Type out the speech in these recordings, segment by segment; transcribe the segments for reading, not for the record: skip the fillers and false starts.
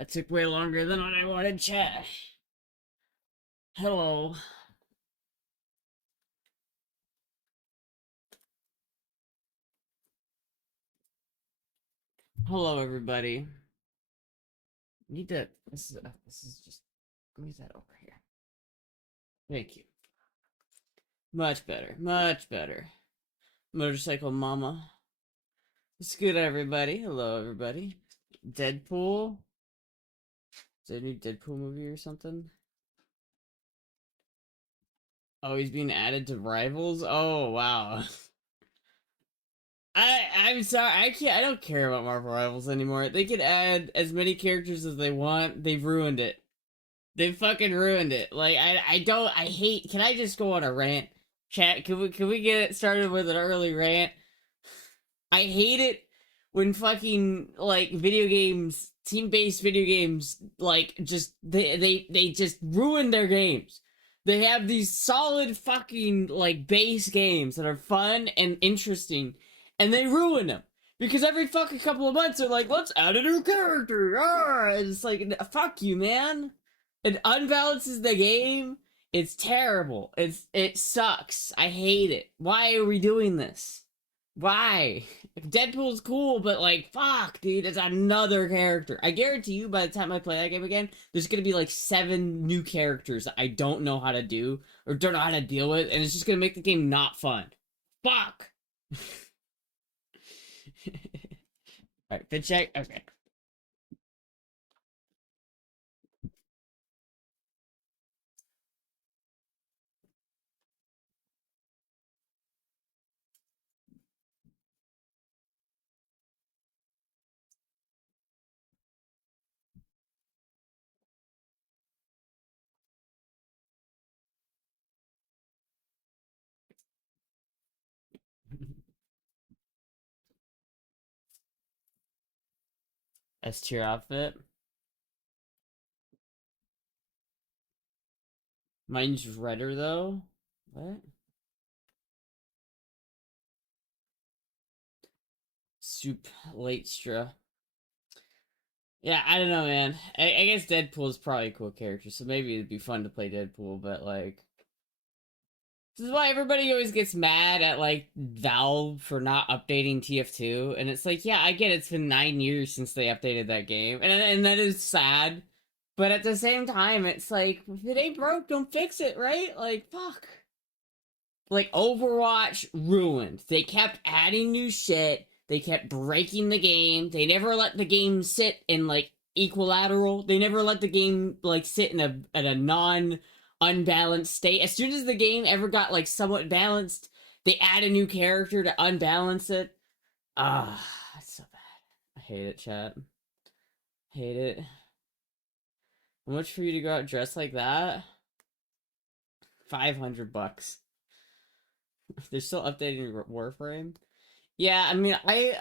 That took way longer than what I wanted, chat. Hello. Hello, everybody. Need to. This is just. Move that over here. Thank you. Much better. Much better. Motorcycle Mama. What's good, everybody? Hello, everybody. Deadpool. Is there a new Deadpool movie or something? Oh, he's being added to Rivals. Oh, wow. I'm sorry. I don't care about Marvel Rivals anymore. They can add as many characters as they want. They've ruined it. They fucking ruined it. Like I hate. Can I just go on a rant? Chat, can we get it started with an early rant? I hate it when fucking like video games, team-based video games, like just they just ruin their games. They have these solid fucking like base games that are fun and interesting, and they ruin them. Because every fucking couple of months they're like, let's add a new character. And it's like, fuck you, man. It unbalances the game. It's terrible. It sucks. I hate it. Why are we doing this? Why? Deadpool's cool, but like, fuck, dude, it's another character. I guarantee you, by the time I play that game again, there's gonna be like 7 new characters that I don't know how to do or don't know how to deal with, and it's just gonna make the game not fun. Fuck. All right, fit check. Okay. S tier outfit. Mine's redder though. What? Soup late straw. Yeah, I don't know, man. I guess Deadpool's probably a cool character, so maybe it'd be fun to play Deadpool, but like, this is why everybody always gets mad at like Valve for not updating TF2, and it's like, yeah, I get it's been 9 years since they updated that game, and that is sad, but at the same time, it's like, if it ain't broke, don't fix it, right? Like, fuck. Like Overwatch ruined. They kept adding new shit. They kept breaking the game. They never let the game sit in like equilateral. They never let the game like sit in a non unbalanced state. As soon as the game ever got like somewhat balanced, they add a new character to unbalance it. Ah, it's so bad. I hate it, chat. Hate it. How much for you to go out dressed like that? $500. They're still updating Warframe. Yeah, I mean, I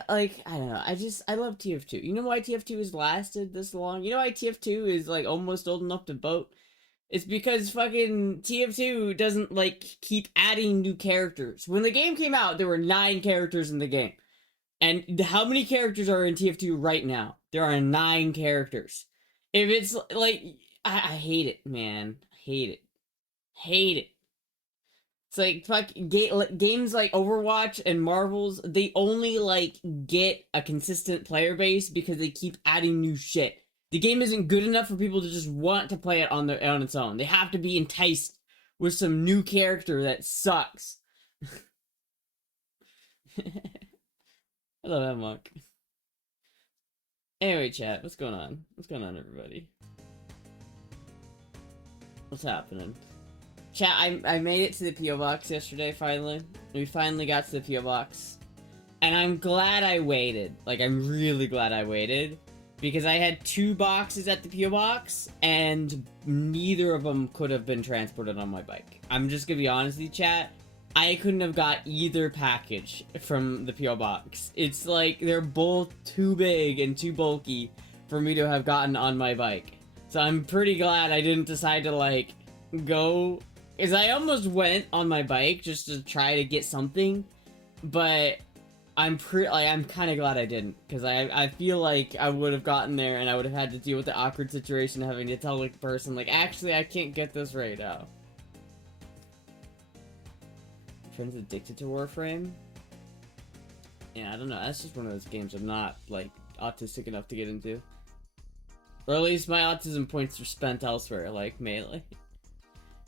don't know. I love TF2. You know why TF2 has lasted this long? You know why TF2 is like almost old enough to vote? It's because fucking TF2 doesn't like keep adding new characters. When the game came out, there were 9 characters in the game. And how many characters are in TF2 right now? There are 9 characters. If it's like, I hate it, man. Hate it. Hate it. It's like games like Overwatch and Marvels, they only like get a consistent player base because they keep adding new shit. The game isn't good enough for people to just want to play it on its own. They have to be enticed with some new character that sucks. Hello, Monk. Anyway, chat, what's going on? What's going on, everybody? What's happening? Chat, I made it to the P.O. Box yesterday, finally. We finally got to the P.O. Box. And I'm glad I waited. Like, I'm really glad I waited. Because I had 2 boxes at the P.O. Box, and neither of them could have been transported on my bike. I'm just gonna be honest with you, chat. I couldn't have got either package from the P.O. Box. It's like, they're both too big and too bulky for me to have gotten on my bike. So I'm pretty glad I didn't decide to, like, go... Because I almost went on my bike just to try to get something, but I'm kind of glad I didn't, because I feel like I would have gotten there and I would have had to deal with the awkward situation of having to tell the person, like, actually, I can't get this right now. Friends addicted to Warframe? Yeah, I don't know. That's just one of those games I'm not, like, autistic enough to get into. Or at least my autism points are spent elsewhere, like Melee.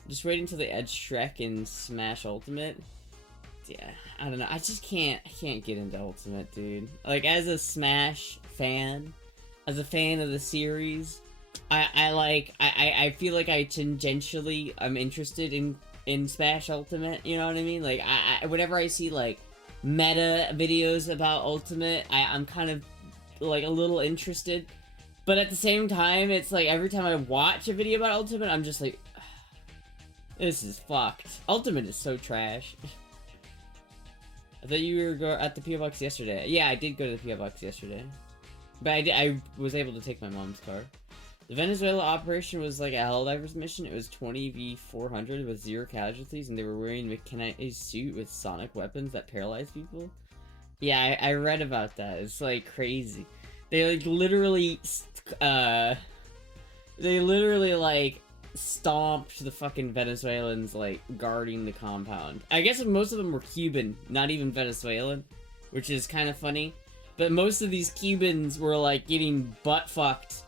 Just waiting until they add Shrek in Smash Ultimate. Yeah, I don't know. I can't get into Ultimate, dude. Like, as a Smash fan, as a fan of the series, I feel like I tangentially I'm interested in Smash Ultimate, you know what I mean? Like, whenever I see, like, meta videos about Ultimate, I'm kind of, like, a little interested. But at the same time, it's like, every time I watch a video about Ultimate, I'm just like, this is fucked. Ultimate is so trash. I thought you were at the P.O. Box yesterday. Yeah, I did go to the P.O. Box yesterday. But I was able to take my mom's car. The Venezuela operation was like a Helldivers mission. It was 20v400 with 0 casualties, and they were wearing a mechanized suit with sonic weapons that paralyze people. Yeah, I read about that. It's like crazy. They like literally, like stomped the fucking Venezuelans like guarding the compound. I guess most of them were Cuban, not even Venezuelan, which is kind of funny. But most of these Cubans were like getting butt fucked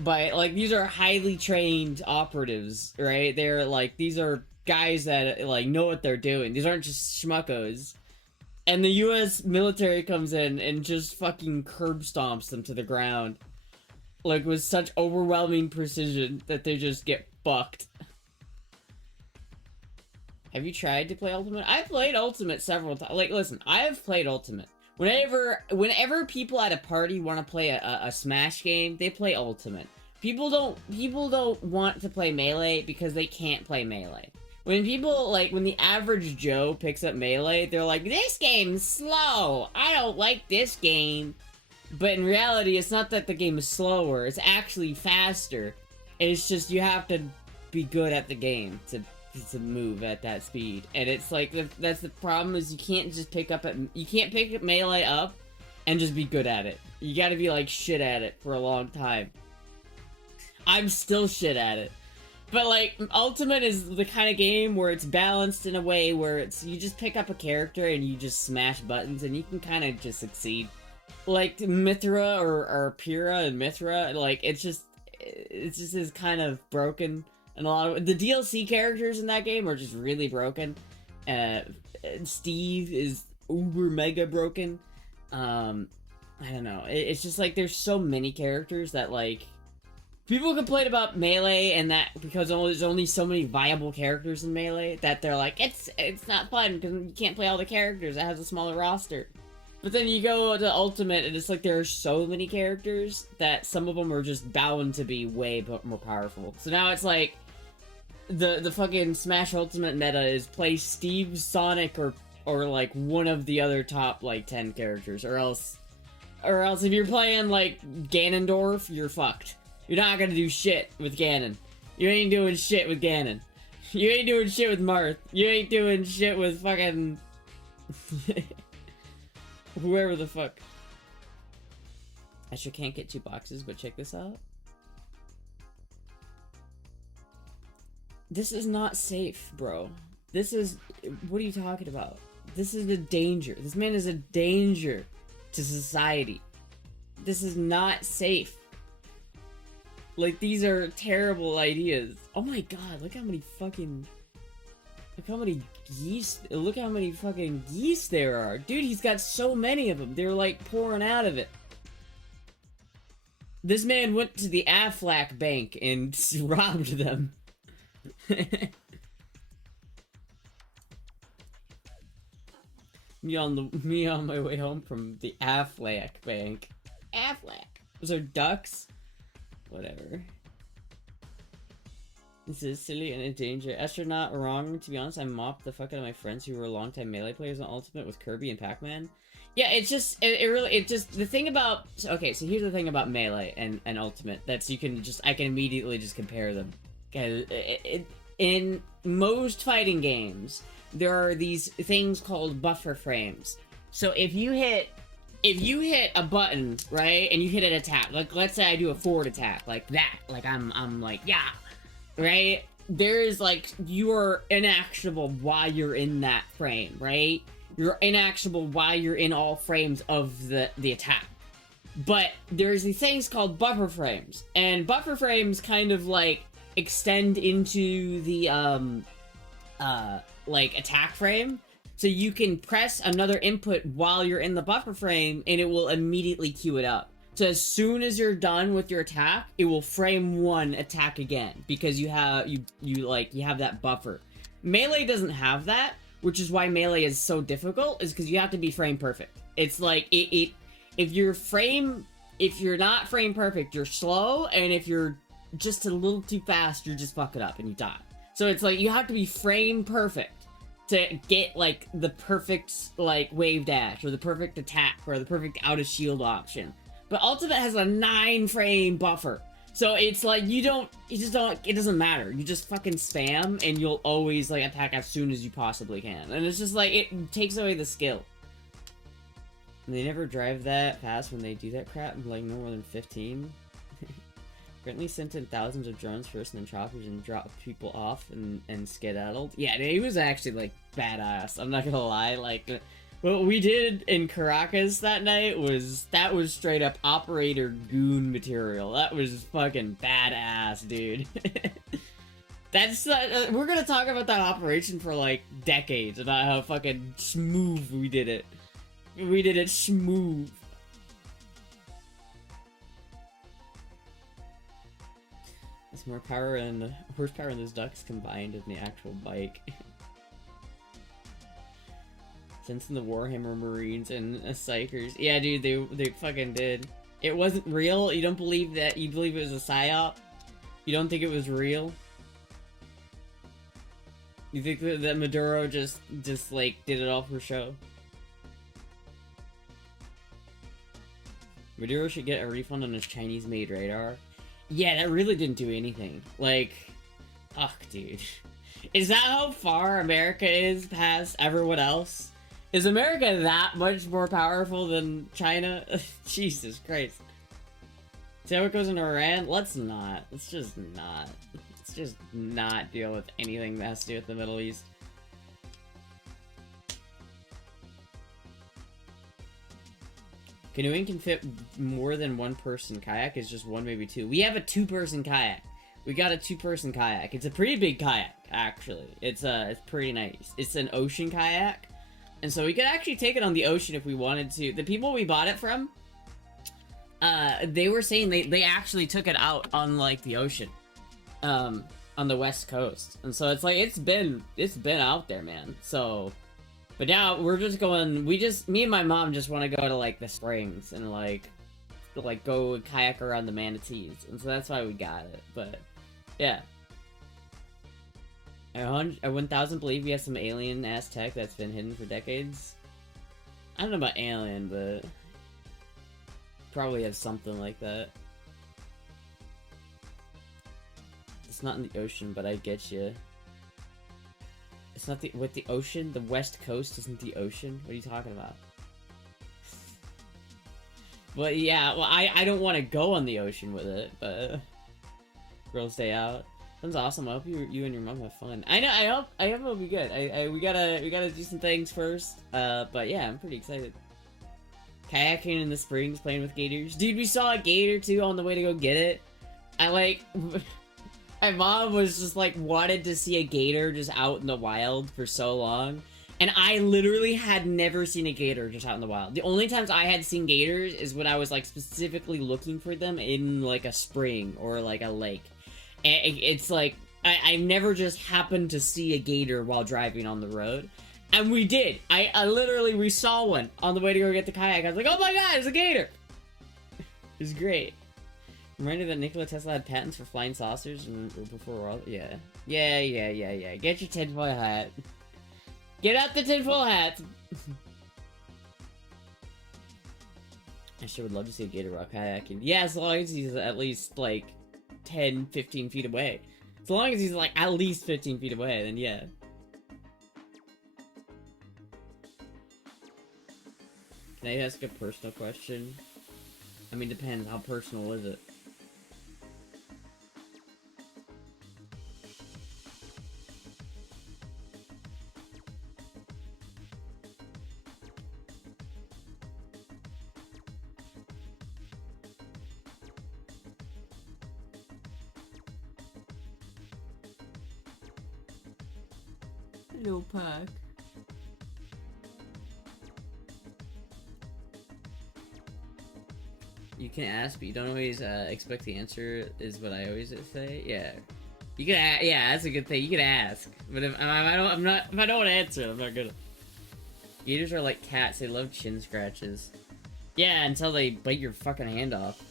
by, like, these are highly trained operatives, right? They're like, these are guys that like know what they're doing. These aren't just schmuckos. And the US military comes in and just fucking curb stomps them to the ground. Like, with such overwhelming precision that they just get fucked. Have you tried to play Ultimate? I've played Ultimate several times. Like, listen, I have played Ultimate. Whenever people at a party want to play a Smash game, they play Ultimate. People don't want to play Melee because they can't play Melee. When the average Joe picks up Melee, they're like, this game's slow! I don't like this game! But in reality, it's not that the game is slower, it's actually faster. It's just you have to be good at the game to move at that speed. And it's like, that's the problem, is you can't just pick up Melee up and just be good at it. You gotta be like shit at it for a long time. I'm still shit at it. But, like, Ultimate is the kind of game where it's balanced in a way where you just pick up a character and you just smash buttons and you can kind of just succeed. Like, Mithra or Pyrrha and Mithra, like, it's just is kind of broken. And a lot of the DLC characters in that game are just really broken. Steve is uber mega broken. I don't know. It's just, like, there's so many characters that, like, people complain about Melee and that because there's only so many viable characters in Melee that they're like, it's not fun because you can't play all the characters. It has a smaller roster. But then you go to Ultimate and it's like there are so many characters that some of them are just bound to be way more powerful. So now it's like the fucking Smash Ultimate meta is play Steve, Sonic, or like one of the other top like 10 characters, or else if you're playing like Ganondorf, you're fucked. You're not gonna do shit with Ganon. You ain't doing shit with Ganon. You ain't doing shit with Marth. You ain't doing shit with fucking... whoever the fuck. I sure can't get 2 boxes, but check this out. This is not safe, bro. This is... What are you talking about? This is a danger. This man is a danger to society. This is not safe. Like, these are terrible ideas. Oh my god, look how many fucking... Look how many geese... Look how many fucking geese there are. Dude, he's got so many of them. They're, like, pouring out of it. This man went to the Aflac Bank and robbed them. Me on my way home from the Aflac Bank. Aflac. Those are ducks? Whatever. This is silly and in danger. Astra not wrong, to be honest. I mopped the fuck out of my friends who were longtime Melee players on Ultimate with Kirby and Pac-Man. Yeah, it's just, the thing about, okay, so here's the thing about Melee and Ultimate, that's I can immediately just compare them. In most fighting games, there are these things called buffer frames. So if you hit a button, right, and you hit an attack, like let's say I do a forward attack, like that, like I'm like, yeah, right? There is like, you're inactionable while you're in that frame, right? You're inactionable while you're in all frames of the attack. But there's these things called buffer frames, and buffer frames kind of like extend into the like attack frame, so you can press another input while you're in the buffer frame and it will immediately queue it up. So as soon as you're done with your attack, it will frame one attack again, because you have you have that buffer. Melee doesn't have that, which is why Melee is so difficult, is because you have to be frame perfect. It's like if you're not frame perfect, you're slow, and if you're just a little too fast, you're just fucking up and you die. So it's like you have to be frame perfect to get like the perfect like wave dash or the perfect attack or the perfect out of shield option. But Ultimate has a 9 frame buffer. So it's like it doesn't matter. You just fucking spam and you'll always like attack as soon as you possibly can. And it's just like, it takes away the skill. And they never drive that fast when they do that crap, like no more than 15. Currently sent in thousands of drones first and then choppers and dropped people off and skedaddled. Yeah, he was actually like badass. I'm not gonna lie, like what we did in Caracas that night was straight up operator goon material. That was fucking badass, dude. That's we're gonna talk about that operation for like decades, about how fucking smooth we did it. We did it smooth. There's more power and horsepower in those ducks combined in the actual bike. Since in the Warhammer Marines and Psychers. Yeah, dude, they fucking did. It wasn't real? You don't believe that? You believe it was a psyop? You don't think it was real? You think that Maduro just like did it all for show? Maduro should get a refund on his Chinese-made radar. Yeah, that really didn't do anything. Like, fuck, dude. Is that how far America is past everyone else? Is America that much more powerful than China? Jesus Christ. See how it goes in Iran? Let's not. Let's just not. Let's just not deal with anything that has to do with the Middle East. Canoeing can fit more than one person. Kayak is just one, maybe two. We have a 2-person kayak. We got a 2-person kayak. It's a pretty big kayak, actually. It's pretty nice. It's an ocean kayak. And so we could actually take it on the ocean if we wanted to. The people we bought it from, they were saying they actually took it out on, like, the ocean. On the West Coast. And so it's like, it's been out there, man. So... But now, we're just going, me and my mom just want to go to, like, the springs and, like, go kayak around the manatees. And so that's why we got it, but, yeah. I 1000 believe we have some alien-ass tech that's been hidden for decades. I don't know about alien, but... Probably have something like that. It's not in the ocean, but I get you. It's not with the ocean? The West Coast isn't the ocean? What are you talking about? Well, yeah, well, I don't want to go on the ocean with it, but... Girls Day Out. Sounds awesome. I hope you and your mom have fun. I know, I hope it'll be good. We gotta do some things first. But yeah, I'm pretty excited. Kayaking in the springs, playing with gators. Dude, we saw a gator, too, on the way to go get it. My mom was just like, wanted to see a gator just out in the wild for so long. And I literally had never seen a gator just out in the wild. The only times I had seen gators is when I was like specifically looking for them in like a spring or like a lake. And it's like, I never just happened to see a gator while driving on the road. And we did. We saw one on the way to go get the kayak. I was like, oh my god, it's a gator! It was great. Reminded that Nikola Tesla had patents for flying saucers and before we're all... Yeah. Yeah. Get your tinfoil hat. Get out the tinfoil hat! I sure would love to see a gator rock kayaking. Yeah, as long as he's at least, like, 10, 15 feet away. As long as he's, like, at least 15 feet away, then yeah. Can I ask a personal question? I mean, depends. How personal is it? Hello, Puck. You can ask, but you don't always expect the answer. Is what I always say. Yeah, you can. Yeah, that's a good thing. You can ask, but if I don't, I'm not. If I don't want to answer, I'm not gonna. Gators are like cats. They love chin scratches. Yeah, until they bite your fucking hand off.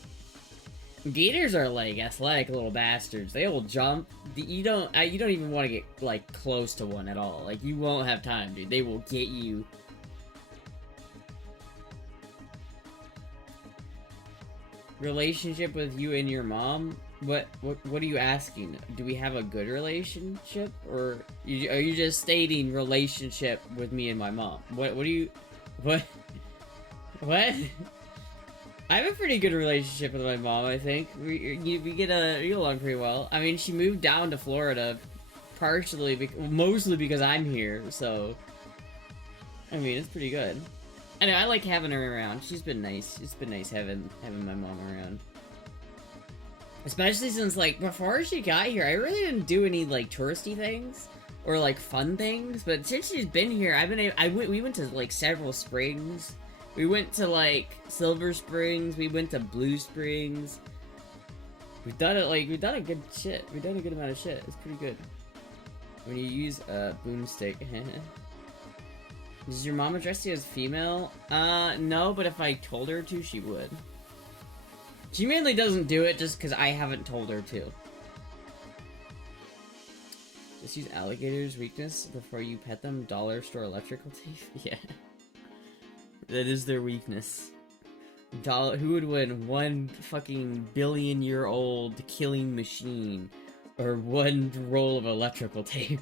Gators are like athletic little bastards. They will jump. You don't even want to get like close to one at all. Like you won't have time, dude. They will get you. Relationship with you and your mom? What are you asking? Do we have a good relationship, or are you just stating relationship with me and my mom? What do you what? I have a pretty good relationship with my mom, I think. We get along pretty well. I mean, she moved down to Florida, mostly because I'm here, so... I mean, it's pretty good. Anyway, I like having her around. She's been nice. It's been nice having my mom around. Especially since, like, before she got here, I really didn't do any, like, touristy things. Or, like, fun things. But since she's been here, we went to, like, several springs. We went to, like, Silver Springs. We went to Blue Springs. We've done it, like, we've done a good shit. We've done a good amount of shit. It's pretty good. When you use a boomstick. Does your mom address you as female? No, but if I told her to, she would. She mainly doesn't do it just because I haven't told her to. Just use alligator's weakness before you pet them. Dollar store electrical tape? Yeah. That is their weakness. Who would win? 1 fucking billion-year-old killing machine, or 1 roll of electrical tape?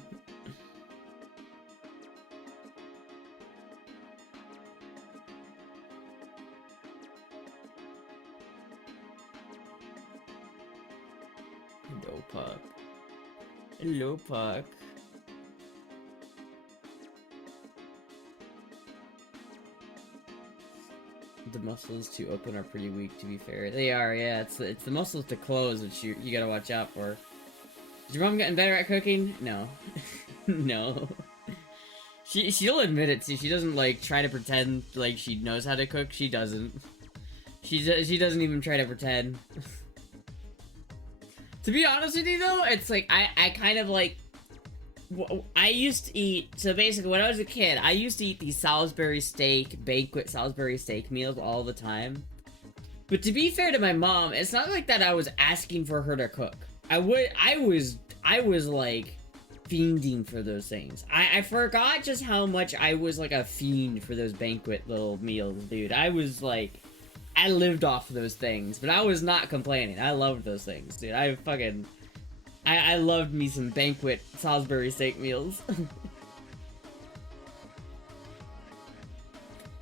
Hello, Puck. Hello, Puck. The muscles to open are pretty weak, to be fair. They are, yeah. It's the muscles to close which you gotta watch out for. Is your mom getting better at cooking? No. No. She'll admit it too. She doesn't like try to pretend like she knows how to cook. She doesn't. She doesn't even try to pretend. To be honest with you though, it's like I kind of like I used to eat, so basically when I was a kid, I used to eat these Salisbury steak, banquet Salisbury steak meals all the time. But to be fair to my mom, it's not like that I was asking for her to cook. I was like fiending for those things. I forgot just how much I was like a fiend for those banquet little meals, dude. I was like, I lived off of those things, but I was not complaining. I loved those things, dude. I loved me some banquet Salisbury steak meals.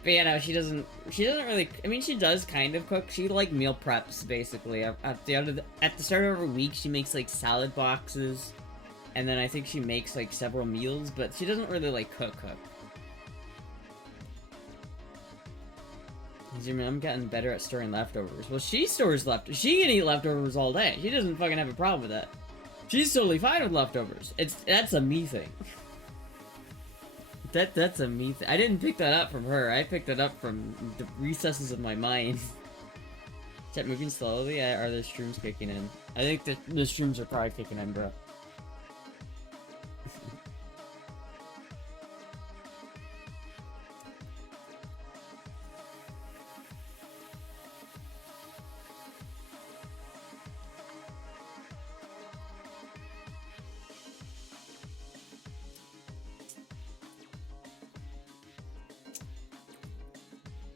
But yeah, no, she doesn't really, I mean, she does kind of cook. She, like, meal preps, basically. At the start of every week, she makes, like, salad boxes. And then I think she makes, like, several meals, but she doesn't really, like, cook. Is your mom gotten better at storing leftovers? Well, she stores leftovers. She can eat leftovers all day. She doesn't fucking have a problem with that. She's totally fine with leftovers. That's a me thing. That's a me thing. I didn't pick that up from her. I picked it up from the recesses of my mind. Chat moving slowly. Are the shrooms kicking in? I think the shrooms are probably kicking in, bro.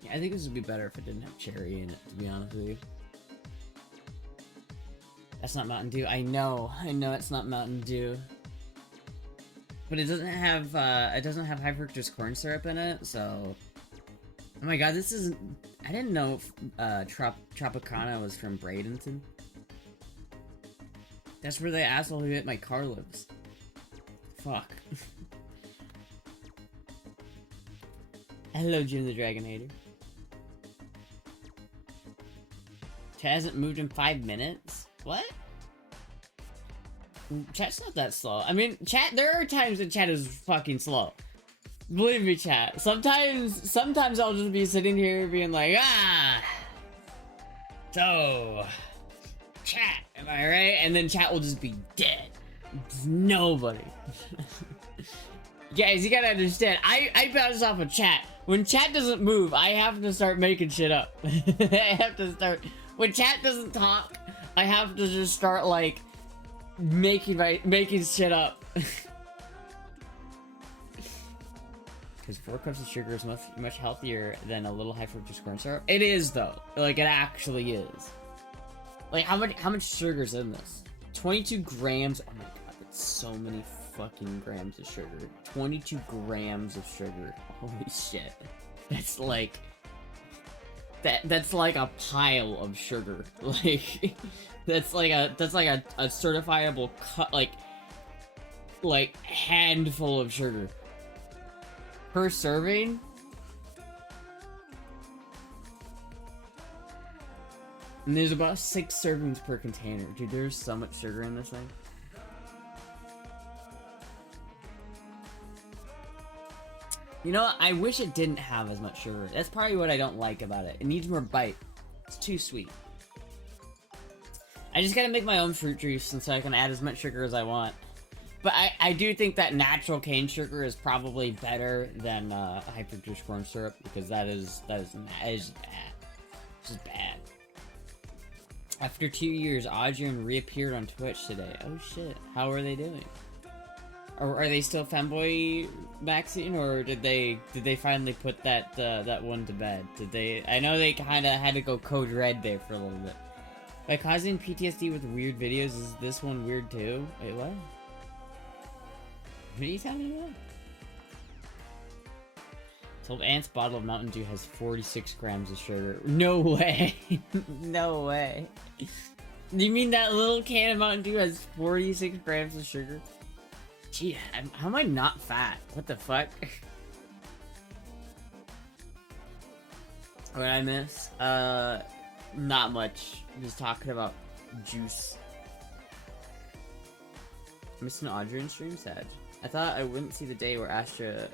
I think this would be better if it didn't have cherry in it, to be honest with you. That's not Mountain Dew. I know it's not Mountain Dew. But it doesn't have high fructose corn syrup in it, so... Oh my god, this isn't... I didn't know Tropicana was from Bradenton. That's where the asshole who hit my car lives. Fuck. Hello, Jim the Dragonator. Chat hasn't moved in 5 minutes? What? Chat's not that slow. I mean, chat, there are times that chat is fucking slow. Believe me, chat. Sometimes I'll just be sitting here being like, so, chat, am I right? And then chat will just be dead. Nobody. Guys, you gotta understand, I bounce off of chat. When chat doesn't move, I have to start making shit up. I have to start... When chat doesn't talk, I have to just start, like, making shit up. Because 4 cups of sugar is much healthier than a little high fructose corn syrup. It is, though. Like, it actually is. Like, how much sugar is in this? 22 grams. Oh my god, that's so many fucking grams of sugar. 22 grams of sugar. Holy shit. That's like... That's like a pile of sugar. Like... That's like a certifiable cut, like handful of sugar. Per serving? And there's about 6 servings per container. Dude, there's so much sugar in this thing. You know, I wish it didn't have as much sugar. That's probably what I don't like about it. It needs more bite. It's too sweet. I just gotta make my own fruit juice, and so I can add as much sugar as I want. But I do think that natural cane sugar is probably better than high fructose corn syrup, because that is bad. It's just bad. After 2 years, Adrian reappeared on Twitch today. Oh shit! How are they doing? Or are they still femboy maxing, or did they finally put that one to bed? Did they? I know they kind of had to go code red there for a little bit. By causing PTSD with weird videos, is this one weird too? Wait, what? What are you talking about? 12 Ants bottle of Mountain Dew has 46 grams of sugar. No way! No way! You mean that little can of Mountain Dew has 46 grams of sugar? Gee, how am I not fat? What the fuck? What did I miss? Not much. Just talking about juice. Missing Audrey stream, sad. I thought I wouldn't see the day where Astra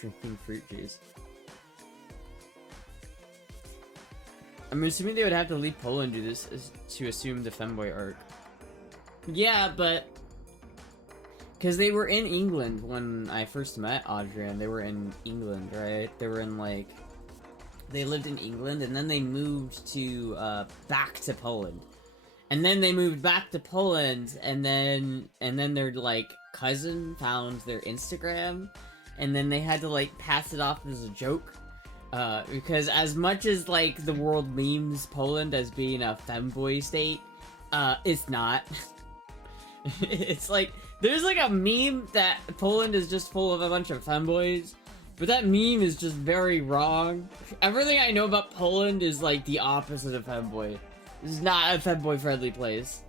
drinking fruit juice. I'm assuming they would have to leave Poland to do this to assume the femboy arc. Yeah, but because they were in England when I first met Audrey, and they were in England, right? They were in like they lived in England, and then they moved to back to Poland, and then they moved back to Poland, and then their like cousin found their Instagram, and then they had to like pass it off as a joke, because as much as like the world memes Poland as being a femboy state, it's not. It's like there's like a meme that Poland is just full of a bunch of femboys. But that meme is just very wrong. Everything I know about Poland is like the opposite of femboy. This is not a femboy friendly place.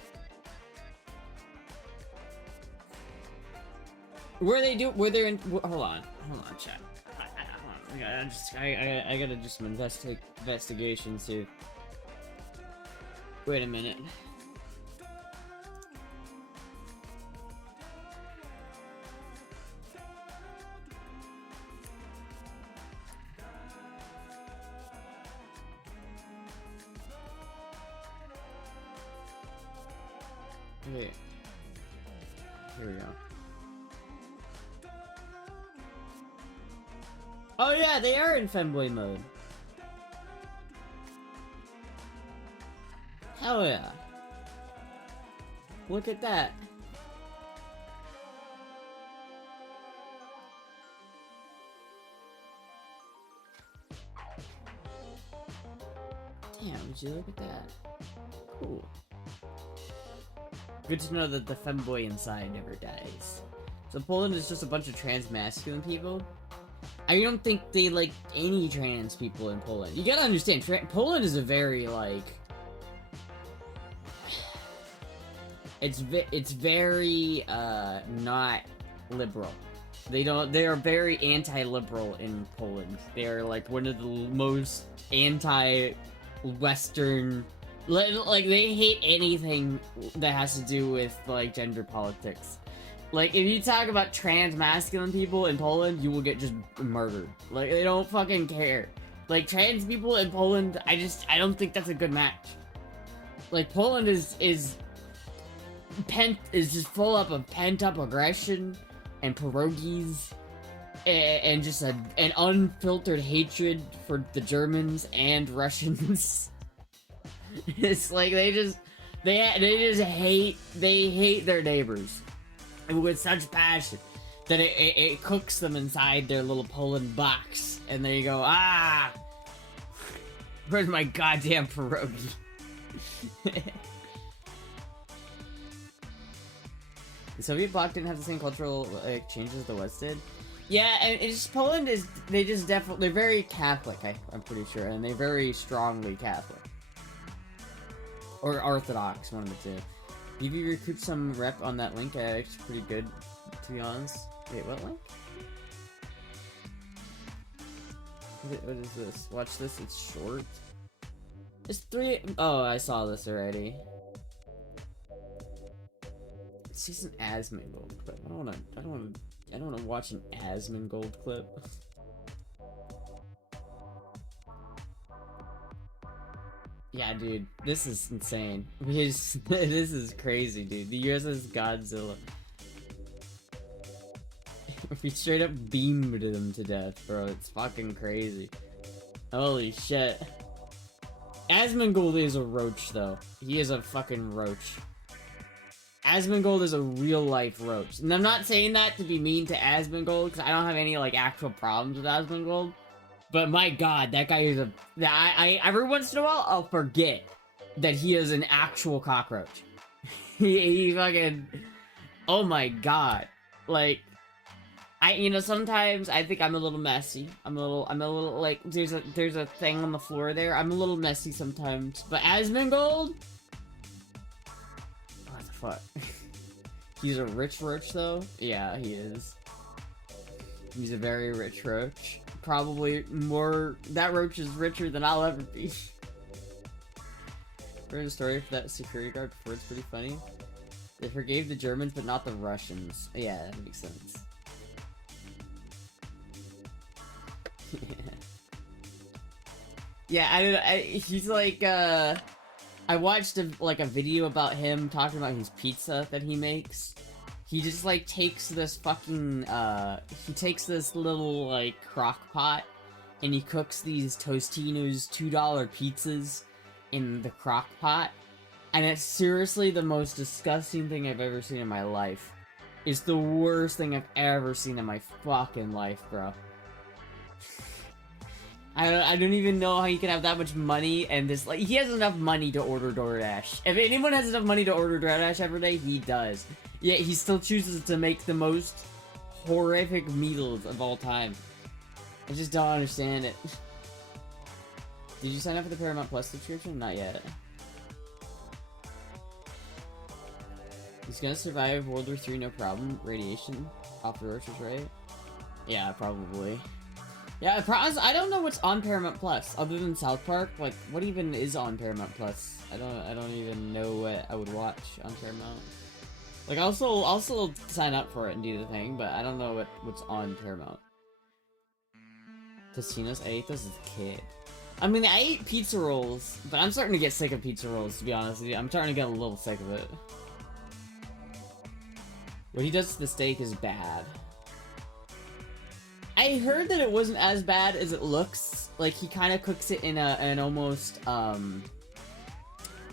Where they're in, hold on, chat. I gotta do some investigations here. Wait a minute. Wait. Here we go. Oh yeah, they are in femboy mode. Hell yeah. Look at that. Damn, would you look at that? Cool. Good to know that the femboy inside never dies. So Poland is just a bunch of trans masculine people? I don't think they like any trans people in Poland. You gotta understand, Poland is a very, like... It's very, not liberal. They are very anti-liberal in Poland. They are, like, one of the most anti-Western... Like, they hate anything that has to do with, like, gender politics. Like, if you talk about trans masculine people in Poland, you will get just murdered. Like, they don't fucking care. Like, trans people in Poland, I don't think that's a good match. Like, Poland is just full up of pent-up aggression and pierogies and just an unfiltered hatred for the Germans and Russians. It's like they just hate their neighbors with such passion that it cooks them inside their little Poland box, and there you go. Ah, where's my goddamn pierogi? The Soviet bloc didn't have the same cultural changes the West did. Yeah, and it's Poland is they're very Catholic. I'm pretty sure, and they're very strongly Catholic or Orthodox, one of the two. If you recoup some rep on that link, it's pretty good, to be honest. Wait, what link? What is this? Watch this, it's short. It's 3... Oh, I saw this already. It's just an Asmongold clip. I don't wanna watch an Asmongold clip. Yeah, dude, this is insane. This is crazy, dude. The USS Godzilla. We straight up beamed them to death, bro. It's fucking crazy. Holy shit. Asmongold is a roach, though. He is a fucking roach. Asmongold is a real-life roach. And I'm not saying that to be mean to Asmongold, because I don't have any, like, actual problems with Asmongold. But my god, that guy is a... every once in a while, I'll forget that he is an actual cockroach. he fucking... Oh my god. Like... sometimes I think I'm a little messy. I'm a little, like, there's a thing on the floor there. I'm a little messy sometimes. But Asmongold? What the fuck? He's a rich roach, though? Yeah, he is. He's a very rich roach. Probably more... That roach is richer than I'll ever be. Heard a story for that security guard before, it's pretty funny. They forgave the Germans, but not the Russians. Yeah, that makes sense. Yeah, he's like, I watched a video about him talking about his pizza that he makes. He just, like, takes this fucking, he takes this little, like, crock pot, and he cooks these Tostino's $2 pizzas in the crock pot, and it's seriously the most disgusting thing I've ever seen in my life. It's the worst thing I've ever seen in my fucking life, bro. I don't even know how you can have that much money and this, like, he has enough money to order DoorDash. If anyone has enough money to order DoorDash every day, he does. Yet he still chooses to make the most horrific meals of all time. I just don't understand it. Did you sign up for the Paramount Plus subscription? Not yet. He's gonna survive World War III, no problem. Radiation off the roaches, right? Yeah, probably. Yeah, I don't know what's on Paramount Plus other than South Park. Like, what even is on Paramount Plus? I don't even know what I would watch on Paramount. Like, I'll still sign up for it and do the thing, but I don't know what's on Paramount. Tostinos, I ate those as a kid. I mean, I ate pizza rolls, but I'm starting to get sick of pizza rolls, to be honest with you. I'm starting to get a little sick of it. What he does to the steak is bad. I heard that it wasn't as bad as it looks. Like, he kind of cooks it in an almost,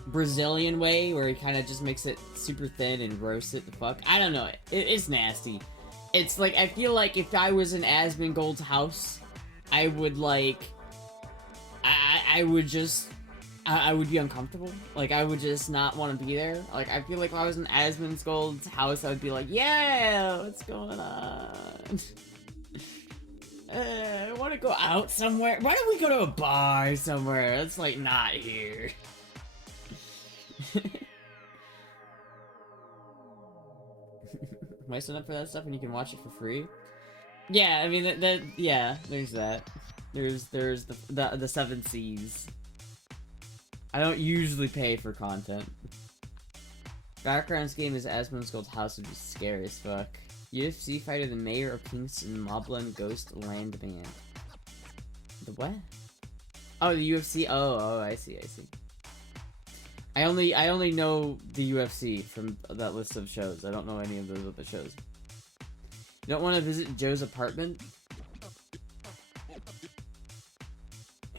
Brazilian way, where he kind of just makes it super thin and roasts it the fuck. I don't know. It's nasty. It's like, I feel like if I was in Asmongold's house, I would, like, I would be uncomfortable. Like, I would just not want to be there. Like, I feel like if I was in Asmongold's house, I would be like, yeah, what's going on? I want to go out somewhere. Why don't we go to a bar somewhere? That's like not here. Am I signed up for that stuff and you can watch it for free? Yeah, I mean yeah, there's that. There's the 7 Cs. I don't usually pay for content. Backgrounds game is Asmongold's house would be scary as fuck. UFC fighter the mayor of Kingston Moblin Ghost Land Band. The what? Oh, the UFC. Oh, I see. I only know the UFC from that list of shows. I don't know any of those other shows. You don't want to visit Joe's apartment?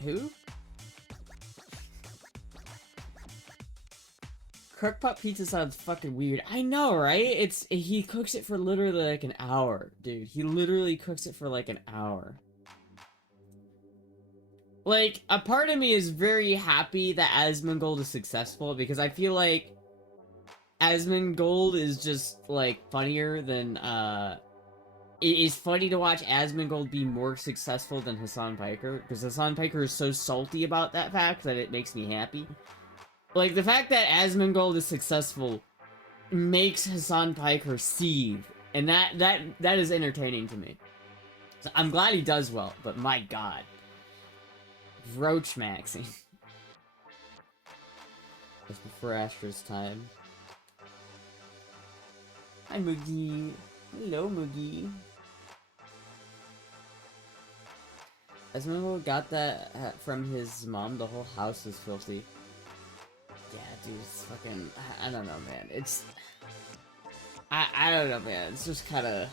Who? Crockpot pizza sounds fucking weird. I know, right? He cooks it for literally like an hour, dude. He literally cooks it for like an hour. Like, a part of me is very happy that Asmongold is successful because I feel like Asmongold is just like funnier than it is funny to watch Asmongold be more successful than Hassan Piker because Hassan Piker is so salty about that fact that it makes me happy. Like, the fact that Asmongold is successful makes Hassan Piker seethe, and that is entertaining to me. So I'm glad he does well, but my god. Roach maxing. Just before Astra's time. Hi, Moogie. Hello, Moogie. Asmongold got that from his mom. The whole house is filthy. Yeah, dude, it's fucking... I don't know, man. It's... I don't know, man. It's just kind of...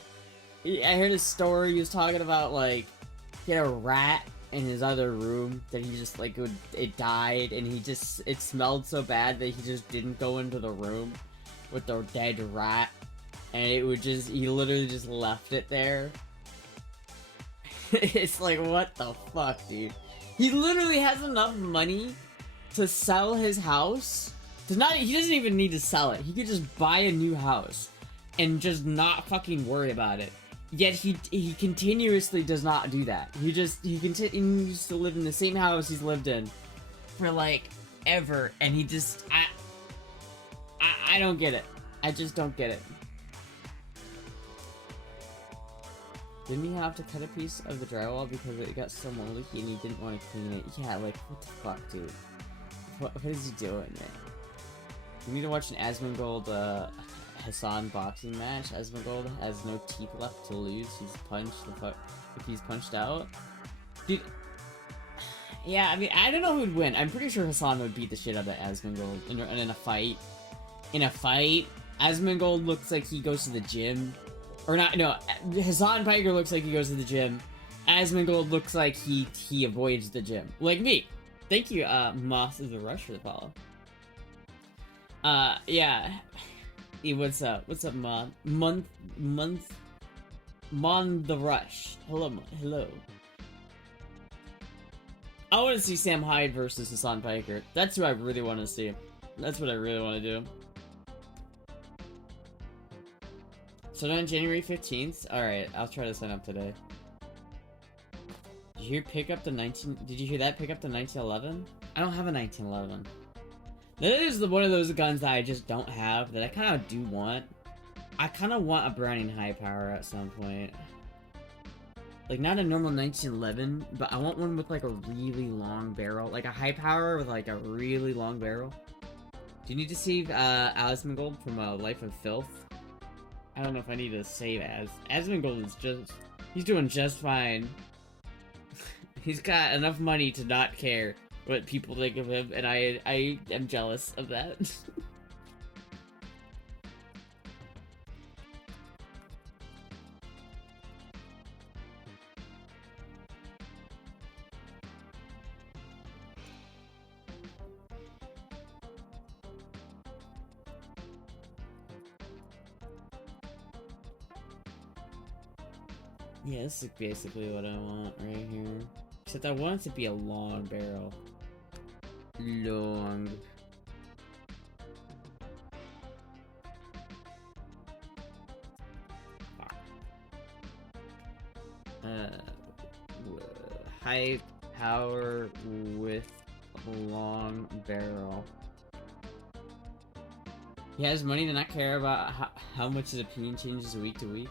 I heard a story he was talking about, like, he had a rat in his other room that he just, like, it died, and he just... It smelled so bad that he just didn't go into the room with the dead rat, and it would just... He literally just left it there. It's like, what the fuck, dude? He literally has enough money to sell his house. He doesn't even need to sell it. He could just buy a new house and just not fucking worry about it. Yet he continuously does not do that. He continues to live in the same house he's lived in for like ever, and he just I don't get it. I just don't get it. Didn't he have to cut a piece of the drywall because it got so moldy and he didn't want to clean it? Yeah, like, what the fuck, dude? What is he doing, man? We need to watch an Asmongold, Hassan boxing match. Asmongold has no teeth left to lose. He's punched the fuck... If he's punched out... Dude... Yeah, I mean, I don't know who'd win. I'm pretty sure Hassan would beat the shit out of Asmongold in a fight. In a fight, Asmongold looks like he goes to the gym. Or not, no, Hassan Piker looks like he goes to the gym. Asmongold looks like he avoids the gym. Like me. Thank you, Moss is a Rush for the follow. Yeah. Hey, what's up? What's up, Mon? Mon the Rush. Hello. I want to see Sam Hyde versus Hassan Piker. That's who I really want to see. That's what I really want to do. So on January 15th? Alright, I'll try to sign up today. Did you hear pick up the 19... Did you hear that? Pick up the 1911? I don't have a 1911. That is one of those guns that I just don't have, that I kind of do want. I kind of want a Browning high power at some point. Like, not a normal 1911, but I want one with, like, a really long barrel. Like, a high power with, like, a really long barrel. Do you need to save, Asmongold from, Life of Filth? I don't know if I need to save Asmongold is just... He's doing just fine. He's got enough money to not care what people think of him, and I am jealous of that. Yeah, this is basically what I want right here. Except I want it to be a long barrel. Long. high power with long barrel. He has money to not care about how much his opinion changes week to week.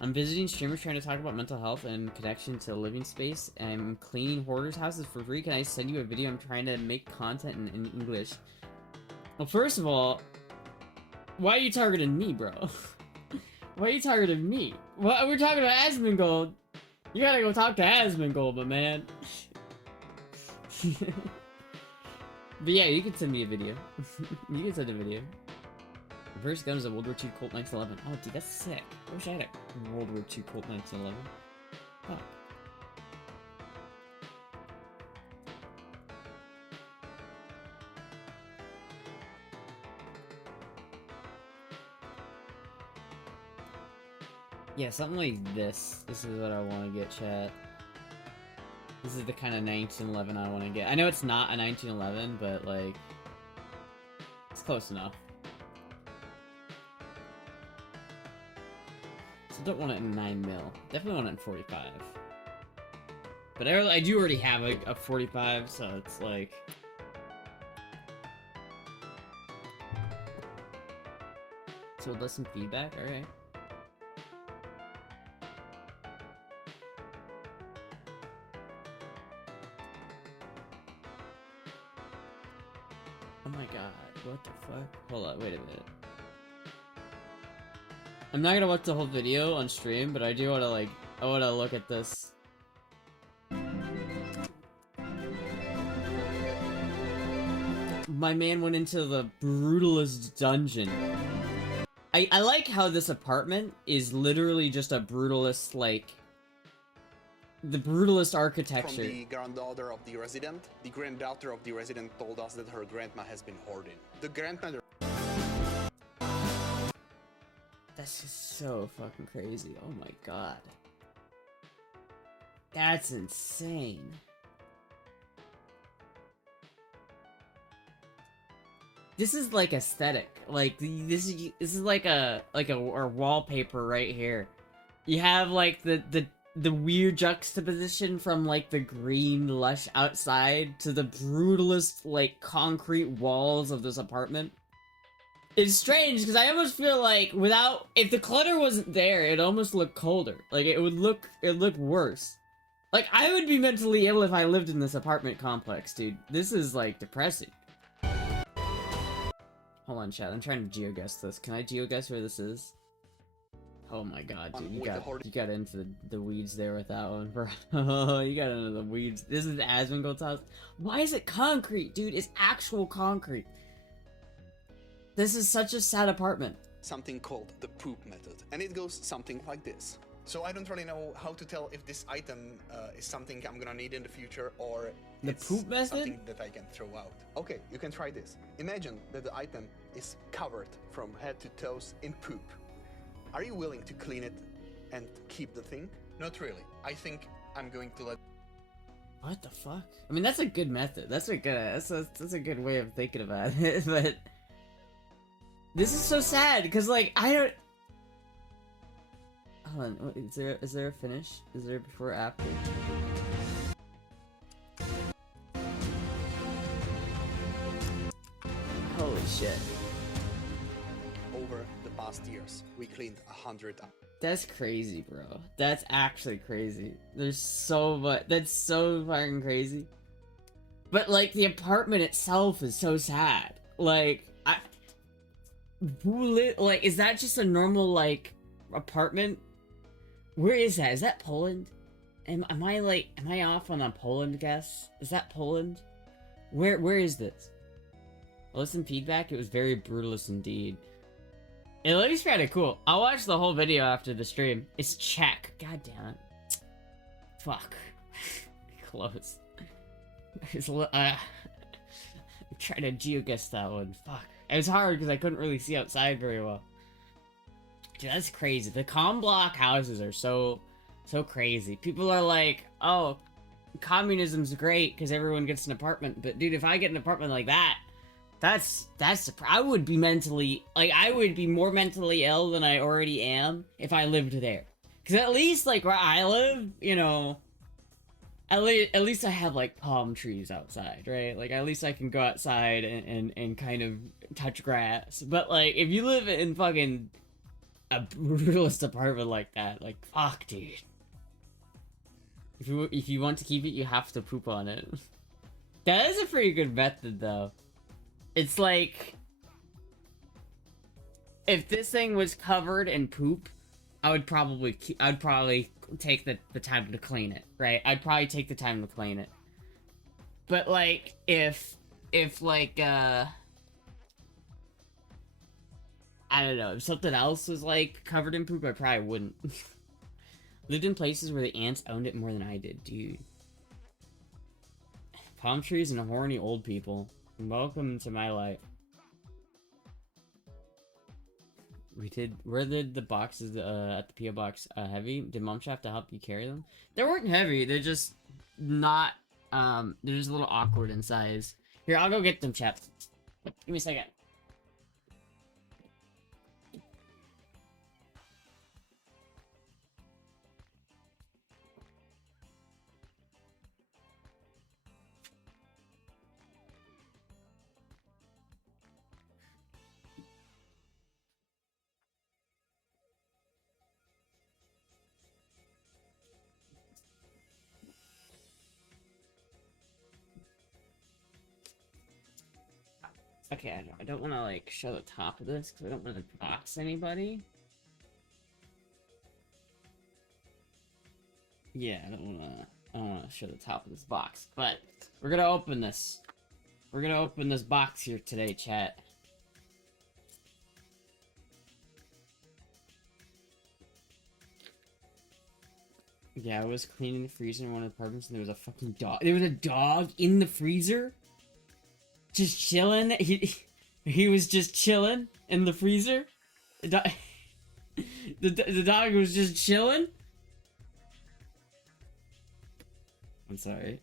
I'm visiting streamers trying to talk about mental health and connection to living space. I'm cleaning hoarders' houses for free. Can I send you a video? I'm trying to make content in English. Well, first of all, why are you targeting me, bro? Why are you targeting me? Well, we're talking about Asmongold. You gotta go talk to Asmongold, my man. But yeah, you can send me a video. You can send a video. First gun is a World War II Colt 1911. Oh, dude, that's sick. I wish I had a World War II Colt 1911. Oh. Yeah, something like this. This is what I want to get, chat. This is the kind of 1911 I want to get. I know it's not a 1911, but, like, it's close enough. So don't want it in 9mm. Definitely want it in 45. But I do already have a 45, so it's like... So with some feedback? Alright. Oh my god, what the fuck? Hold on, wait a minute. I'm not gonna watch the whole video on stream, but I do wanna, like, I wanna look at this. My man went into the brutalist dungeon. I like how this apartment is literally just a brutalist, like... The brutalist architecture. From the granddaughter of the resident. The granddaughter of the resident told us that her grandma has been hoarding. The grandmother... That's just so fucking crazy. Oh my god. That's insane. This is like aesthetic. Like this is like a wallpaper right here. You have like the weird juxtaposition from like the green lush outside to the brutalist like concrete walls of this apartment. It's strange because I almost feel like if the clutter wasn't there, it'd almost look colder. Like it'd look worse. Like I would be mentally ill if I lived in this apartment complex, dude. This is like depressing. Hold on, chat. I'm trying to geoguess this. Can I geoguess where this is? Oh my god, dude. You got into the weeds there with that one, bro. You got into the weeds. This is Asmongold's house. Why is it concrete, dude? It's actual concrete. This is such a sad apartment. Something called the poop method. And it goes something like this. So I don't really know how to tell if this item is something I'm gonna need in the future or the poop method? Something that I can throw out. Okay, you can try this. Imagine that the item is covered from head to toes in poop. Are you willing to clean it and keep the thing? Not really. I think I'm going to let... What the fuck? I mean, that's a good method. That's a good way of thinking about it, but... This is so sad, because, like, I don't... Hold on, is there a finish? Is there before or after? Holy shit. Over the past years, we cleaned 100 up. That's crazy, bro. That's actually crazy. There's so much. That's so fucking crazy. But, like, the apartment itself is so sad. Like, like, is that just a normal, like, apartment? Where is that? Is that Poland? Am I off on a Poland guess? Is that Poland? Where is this? Listen, feedback, it was very brutalist indeed. It looks kinda cool. I'll watch the whole video after the stream. It's Czech. God damn it. Fuck. Close. I'm trying to geoguess that one. Fuck. It was hard because I couldn't really see outside very well. Dude, that's crazy. The comm block houses are so crazy. People are like, oh, communism's great because everyone gets an apartment. But dude, if I get an apartment like that, I would be mentally, like, I would be more mentally ill than I already am if I lived there. Because at least, like, where I live, you know, at least I have like palm trees outside, right? Like at least I can go outside and kind of touch grass. But like if you live in fucking a brutalist apartment like that, like fuck, dude. If you want to keep it, you have to poop on it. That is a pretty good method, though. It's like if this thing was covered in poop, I'd probably take the time to clean it, right? I'd probably take the time to clean it. But like if like I don't know, if something else was like covered in poop, I probably wouldn't. Lived in places where the ants owned it more than I did, dude. Palm trees and horny old people. Welcome to my life. Where did the boxes at the PO box heavy? Did Mom have to help you carry them? They weren't heavy. They're just not. They're just a little awkward in size. Here, I'll go get them, chap. Give me a second. Okay, I don't want to like show the top of this because I don't want to box anybody. Yeah, I don't want to show the top of this box, but we're gonna open this. We're gonna open this box here today, chat. Yeah, I was cleaning the freezer in one of the apartments and there was a fucking dog. There was a dog in the freezer? Just chilling? He was just chilling in the freezer? The dog was just chilling? I'm sorry.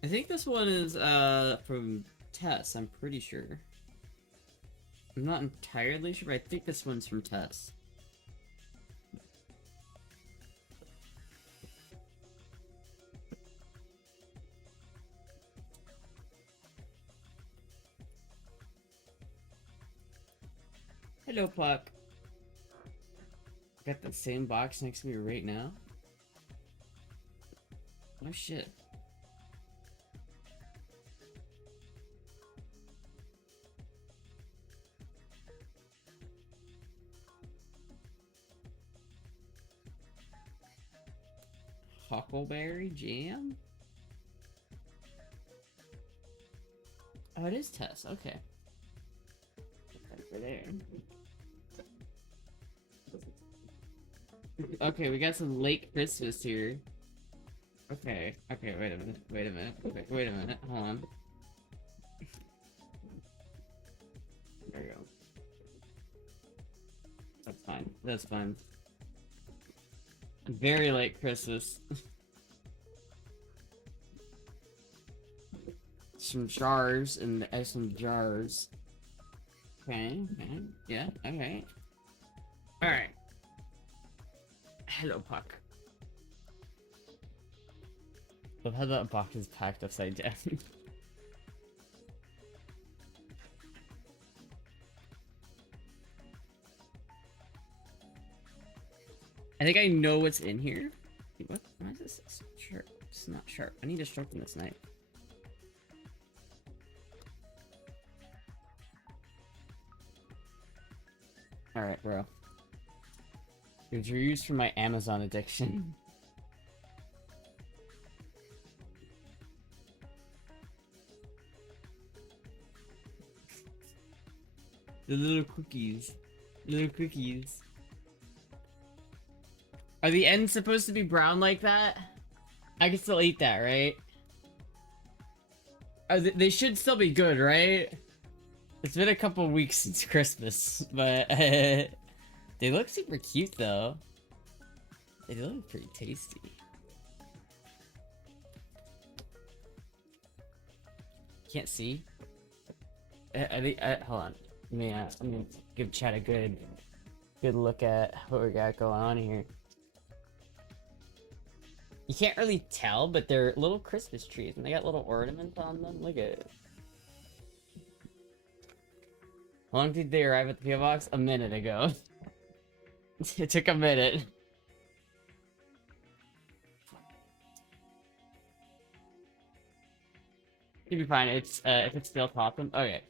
I think this one is from Tess, I'm pretty sure. I'm not entirely sure, but I think this one's from Tess. Hello, Puck. Got the same box next to me right now. Oh shit. Huckleberry jam? Oh, it is Tess. Okay. Over there. Okay, we got some late Christmas here. Okay. Okay, wait a minute. Wait a minute. Wait a minute. Hold on. There we go. That's fine. That's fine. Very late Christmas. Some jars and some jars. Okay, okay, yeah, alright. Alright. Hello, Puck. Love how that box is packed upside down. I think I know what's in here. What? Why is this sharp? It's not sharp. I need to sharpen this knife. Alright, bro. It's used for my Amazon addiction. The little cookies. Little cookies. Are the ends supposed to be brown like that? I can still eat that, right? They should still be good, right? It's been a couple weeks since Christmas, but they look super cute though. They look pretty tasty. Can't see. Hold on. Let me give chat a good look at what we got going on here. You can't really tell, but they're little Christmas trees, and they got little ornaments on them. Look at it. How long did they arrive at the PO box? A minute ago. It took a minute. You'll be fine. It's if it's still popping. Okay.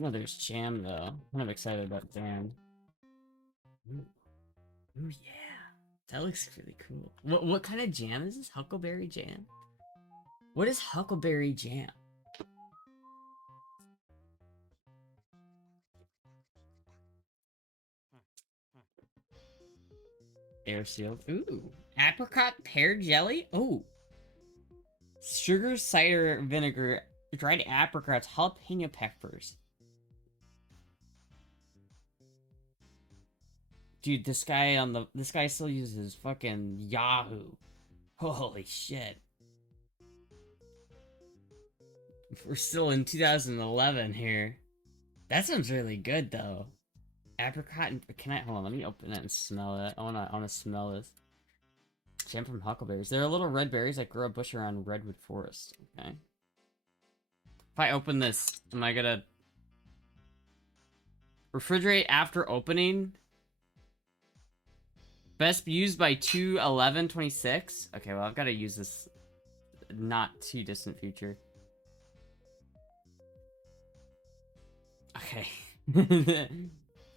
Oh, there's jam though. I'm kind of excited about jam. Ooh. Ooh, yeah. That looks really cool. What kind of jam is this? Huckleberry jam? What is huckleberry jam? Air sealed. Ooh. Apricot pear jelly? Oh. Sugar, cider, vinegar, dried apricots, jalapeno peppers. Dude, this guy still uses fucking Yahoo. Holy shit. We're still in 2011 here. That sounds really good though. Apricot and hold on, let me open it and smell it. I wanna smell this. Jam from huckleberries. There are little red berries that grow a bush around redwood forest. Okay. If I open this, am I gonna refrigerate after opening? Best used by 2/11/26. Okay, well I've got to use this not too distant future. Okay.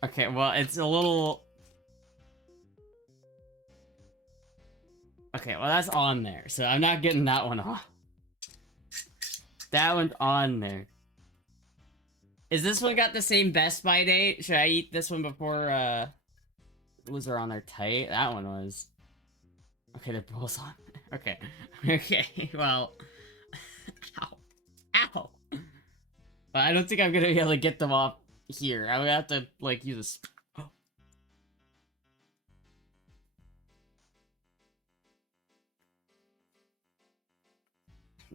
Okay, well it's a little. Okay, well that's on there, so I'm not getting that one off. That one's on there. Is this one got the same Best By date? Should I eat this one before was are on there tight? That one was. Okay, they're both on. Okay. Okay, well. Ow. Ow. But I don't think I'm gonna be able to get them off here. I'm gonna have to, like, use a.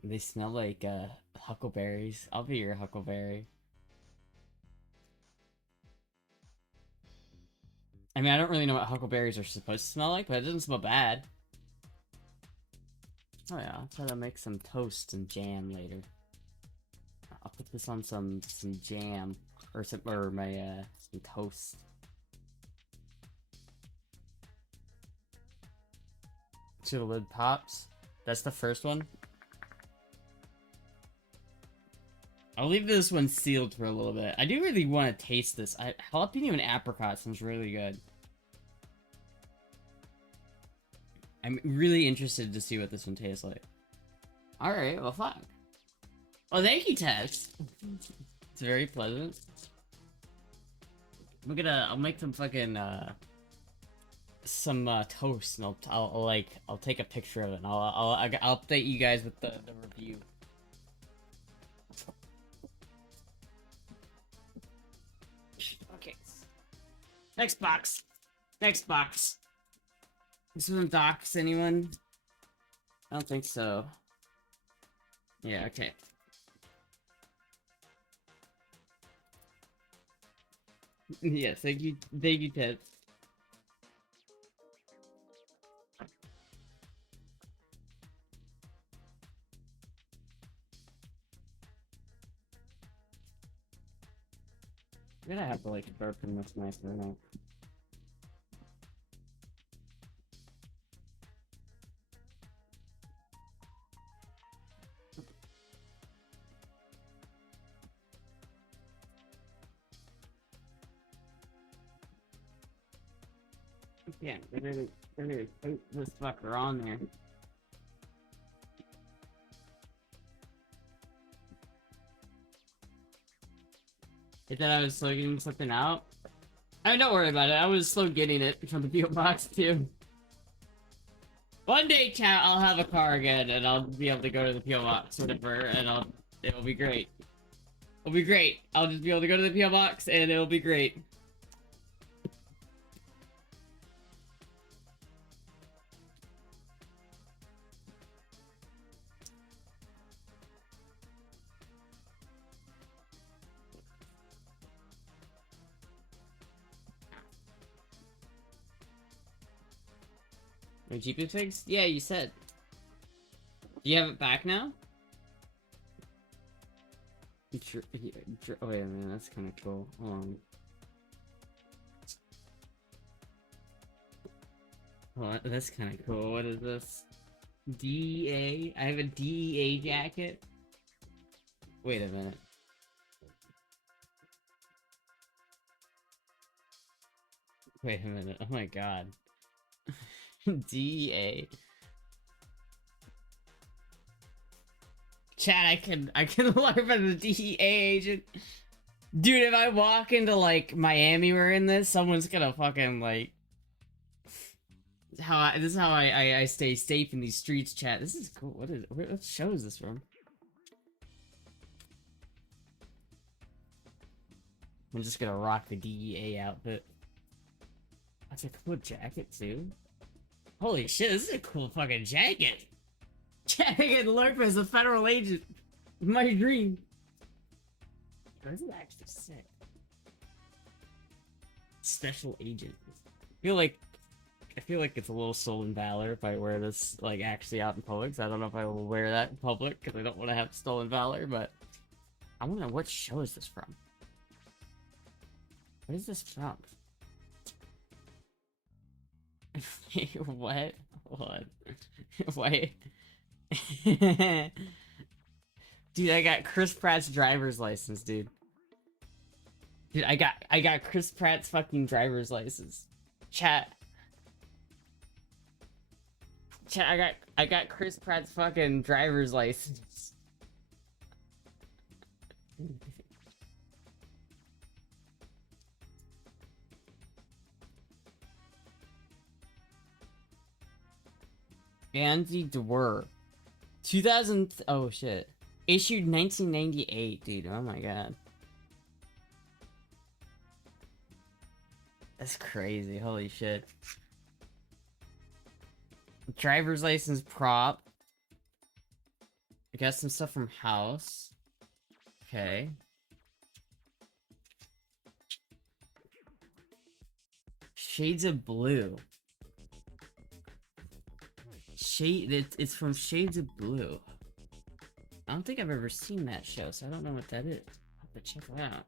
They smell like, huckleberries. I'll be your huckleberry. I mean, I don't really know what huckleberries are supposed to smell like, but it doesn't smell bad. Oh yeah, I'll try to make some toast and jam later. I'll put this on some jam or some toast. So the lid pops. That's the first one. I'll leave this one sealed for a little bit. I do really want to taste this. Jalapeno and apricot sounds really good. I'm really interested to see what this one tastes like. Alright, well fuck. Well, thank you, Tess. It's very pleasant. I'll make some fucking, some, toast, and I'll take a picture of it, and I'll update you guys with the review. Okay. Next box. Next box. This one docks anyone? I don't think so. Yeah, okay. Yes, thank you, Ted. I'm gonna have to, like, sharpen this nice now. Yeah, they're gonna put this fucker on there. I thought I was slow getting something out. I mean, don't worry about it. I was slow getting it from the PO box too. One day, chat, I'll have a car again, and I'll be able to go to the PO box, whatever, and it'll be great. It'll be great. I'll just be able to go to the PO box, and it'll be great. Your GP fixed? Yeah, you said. Do you have it back now? Oh, wait a minute, that's kind of cool. Hold on. Oh, that's kind of cool. What is this? DEA? I have a DEA jacket? Wait a minute. Wait a minute. Oh my god. DEA. Chat, I can LARP as a DEA agent. Dude, if I walk into like Miami wearing this, someone's gonna fucking like this is how I stay safe in these streets, chat. This is cool. What show is this from? I'm just gonna rock the DEA outfit. That's a cool jacket too. Holy shit, this is a cool fucking jacket. Chat, I can LARP as a federal agent. My dream. This is actually sick. Special agent. I feel like it's a little stolen valor if I wear this like actually out in public. So I don't know if I will wear that in public because I don't want to have stolen valor. But I want to know what show is this from. What is this from? What? What? Wait. Dude, I got Chris Pratt's driver's license, dude. Dude, I got Chris Pratt's fucking driver's license. Chat, I got Chris Pratt's fucking driver's license. Andy Dwyer. 2000. Oh shit. Issued 1998, dude. Oh my god. That's crazy. Holy shit. Driver's license prop. I got some stuff from House. Okay. Shades of Blue. It's from Shades of Blue. I don't think I've ever seen that show, so I don't know what that is. I'll have to check it out.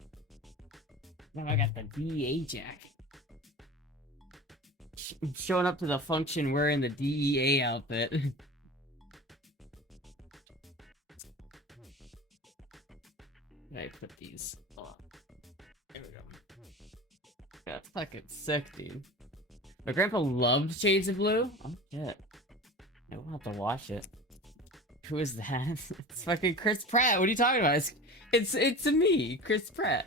Now I got the DEA jacket. Showing up to the function wearing the DEA outfit. I put these. Oh, there we go. That's fucking sick, dude. My grandpa loved Shades of Blue. Oh shit. I will have to watch it. Who is that? It's fucking Chris Pratt. What are you talking about? It's me, Chris Pratt.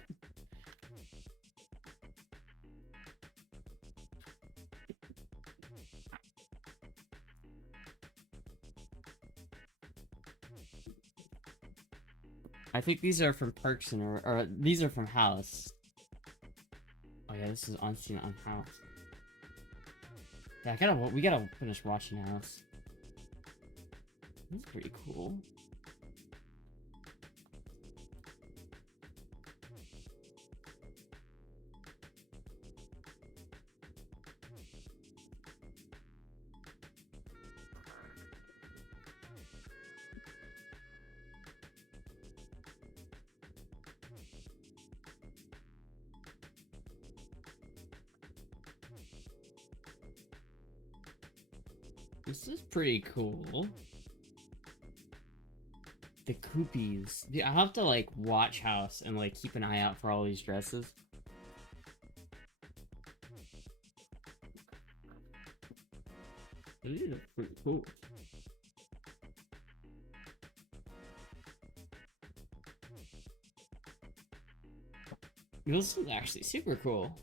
I think these are from Parks and or these are from House. Oh yeah, this is on scene on House. Yeah, we gotta finish watching House. That's pretty cool. This is pretty cool. The Koopies. Dude, I'll have to like watch House and like keep an eye out for all these dresses. These are pretty cool. This is actually super cool.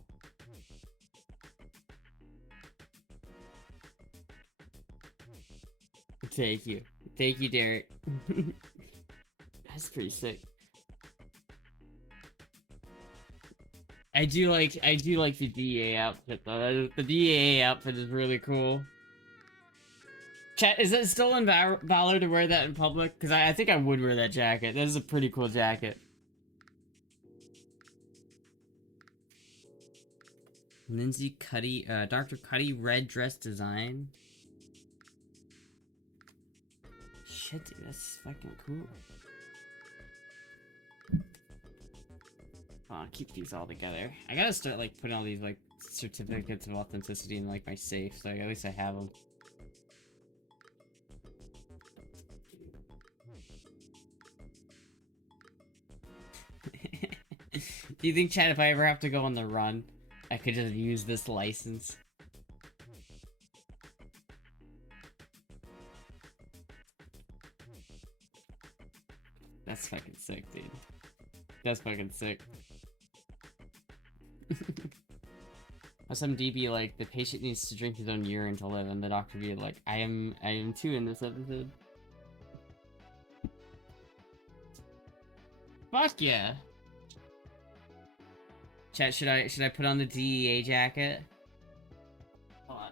Thank you. Thank you, Derek. That's pretty sick. I do like the DEA outfit though. The DEA outfit is really cool. Chat, is it still in valor to wear that in public? Because I think I would wear that jacket. That is a pretty cool jacket. Lindsay Cuddy, Dr. Cuddy red dress design. shit, dude, that's fucking cool. I'll keep these all together. I gotta start, like, putting all these, like, certificates of authenticity in, like, my safe, so at least I have them. Do you think, Chad, if I ever have to go on the run, I could just use this license? That's fucking sick, dude. That's fucking sick. Some DB like the patient needs to drink his own urine to live, and the doctor be like, I am too in this episode. Fuck yeah. Chat, should I put on the DEA jacket? Hold on.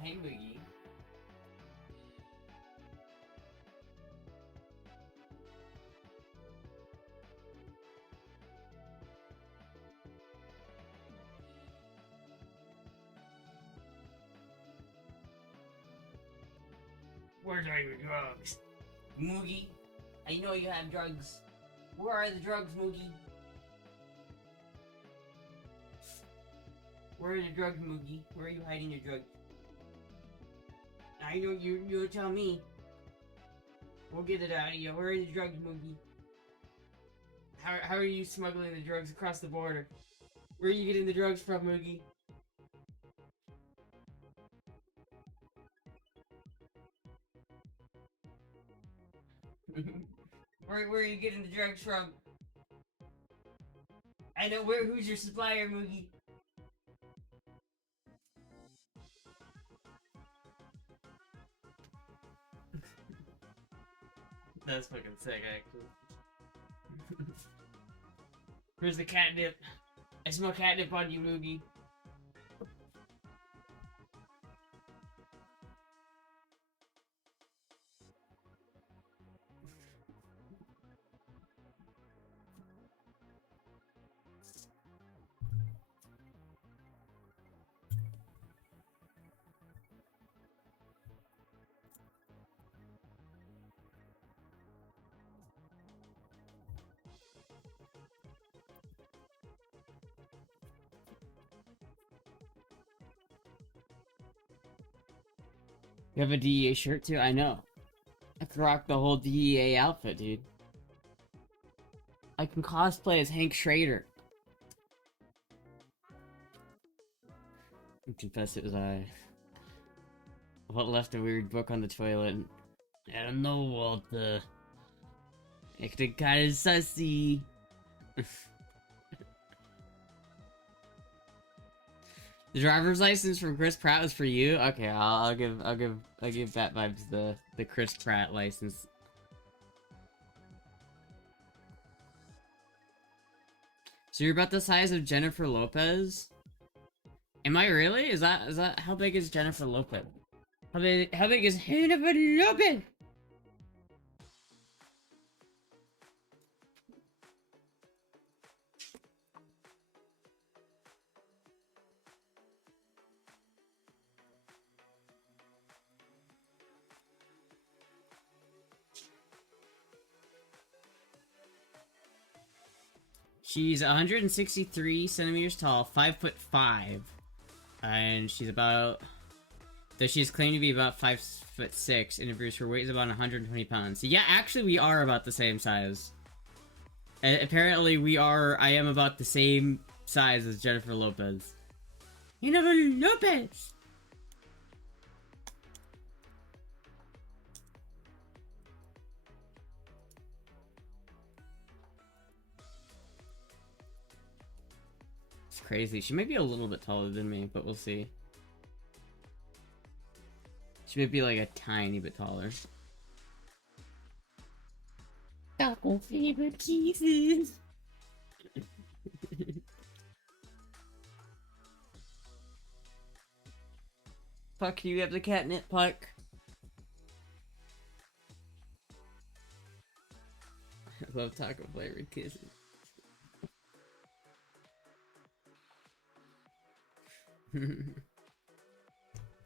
Hey, Boogie. Where's all your drugs? Moogie, I know you have drugs. Where are the drugs, Moogie? Where are the drugs, Moogie? Where are you hiding your drugs? I know you'll tell me. We'll get it out of you. Where are the drugs, Moogie? How are you smuggling the drugs across the border? Where are you getting the drugs from, Moogie? Where are you getting the drugs from? I know who's your supplier, Moogie? That's fucking sick, actually. Where's the catnip? I smell catnip on you, Moogie. You have a DEA shirt too? I know. I could rock the whole DEA outfit, dude. I can cosplay as Hank Schrader. I confess it was I. What left a weird book on the toilet? I don't know, Walter. Acting kinda sussy. The driver's license from Chris Pratt was for you? Okay, I'll give Bat Vibes the Chris Pratt license. So you're about the size of Jennifer Lopez? Am I really? Is that how big is Jennifer Lopez? How big is Jennifer Lopez? She's 163 centimeters tall, 5'5", and she's about. Though she's claimed to be about 5'6", and her weight is about 120 pounds. So yeah, actually, we are about the same size. Apparently, I am about the same size as Jennifer Lopez. Jennifer Lopez. Crazy. She may be a little bit taller than me, but we'll see. She might be like a tiny bit taller. Couple favorite kisses. Puck, you have the catnip, Puck. I love taco flavored kisses.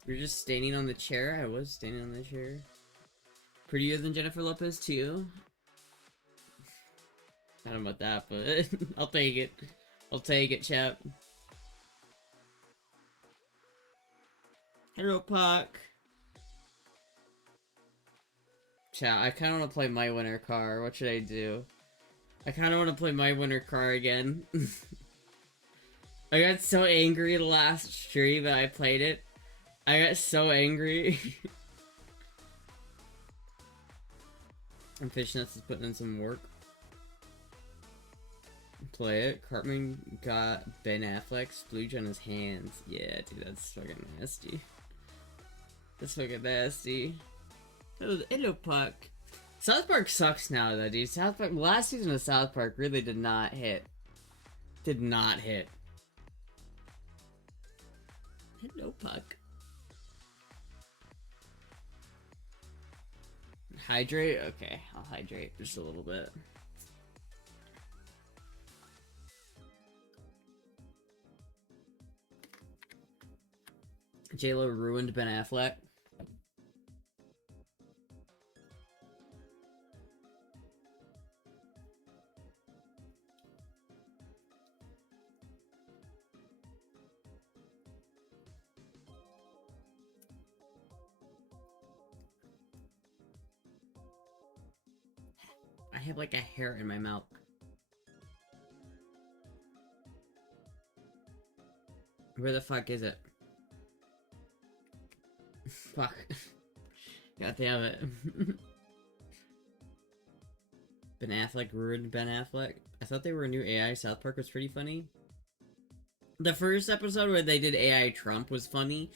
You're just standing on the chair? I was standing on the chair. Prettier than Jennifer Lopez, too. I don't know about that, but I'll take it. I'll take it, chap. Hello, Puck. Chat, I kind of want to play My Winter Car. What should I do? I kind of want to play My Winter Car again. I got so angry the last stream that I played it. I got so angry. And Fishnets is putting in some work. Play it. Cartman got Ben Affleck's splooge on his hands. Yeah, dude, that's fucking nasty. That's fucking nasty. Hello, Puck. South Park sucks now, though, dude. South Park, last season of South Park really did not hit. Did not hit. Hello, Puck. Hydrate? Okay, I'll hydrate just a little bit. J-Lo ruined Ben Affleck. I have like a hair in my mouth. Where the fuck is it? Fuck. God damn it. Ben Affleck ruined Ben Affleck. I thought they were a new AI. South Park was pretty funny. The first episode where they did AI Trump was funny.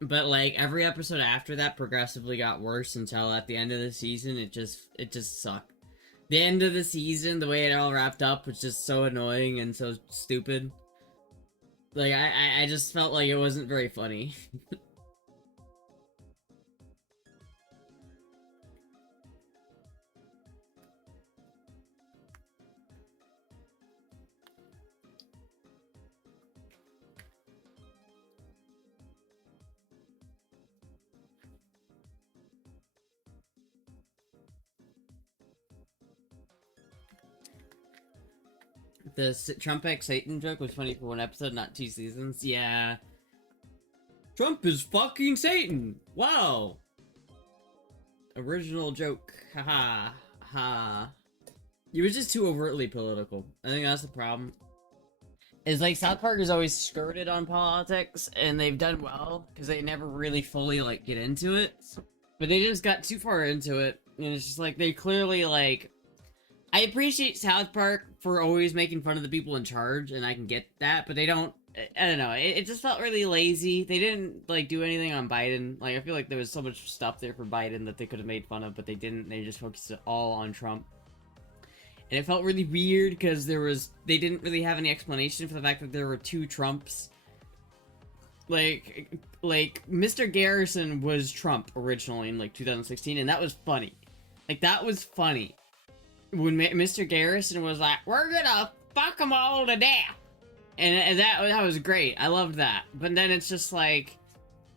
But like every episode after that progressively got worse until at the end of the season it just sucked. The end of the season, the way it all wrapped up was just so annoying and so stupid. Like I just felt like it wasn't very funny. The Trump X Satan joke was funny for one episode, not 2 seasons. Yeah. Trump is fucking Satan! Wow! Original joke. Haha. Ha. It was just too overtly political. I think that's the problem. Is like South Park is always skirted on politics, and they've done well, because they never really fully like get into it. But they just got too far into it, and it's just like they clearly like I appreciate South Park for always making fun of the people in charge, and I can get that, but they don't, I don't know, it just felt really lazy. They didn't, like, do anything on Biden. Like, I feel like there was so much stuff there for Biden that they could have made fun of, but they didn't. They just focused it all on Trump. And it felt really weird, because they didn't really have any explanation for the fact that there were 2 Trumps. Like, Mr. Garrison was Trump originally in, like, 2016, and that was funny. Like, that was funny. When Mr. Garrison was like, we're gonna fuck them all to death. And that was great. I loved that. But then it's just like,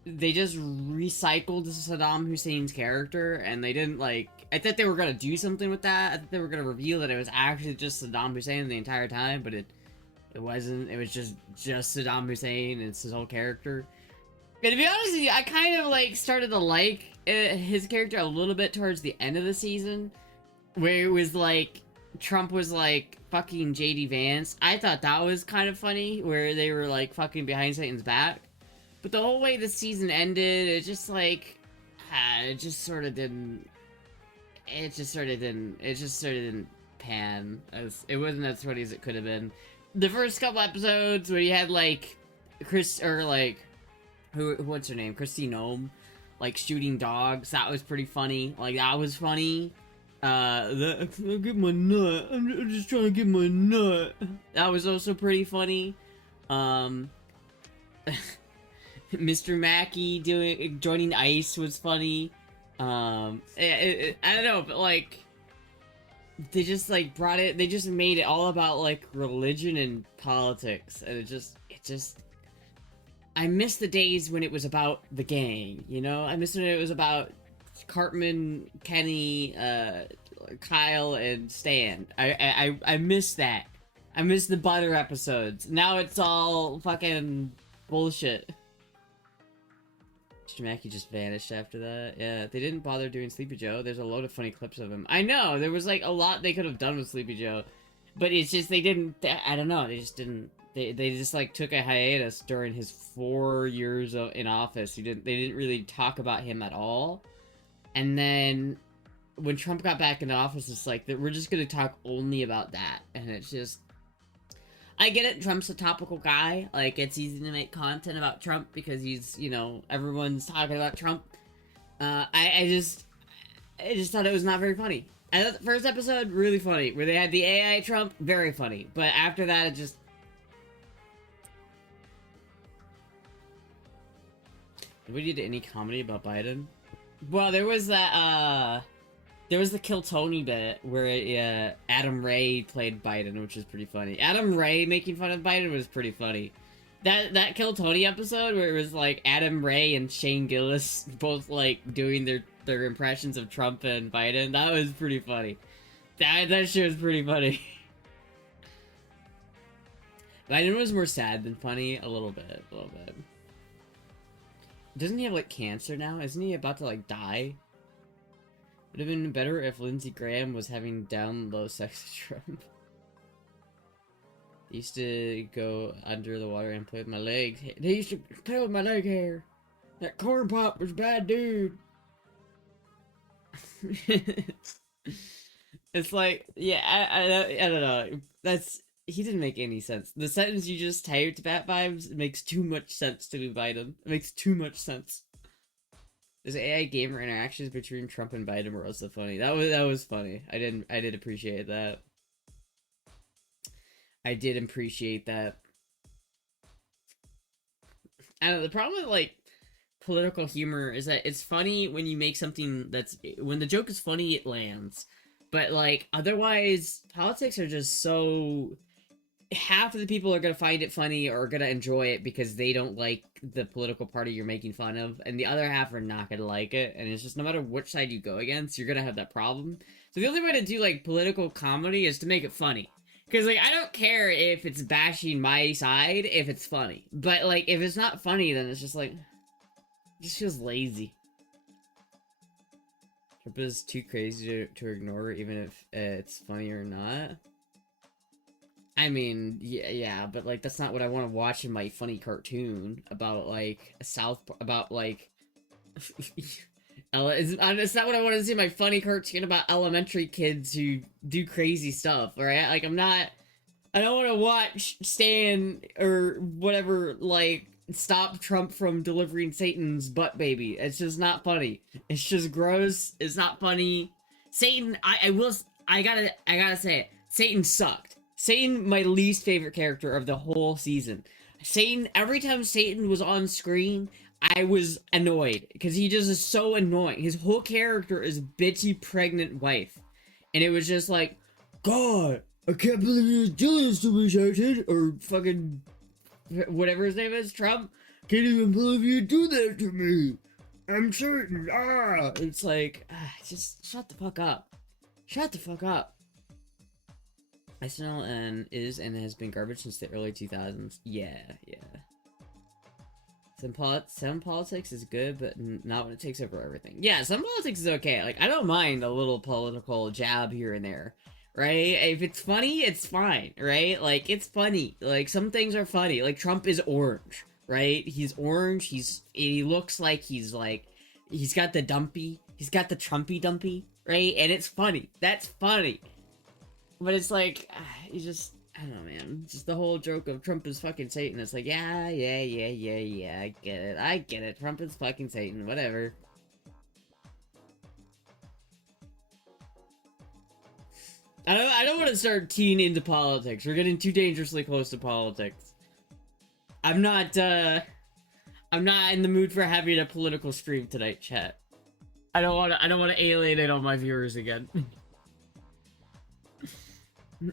they just recycled Saddam Hussein's character, and they didn't like, I thought they were gonna do something with that. I thought they were gonna reveal that it was actually just Saddam Hussein the entire time, but it wasn't. It was just Saddam Hussein, and it's his whole character. And to be honest with you, I kind of like started to like his character a little bit towards the end of the season. Where it was like, Trump was like fucking JD Vance. I thought that was kind of funny, where they were like fucking behind Satan's back. But the whole way the season ended, it just like, it just sort of didn't pan. It wasn't as funny as it could have been. The first couple episodes where you had like, what's her name? Christy Nome. like shooting dogs. That was pretty funny. Like, that was funny. I'll get my nut. I'm just trying to get my nut. That was also pretty funny. Mr. Mackey joining ICE was funny. I don't know, but like, they just like they just made it all about like religion and politics, and it just I miss the days when it was about the gang, you know? I miss when it was about Cartman, Kenny, Kyle, and Stan. I miss that. I miss the butter episodes. Now it's all fucking bullshit. Mr. Mackey just vanished after that. Yeah, they didn't bother doing Sleepy Joe. There's a load of funny clips of him. I know, there was like a lot they could have done with Sleepy Joe. But it's just, they didn't, I don't know, they just didn't, they just like took a hiatus during his 4 years in office. They didn't really talk about him at all. And then when Trump got back into office, it's like, we're just gonna talk only about that. And it's just, I get it, Trump's a topical guy. Like, it's easy to make content about Trump because he's, you know, everyone's talking about Trump. I just thought it was not very funny. I thought the first episode, really funny. Where they had the AI Trump, very funny. But after that, it just... Did we do any comedy about Biden? Well, there was that, there was the Kill Tony bit where Adam Ray played Biden, which was pretty funny. Adam Ray making fun of Biden was pretty funny. That Kill Tony episode where it was like Adam Ray and Shane Gillis both like doing their impressions of Trump and Biden, that was pretty funny. That shit was pretty funny. Biden was more sad than funny, a little bit. Doesn't he have like cancer now? Isn't he about to like die? Would have been better if Lindsey Graham was having down low sex with Trump. I used to go under the water and play with my legs. They used to play with my leg hair. That corn pop was bad, dude. It's like, yeah, I don't know. He didn't make any sense. The sentence you just typed, Bat Vibes, makes too much sense to be Biden. It makes too much sense. There's AI gamer interactions between Trump and Biden were also funny. That was funny. I did appreciate that. I did appreciate that. I don't know, the problem with like political humor is that it's funny when you make something when the joke is funny, it lands. But like otherwise, politics are just so, half of the people are gonna find it funny or gonna enjoy it because they don't like the political party you're making fun of, and the other half are not gonna like it, and it's just no matter which side you go against, you're gonna have that problem. So the only way to do like political comedy is to make it funny. Because like I don't care if it's bashing my side if it's funny. But like if it's not funny, then it's just like, it just feels lazy. Trump is too crazy to ignore even if it's funny or not. I mean, yeah, but like that's not what I want to watch in my funny cartoon about like about like it's not what I want to see in my funny cartoon about elementary kids who do crazy stuff, right? Like I don't want to watch Stan or whatever like stop Trump from delivering Satan's butt baby. It's just not funny. It's just gross. It's not funny. Satan, I gotta say it. Satan sucked. Satan, my least favorite character of the whole season. Satan, every time Satan was on screen, I was annoyed. Because he just is so annoying. His whole character is bitchy pregnant wife. And it was just like, God, I can't believe you do this to me, Satan. Or fucking, whatever his name is, Trump. Can't even believe you do that to me. I'm Satan. Ah. It's like, just shut the fuck up. Shut the fuck up. SNL is and has been garbage since the early 2000s. Yeah. Some politics is good, but not when it takes over everything. Yeah, some politics is okay. Like, I don't mind a little political jab here and there, right? If it's funny, it's fine, right? Like, it's funny. Like, some things are funny. Like, Trump is orange, right? He's orange. He looks like he's got the dumpy. He's got the Trumpy dumpy, right? And it's funny. That's funny. But it's like, I don't know, man. Just the whole joke of Trump is fucking Satan. It's like, yeah, I get it. Trump is fucking Satan, whatever. I don't want to start teeing into politics. We're getting too dangerously close to politics. I'm not in the mood for having a political stream tonight, chat. I don't want to alienate all my viewers again.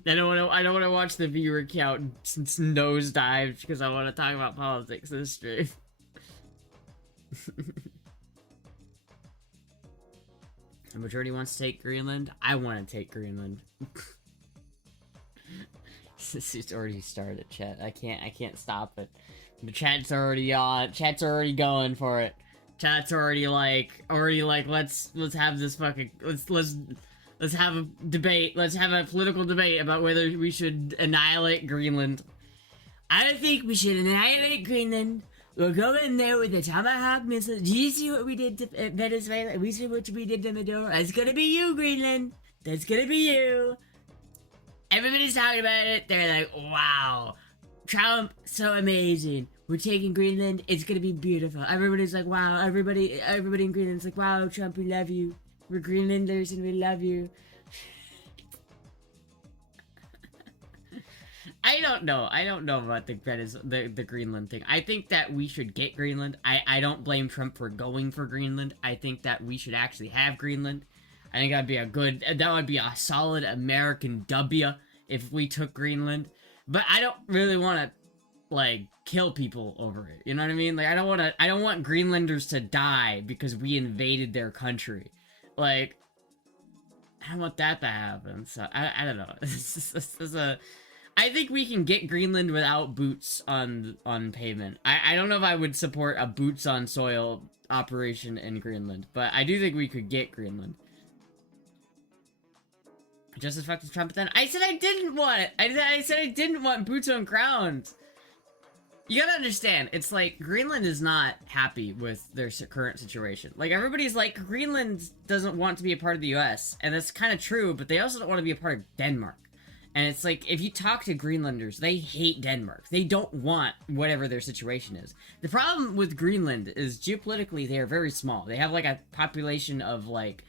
I don't want to watch the viewer count nosedive because I want to talk about politics this stream. The majority wants to take Greenland. I want to take Greenland. It's already started, chat. I can't stop it. The chat's already on. Chat's already going for it. Chat's already like let's have this fucking let's have a debate. Let's have a political debate about whether we should annihilate Greenland. I think we should annihilate Greenland. We'll go in there with a tomahawk missile. Do you see what we did to Venezuela? We see what we did to Maduro. That's gonna be you, Greenland. That's gonna be you. Everybody's talking about it. They're like, wow, Trump, so amazing. We're taking Greenland. It's gonna be beautiful. Everybody's like, wow. Everybody in Greenland's like, wow, Trump, we love you. We're Greenlanders and we love you. I don't know about the Greenland thing. I think that we should get Greenland. I don't blame Trump for going for Greenland. I think that we should actually have Greenland. I think that would be a solid American W if we took Greenland. But I don't really want to, like, kill people over it. You know what I mean? Like, I don't want Greenlanders to die because we invaded their country. Like, I don't want that to happen. So, I don't know. I think we can get Greenland without boots on pavement. I don't know if I would support a boots on soil operation in Greenland, but I do think we could get Greenland. Just as fucked as Trump then. I said I didn't want it. I said I didn't want boots on ground. You gotta understand, it's like, Greenland is not happy with their current situation. Like, everybody's like, Greenland doesn't want to be a part of the US, and that's kind of true, but they also don't want to be a part of Denmark. And it's like, if you talk to Greenlanders, they hate Denmark. They don't want whatever their situation is. The problem with Greenland is, geopolitically, they are very small. They have, like, a population of, like,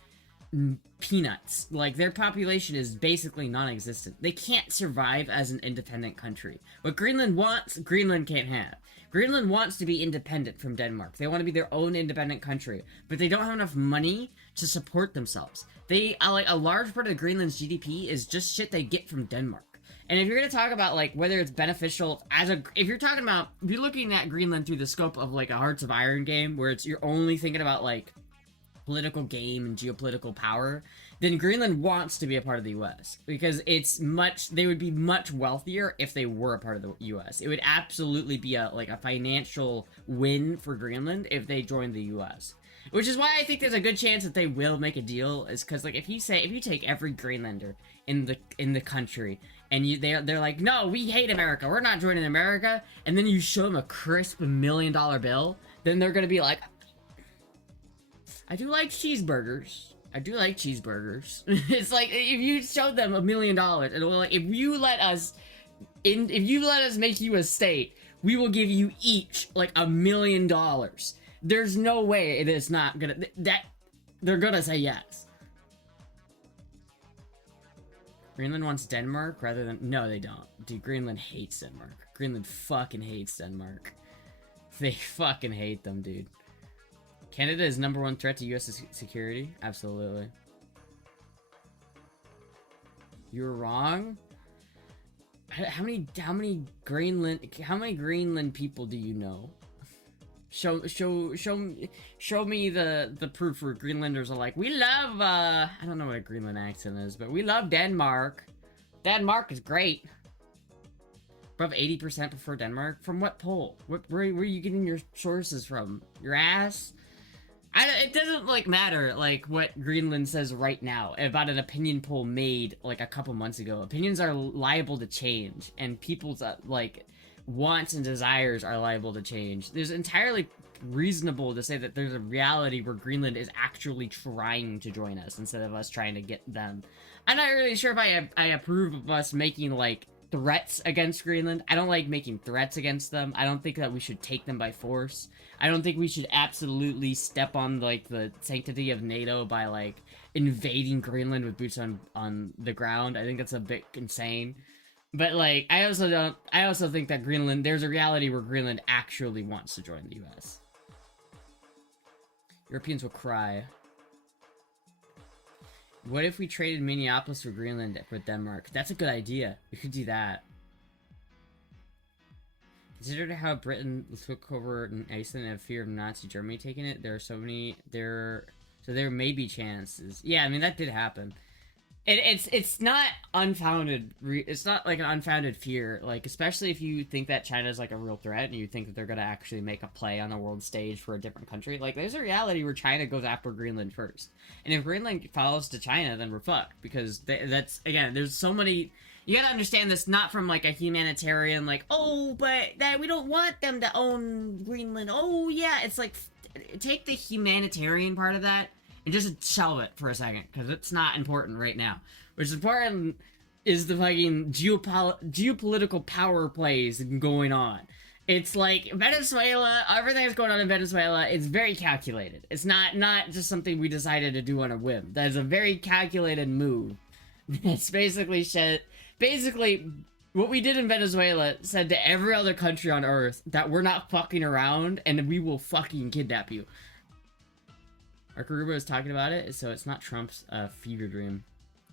peanuts. Like, their population is basically non-existent. They can't survive as an independent country. What Greenland wants, Greenland can't have. Greenland wants to be independent from Denmark. They want to be their own independent country, but they don't have enough money to support themselves. They like, a large part of Greenland's GDP is just shit they get from Denmark. And if you're gonna talk about, like, whether it's beneficial if you're looking at Greenland through the scope of, like, a Hearts of Iron game, where you're only thinking about, like, political game and geopolitical power, then Greenland wants to be a part of the US, because they would be much wealthier if they were a part of the US. It would absolutely be a financial win for Greenland if they joined the US. Which is why I think there's a good chance that they will make a deal, is because, like, if you take every Greenlander in the country and they're like, no, we hate America, we're not joining America, and then you show them a crisp $1 million bill, then they're gonna be like, I do like cheeseburgers. It's like, if you showed them $1 million, and like, if you let us make you a state, we will give you each like $1 million. There's no way it is not gonna they're gonna say yes. Greenland wants Denmark rather than no, they don't. Dude, Greenland hates Denmark. Greenland fucking hates Denmark. They fucking hate them, dude. Canada is #1 threat to U.S. security? Absolutely. You were wrong? How many Greenland people do you know? Show me the proof where Greenlanders are like, we love, I don't know what a Greenland accent is, but we love Denmark. Denmark is great. Above 80% prefer Denmark? From what poll? Where are you getting your sources from? Your ass? It doesn't, like, matter, like, what Greenland says right now about an opinion poll made, like, a couple months ago. Opinions are liable to change, and people's, like, wants and desires are liable to change. There's entirely reasonable to say that there's a reality where Greenland is actually trying to join us instead of us trying to get them. I'm not really sure if I approve of us making, like, threats against Greenland. I don't like making threats against them. I don't think that we should take them by force. I don't think we should absolutely step on like the sanctity of NATO by like invading Greenland with boots on the ground. I think that's a bit insane. But like I also think that Greenland, there's a reality where Greenland actually wants to join the US. Europeans will cry. What if we traded Minneapolis for Greenland for Denmark? That's a good idea. We could do that. Consider how Britain took over in Iceland and have fear of Nazi Germany taking it. There are so many so there may be chances. Yeah, I mean that did happen. It's not unfounded. It's not like an unfounded fear. Like especially if you think that China is like a real threat and you think that they're gonna actually make a play on the world stage for a different country. Like there's a reality where China goes after Greenland first, and if Greenland follows to China, then we're fucked because that's again. There's so many. You gotta understand this not from like a humanitarian like, oh, but that we don't want them to own Greenland. Oh yeah, it's like take the humanitarian part of that and just shelve it for a second because it's not important right now. What's important is the fucking geopolitical power plays going on. It's like Venezuela, everything that's going on in Venezuela is very calculated. It's not just something we decided to do on a whim. That is a very calculated move. It's basically shit. Basically, what we did in Venezuela said to every other country on Earth that we're not fucking around and we will fucking kidnap you. Arkaruba is talking about it, so it's not Trump's fever dream.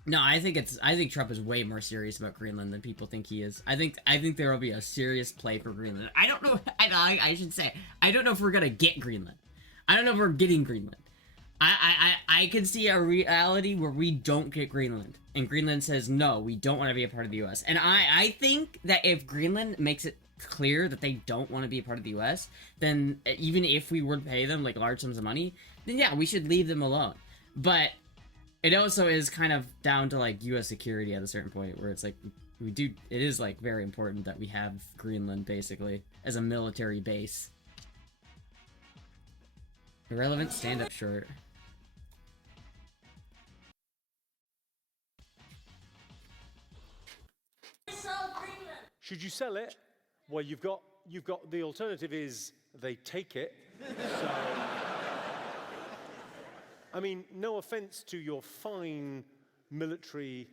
No, I think Trump is way more serious about Greenland than people think he is. I think there will be a serious play for Greenland. I don't know. I should say I don't know if we're gonna get Greenland. I don't know if we're getting Greenland. I can see a reality where we don't get Greenland, and Greenland says no, we don't want to be a part of the U.S. And I think that if Greenland makes it clear that they don't want to be a part of the U.S., then even if we were to pay them like large sums of money, then yeah, we should leave them alone. But it also is kind of down to like U.S. security at a certain point where it's like it is like very important that we have Greenland basically as a military base. Irrelevant stand-up short. Should you sell it? Well, you've got the alternative is they take it. So, I mean, no offense to your fine military.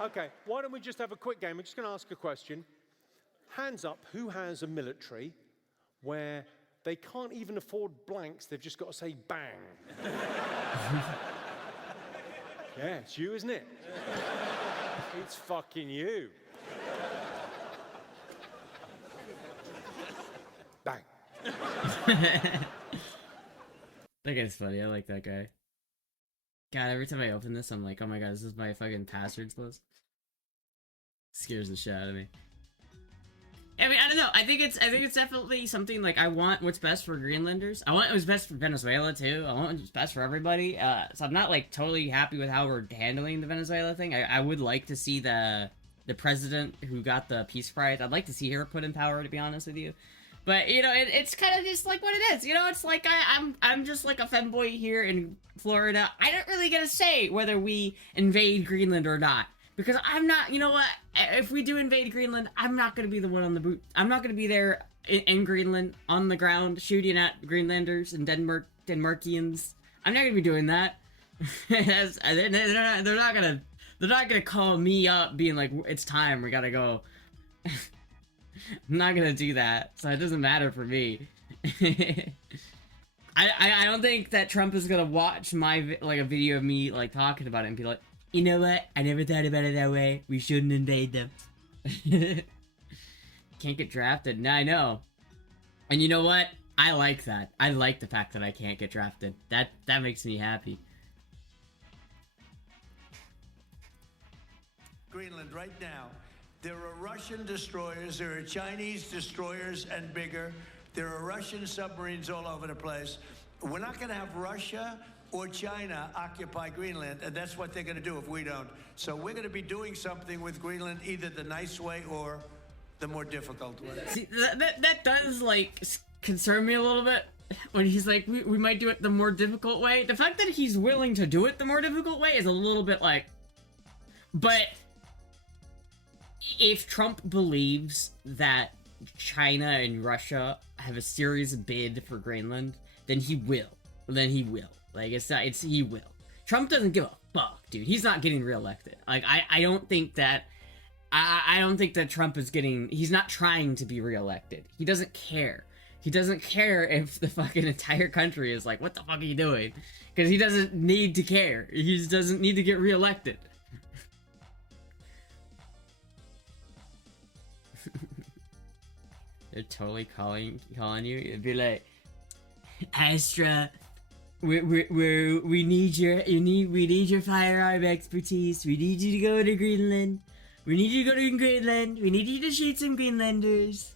Okay, why don't we just have a quick game? I'm just going to ask a question. Hands up, who has a military where they can't even afford blanks, they've just got to say bang? Yeah, it's you, isn't it? It's fucking you. Bang. That guy's funny. I like that guy. God, every time I open this, I'm like, oh my god, this is my fucking passwords list. Scares the shit out of me. I mean, I don't know. I think it's definitely something like I want what's best for Greenlanders. I want what's best for Venezuela too. I want what's best for everybody. So I'm not like totally happy with how we're handling the Venezuela thing. I would like to see the president who got the Peace Prize. I'd like to see her put in power, to be honest with you. But you know, it's kind of just like what it is. You know, it's like I'm just like a femboy here in Florida. I don't really get a say whether we invade Greenland or not. Because I'm not, you know what, if we do invade Greenland, I'm not going to be the one on the boot. I'm not going to be there in Greenland, on the ground, shooting at Greenlanders and Denmarkians. I'm not going to be doing that. They're not going to call me up being like, it's time, we got to go. I'm not going to do that, so it doesn't matter for me. I don't think that Trump is going to watch my, like, a video of me, like, talking about it and be like, you know what? I never thought about it that way. We shouldn't invade them. Can't get drafted. No, I know. And you know what? I like that. I like the fact that I can't get drafted. That makes me happy. Greenland right now. There are Russian destroyers, there are Chinese destroyers and bigger. There are Russian submarines all over the place. We're not going to have Russia or China occupy Greenland, and that's what they're going to do if we don't. So we're going to be doing something with Greenland, either the nice way or the more difficult way. See, that does, like, concern me a little bit, when he's like, we might do it the more difficult way. The fact that he's willing to do it the more difficult way is a little bit like... But if Trump believes that China and Russia have a serious bid for Greenland, then he will. Like, he will. Trump doesn't give a fuck, dude. He's not getting reelected. Like, I don't think that... I don't think that Trump is getting... He's not trying to be reelected. He doesn't care. He doesn't care if the fucking entire country is like, what the fuck are you doing? Because he doesn't need to care. He just doesn't need to get reelected. They're totally calling you. It'd be like, Astra, we need your firearm expertise. We need you to go to Greenland. We need you to go to Greenland. We need you to shoot some Greenlanders.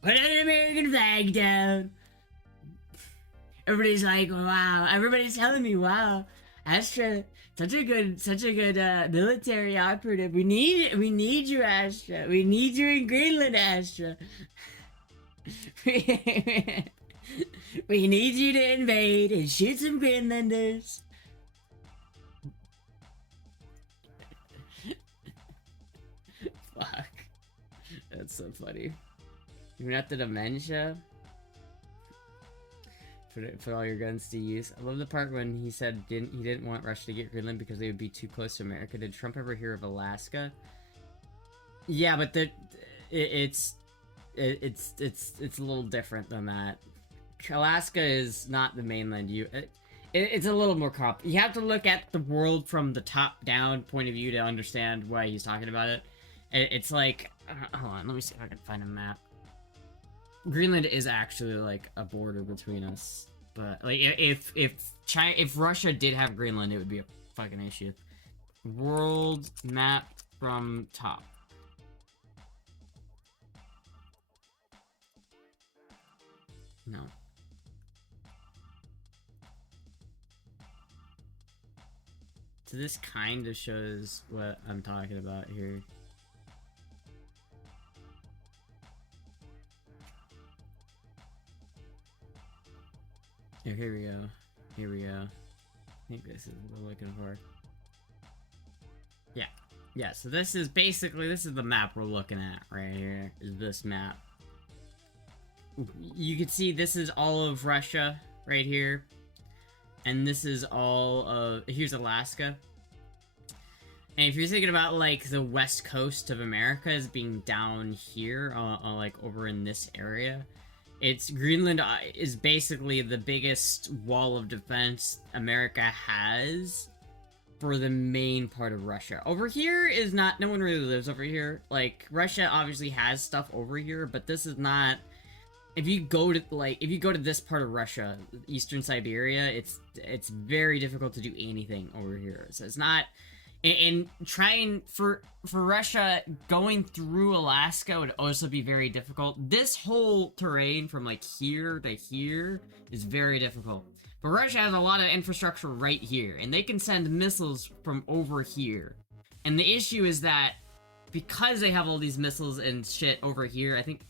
Put an American flag down. Everybody's like, wow. Everybody's telling me, wow, Astra, such a good military operative. We need you, Astra. We need you in Greenland, Astra. We need you to invade and shoot some Greenlanders. Fuck. That's so funny. Even after dementia? Put all your guns to use. I love the part when he said he didn't want Russia to get Greenland because they would be too close to America. Did Trump ever hear of Alaska? Yeah, but it's a little different than that. Alaska is not the mainland. It's a little more complicated. You have to look at the world from the top-down point of view to understand why he's talking about it. It's like, hold on, let me see if I can find a map. Greenland is actually like a border between us, but like if Russia did have Greenland, it would be a fucking issue. World map from top. No. So this kind of shows what I'm talking about here. Here we go. Here we go. I think this is what we're looking for. Yeah. Yeah, so this is the map we're looking at right here. Is this map. You can see this is all of Russia right here. And this is all of... Here's Alaska. And if you're thinking about, like, the west coast of America as being down here, like, over in this area... Greenland is basically the biggest wall of defense America has for the main part of Russia. Over here is not, no one really lives over here. Like, Russia obviously has stuff over here, but this is not, if you go to this part of Russia, eastern Siberia, it's very difficult to do anything over here. So it's not, and trying for Russia, going through Alaska would also be very difficult. This whole terrain from like here to here is very difficult. But Russia has a lot of infrastructure right here, and they can send missiles from over here. And the issue is that because they have all these missiles and shit over here, I think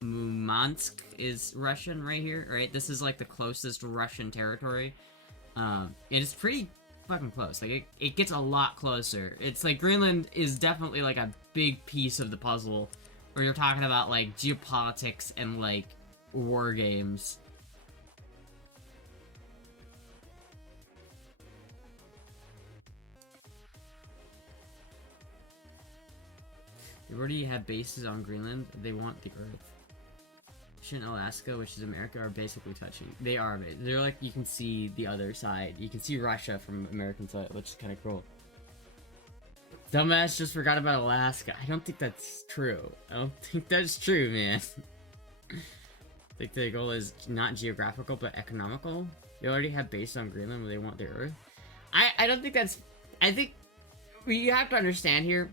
Murmansk is Russian right here, right? This is like the closest Russian territory. And it's pretty fucking close. Like, it gets a lot closer. It's like Greenland is definitely like a big piece of the puzzle where you're talking about like geopolitics and like war games. They already have bases on Greenland. They want the Earth. And Alaska, which is America, are basically touching. They are. They're like, you can see the other side. You can see Russia from American side, which is kind of cool. Dumbass just forgot about Alaska. I don't think that's true. I don't think that's true, man. I think the goal is not geographical, but economical. They already have bases on Greenland where they want their Earth. I don't think that's... I think what you have to understand here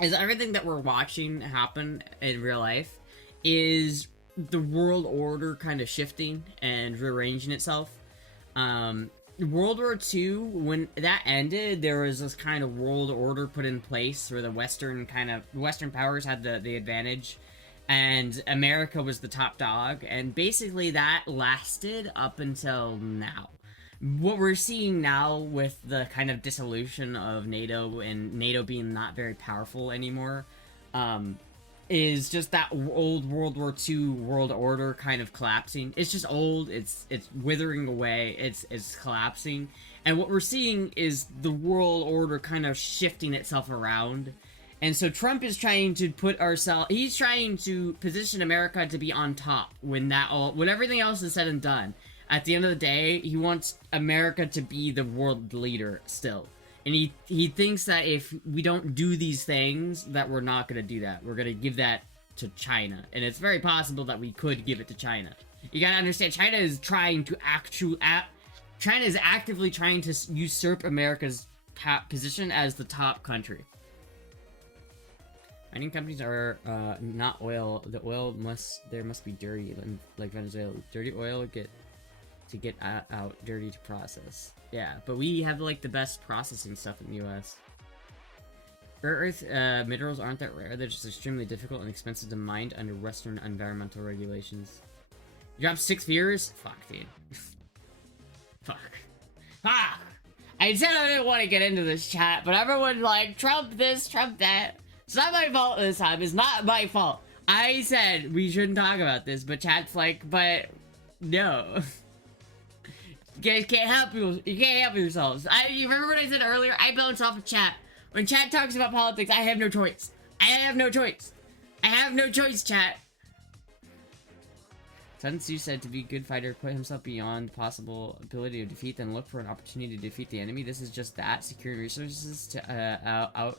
is everything that we're watching happen in real life is the world order kind of shifting and rearranging itself. World War II, when that ended, there was this kind of world order put in place where the Western powers had the advantage, and America was the top dog, and basically that lasted up until now. What we're seeing now with the kind of dissolution of NATO and NATO being not very powerful anymore, is just that old World War II world order kind of collapsing. It's just old, it's withering away, it's collapsing, and what we're seeing is the world order kind of shifting itself around. And so Trump is trying to he's trying to position America to be on top when everything else is said and done. At the end of the day, he wants America to be the world leader still. And he thinks that if we don't do these things, that we're not going to do that. We're going to give that to China. And it's very possible that we could give it to China. You got to understand, China is actively trying to usurp America's position as the top country. Mining companies are not oil. The oil there must be dirty, like Venezuela. Dirty oil get out, dirty to process. Yeah, but we have like the best processing stuff in the U.S. Rare earth minerals aren't that rare. They're just extremely difficult and expensive to mine under Western environmental regulations. You dropped 6 viewers? Fuck, dude. Fuck. Ah! I said I didn't want to get into this chat, but everyone like Trump this, Trump that. It's not my fault this time. It's not my fault. I said we shouldn't talk about this, but chat's like, but no. You guys can't help you. You can't help yourselves. You remember what I said earlier? I bounce off of chat. When chat talks about politics, I have no choice. I have no choice. I have no choice, chat. Sun Tzu said to be a good fighter, put himself beyond possible ability of defeat, then look for an opportunity to defeat the enemy. This is just that, securing resources to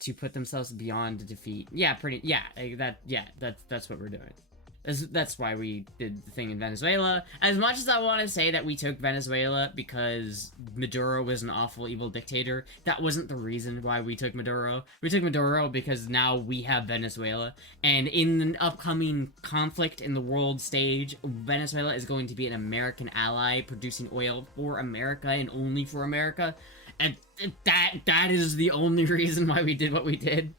to put themselves beyond defeat. Yeah, that's what we're doing. That's why we did the thing in Venezuela. As much as I want to say that we took Venezuela because Maduro was an awful, evil dictator, that wasn't the reason why we took Maduro. We took Maduro because now we have Venezuela. And in an upcoming conflict in the world stage, Venezuela is going to be an American ally producing oil for America and only for America. And that is the only reason why we did what we did.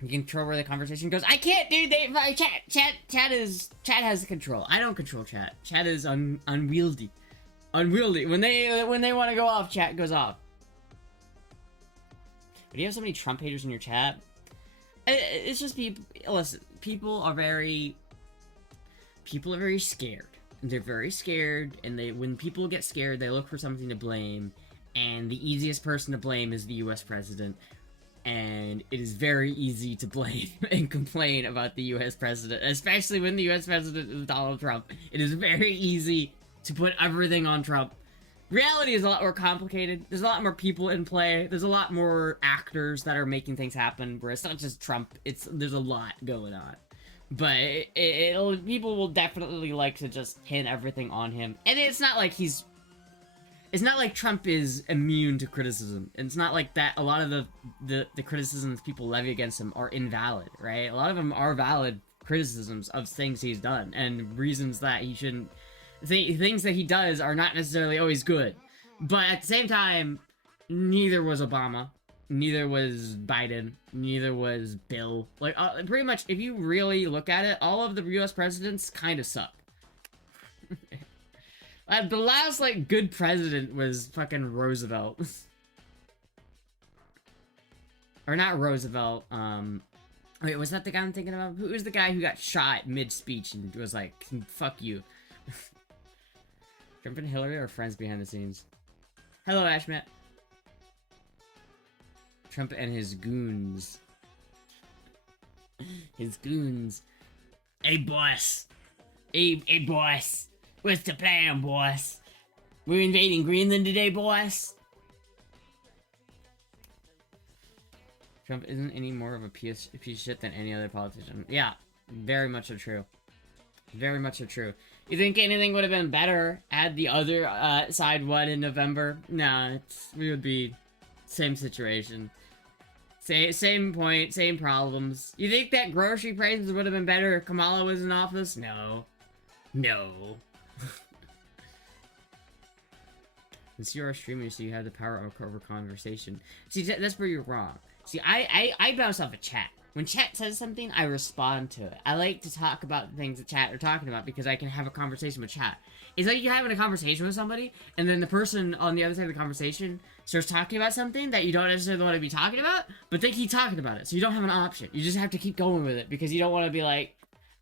You can control where the conversation goes. I can't, dude. Chat has control. I don't control chat. Chat is unwieldy. Unwieldy. When they want to go off, chat goes off. But you have so many Trump haters in your chat. It's just people. Listen, people are very scared. They're very scared, and when people get scared, they look for something to blame. And the easiest person to blame is the U.S. president. And it is very easy to blame and complain about the U.S. president, especially when the U.S. president is Donald Trump. It is very easy to put everything on Trump. Reality is a lot more complicated. There's a lot more people in play. There's a lot more actors that are making things happen, where it's not just Trump. There's a lot going on. But people will definitely like to just pin everything on him. And it's not like Trump is immune to criticism. It's not like that. A lot of the criticisms people levy against him are invalid, right? A lot of them are valid criticisms of things he's done and reasons that he shouldn't. Things that he does are not necessarily always good. But at the same time, neither was Obama, neither was Biden, neither was Bill. Like, pretty much, if you really look at it, all of the U.S. presidents kind of suck. The last, like, good president was fucking Roosevelt. Or not Roosevelt, wait, was that the guy I'm thinking about? Who was the guy who got shot mid-speech and was like, fuck you? Trump and Hillary are friends behind the scenes. Hello, Ashmet. Trump and his goons. His goons. Hey, boss. Hey, boss. What's the plan, boss? We're invading Greenland today, boss? Trump isn't any more of a piece of shit than any other politician. Yeah, very much so true. Very much so true. You think anything would have been better had the other side won in November? Nah, we would be same situation. Same point, same problems. You think that grocery prices would have been better if Kamala was in office? No. No. Since you're a streamer, so you have the power over conversation. See, that's where you're wrong. See, I bounce off a chat. when chat says something, I respond to it. I like to talk about the things that chat are talking about because I can have a conversation with chat. It's like you're having a conversation with somebody, and then the person on the other side of the conversation starts talking about something that you don't necessarily want to be talking about, but they keep talking about it, so you don't have an option. You just have to keep going with it because you don't want to be like,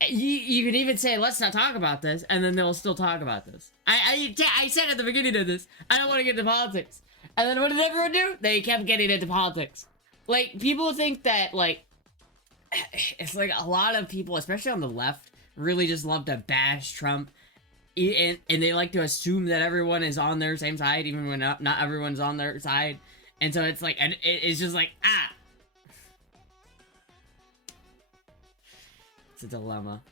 you could even say, let's not talk about this, and then they'll still talk about this. I said at the beginning of this, I don't want to get into politics. And then what did everyone do? They kept getting into politics. Like, people think that, like, it's like a lot of people, especially on the left, really just love to bash Trump. And they like to assume that everyone is on their same side, even when not everyone's on their side. And so it's like, and it's just like, it's a dilemma.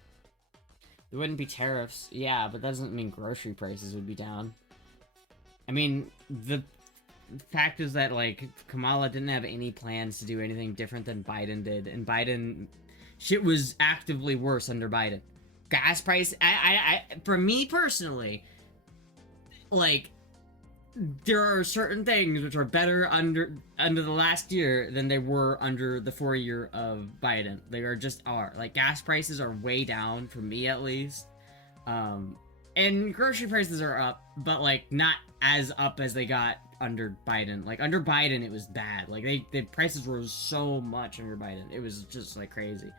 There wouldn't be tariffs, yeah, but that doesn't mean grocery prices would be down. I mean, the fact is that, like, Kamala didn't have any plans to do anything different than Biden did, and Biden, shit was actively worse under Biden. Gas price, for me personally, like, there are certain things which are better under the last year than they were under the 4 year of Biden. They are just are. Like, gas prices are way down, for me at least. And grocery prices are up, but, like, not as up as they got under Biden. Like, under Biden, it was bad. Like, the prices rose so much under Biden. It was just, like, crazy.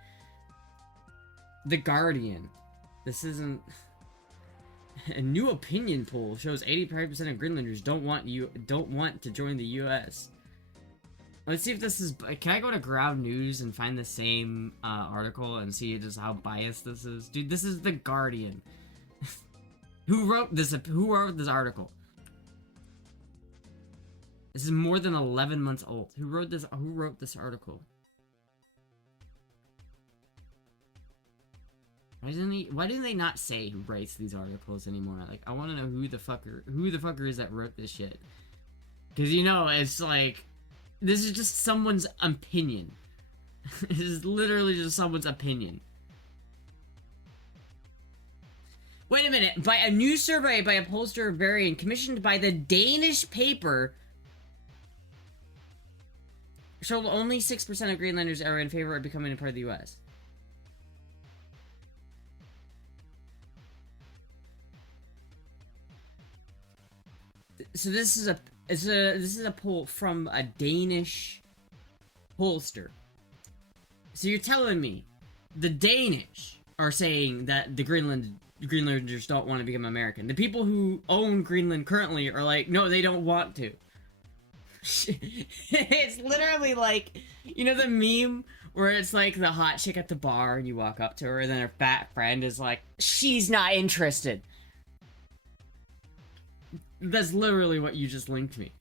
The Guardian. This isn't... A new opinion poll shows 85% of Greenlanders don't want to join the U.S. Let's see if this is... Can I go to Ground News and find the same article and see just how biased this is? Dude, this is The Guardian. Who wrote this article? This is more than 11 months old. Who wrote this article? Why didn't they not say who writes these articles anymore? Like, I want to know who the fucker is that wrote this shit. Because, you know, it's like, this is just someone's opinion. This is literally just someone's opinion. Wait a minute. By a new survey by a pollster Varian commissioned by the Danish paper showed only 6% of Greenlanders are in favor of becoming a part of the U.S. So this is a poll from a Danish pollster. So you're telling me the Danish are saying that the Greenlanders don't want to become American. The people who own Greenland currently are like, no, they don't want to. It's literally like, you know the meme where it's like the hot chick at the bar and you walk up to her and then her fat friend is like, she's not interested. That's literally what you just linked me.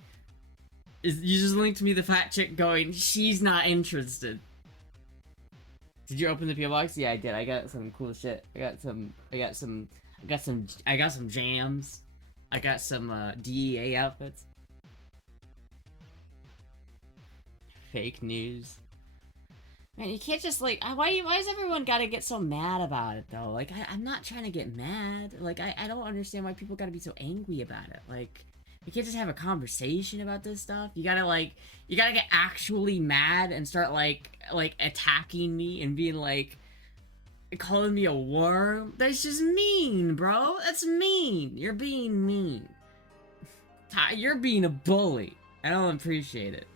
You just linked me the fat chick going, she's not interested. Did you open the PO box? Yeah, I did. I got some cool shit. I got some jams. I got some DEA outfits. Fake news. Man, you can't just, like, why does everyone gotta get so mad about it, though? Like, I'm not trying to get mad. Like, I don't understand why people gotta be so angry about it. Like, you can't just have a conversation about this stuff. You gotta get actually mad and start, like, attacking me and being, like, calling me a worm. That's just mean, bro. That's mean. You're being mean. You're being a bully. I don't appreciate it.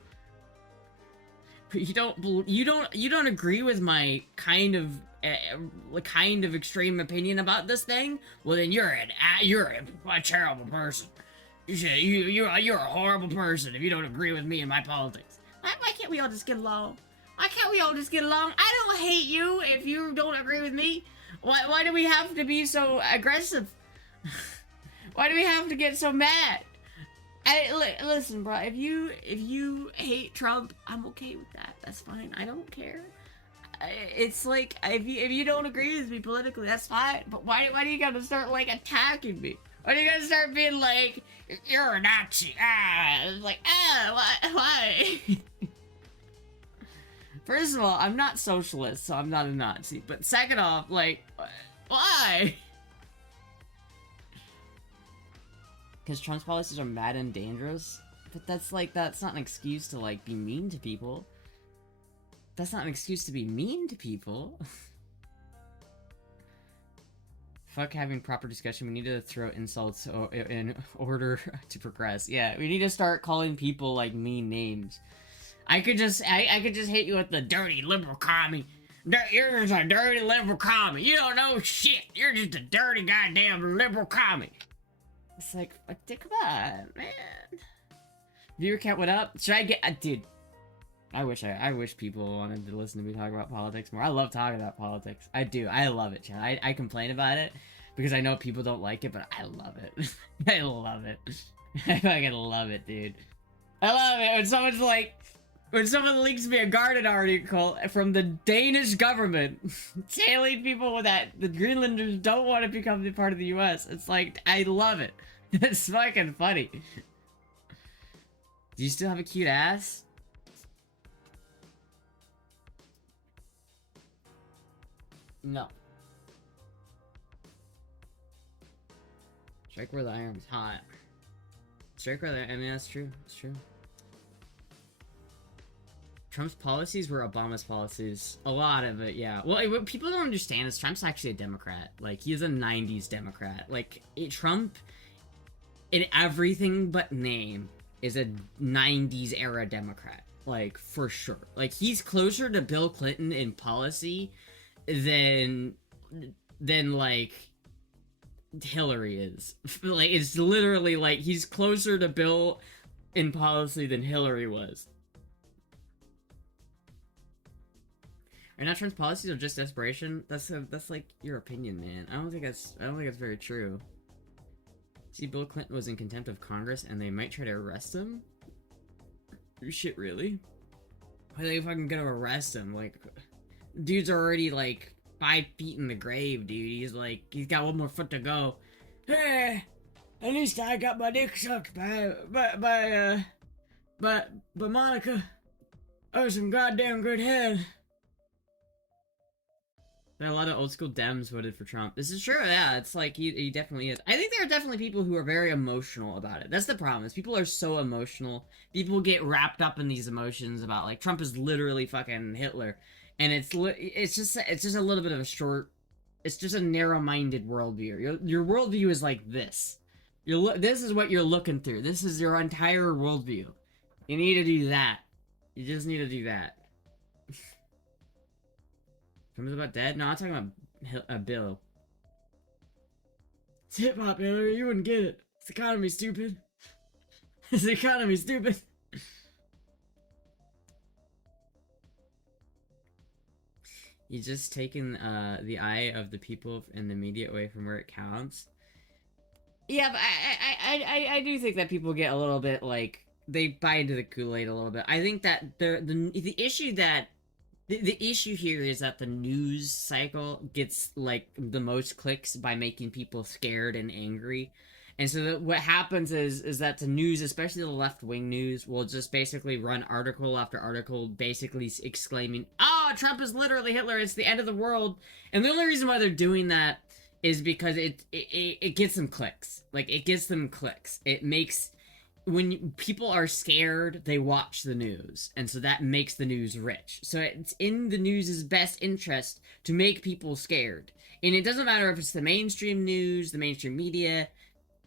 You don't agree with my kind of extreme opinion about this thing? Well, then you're a terrible person. You're a horrible person if you don't agree with me and my politics. Why can't we all just get along? Why can't we all just get along? I don't hate you if you don't agree with me. Why do we have to be so aggressive? Why do we have to get so mad? Listen, bro, if you hate Trump, I'm okay with that. That's fine. I don't care. It's like, if you don't agree with me politically, that's fine. But why do you gotta start, like, attacking me? Why do you gotta start being like, you're a Nazi? It's like, why? First of all, I'm not socialist, so I'm not a Nazi. But second off, like, why? Because Trump's policies are mad and dangerous. But that's not an excuse to, like, be mean to people. that's not an excuse to be mean to people. Fuck having proper discussion. We need to throw insults in order to progress. Yeah, we need to start calling people like mean names. I could just hit you with the dirty liberal commie. You're just a dirty liberal commie. You don't know shit. You're just a dirty goddamn liberal commie. It's like, come on, man. Viewer count went up. Should I get, dude? I wish people wanted to listen to me talk about politics more. I love talking about politics. I do. I love it, Chad. I complain about it because I know people don't like it, but I love it. I love it. I fucking love it, dude. I love it when someone leaks me a Guardian article from the Danish government telling people that the Greenlanders don't want to become part of the US. It's like, I love it. It's fucking funny. Do you still have a cute ass? No. Strike where the iron's hot. Strike where the... I mean, that's true. It's true. Trump's policies were Obama's policies. A lot of it, yeah. Well, what people don't understand is Trump's actually a Democrat. Like, he's a 90s Democrat. Like, Trump, in everything but name, is a 90s era Democrat. Like, for sure. Like, he's closer to Bill Clinton in policy than like Hillary is. Like, it's literally like he's closer to Bill in policy than Hillary was. Are not Trump's policies or just desperation? That's like your opinion, man. I don't think that's very true. See, Bill Clinton was in contempt of Congress and they might try to arrest him? Shit, really? Why are they fucking gonna arrest him? Like, dude's already like 5 feet in the grave, dude. He's got 1 more foot to go. Hey, at least I got my dick sucked by Monica. That was some goddamn good head. A lot of old school Dems voted for Trump. This is true, yeah. It's like, he definitely is. I think there are definitely people who are very emotional about it. That's the problem, is people are so emotional. People get wrapped up in these emotions about, like, Trump is literally fucking Hitler. And it's just a little bit of a short... It's just a narrow-minded worldview. Your worldview is like this. This is what you're looking through. This is your entire worldview. You need to do that. You just need to do that. Trump's about dead? No, I'm talking about Bill. It's hip-hop, Hillary. You wouldn't get it. It's the economy, stupid. It's the economy, stupid. You just taking the eye of the people and the media away from where it counts. Yeah, but I do think that people get a little bit, like, they buy into the Kool-Aid a little bit. I think that the issue here is that the news cycle gets, like, the most clicks by making people scared and angry. And so what happens is that the news, especially the left-wing news, will just basically run article after article basically exclaiming, "Oh, Trump is literally Hitler, it's the end of the world." And the only reason why they're doing that is because it gets them clicks. Like, it gets them clicks. It makes... When people are scared, they watch the news, and so that makes the news rich. So it's in the news's best interest to make people scared. And it doesn't matter if it's the mainstream news, the mainstream media,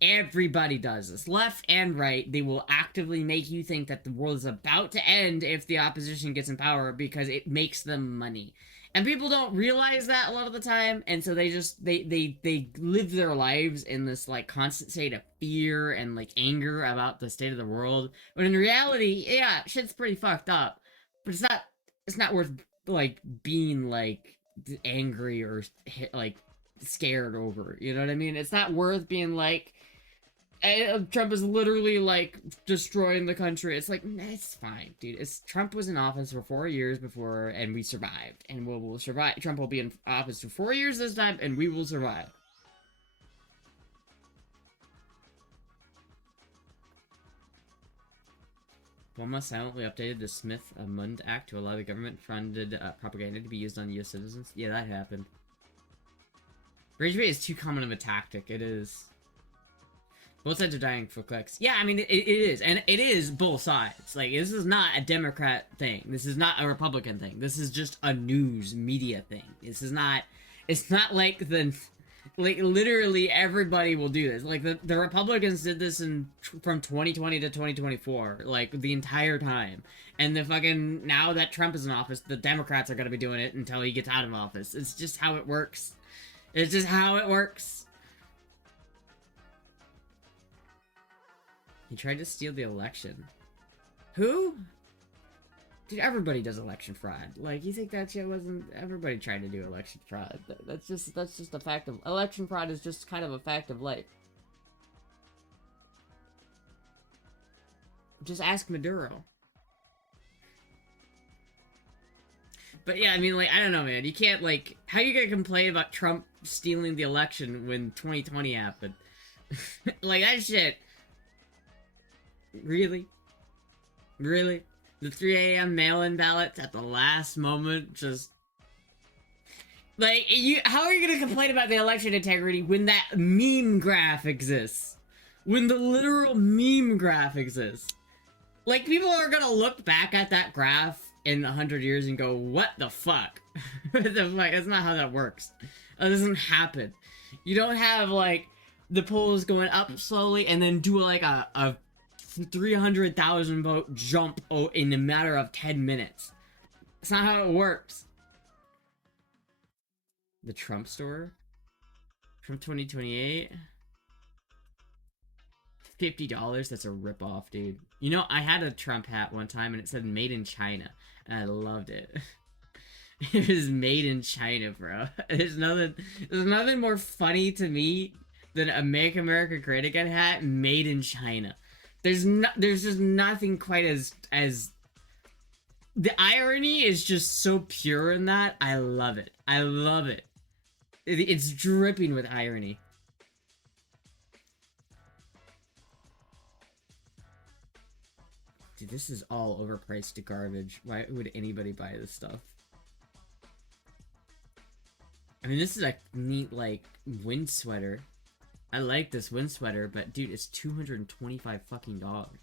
everybody does this. Left and right, they will actively make you think that the world is about to end if the opposition gets in power because it makes them money. And people don't realize that a lot of the time, and so they just, they live their lives in this, like, constant state of fear and, like, anger about the state of the world, when in reality, yeah, shit's pretty fucked up, but it's not worth, like, being, like, angry or, like, scared over, you know what I mean? It's not worth being, like, Trump is literally, like, destroying the country. It's like, nah, it's fine, dude. Trump was in office for 4 years before, and we survived. And we'll survive. Trump will be in office for 4 years this time, and we will survive. Obama silently updated the Smith-Mund Act to allow the government-funded propaganda to be used on U.S. citizens. Yeah, that happened. Rage bait is too common of a tactic. It is. Both sides are dying for clicks. Yeah, I mean, it is. And it is both sides. Like, this is not a Democrat thing. This is not a Republican thing. This is just a news media thing. This is not... It's not like the... Like, literally everybody will do this. Like, the Republicans did this from 2020 to 2024. Like, the entire time. And the fucking... Now that Trump is in office, the Democrats are gonna be doing it until he gets out of office. It's just how it works. It's just how it works. He tried to steal the election. Who? Dude, everybody does election fraud. Like, you think that shit wasn't... Everybody tried to do election fraud. That's just a fact of... Election fraud is just kind of a fact of life. Just ask Maduro. But yeah, I mean, like, I don't know, man. You can't, like... How are you gonna complain about Trump stealing the election when 2020 happened? Like, that shit... Really? Really? The 3 a.m. mail-in ballots at the last moment, just... Like, how are you gonna complain about the election integrity when that meme graph exists? When the literal meme graph exists? Like, people are gonna look back at that graph in 100 years and go, what the fuck? What the fuck? That's not how that works. That doesn't happen. You don't have, like, the polls going up slowly and then do, like, a 300,000 vote jump in a matter of 10 minutes. That's not how it works. The Trump store? Trump 2028? $50? That's a ripoff, dude. You know, I had a Trump hat one time and it said made in China. And I loved it. It was made in China, bro. There's nothing more funny to me than a Make America Great Again hat made in China. There's just nothing quite as the irony is just so pure in that. I love it. I love it. It's dripping with irony. Dude, this is all overpriced garbage. Why would anybody buy this stuff? I mean, this is a neat, like, wind sweater. I like this wind sweater, but dude, it's $225 fucking dollars.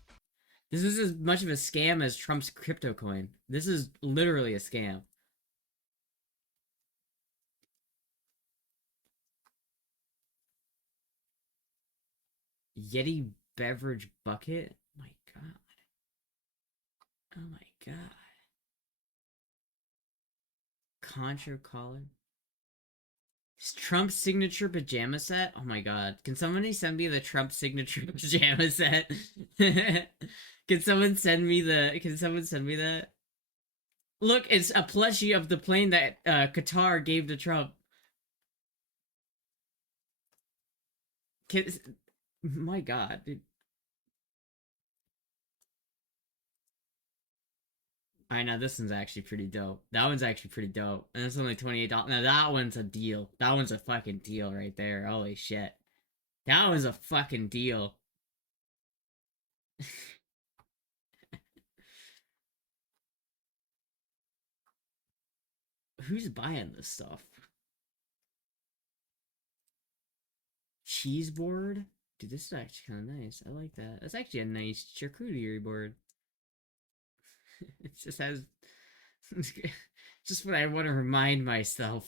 This is as much of a scam as Trump's crypto coin. This is literally a scam. Yeti beverage bucket? Oh my god. Oh my god. Contra collar. Trump signature pajama set? Oh my god. Can somebody send me the Trump signature pajama set? Can someone send me that? Look, it's a plushie of the plane that Qatar gave to Trump. My god, dude. I know, this one's actually pretty dope. That one's actually pretty dope. And it's only $28. Now that one's a deal. That one's a fucking deal right there. Holy shit. That was a fucking deal. Who's buying this stuff? Cheese board? Dude, this is actually kind of nice. I like that. That's actually a nice charcuterie board. It just has... just what I want to remind myself.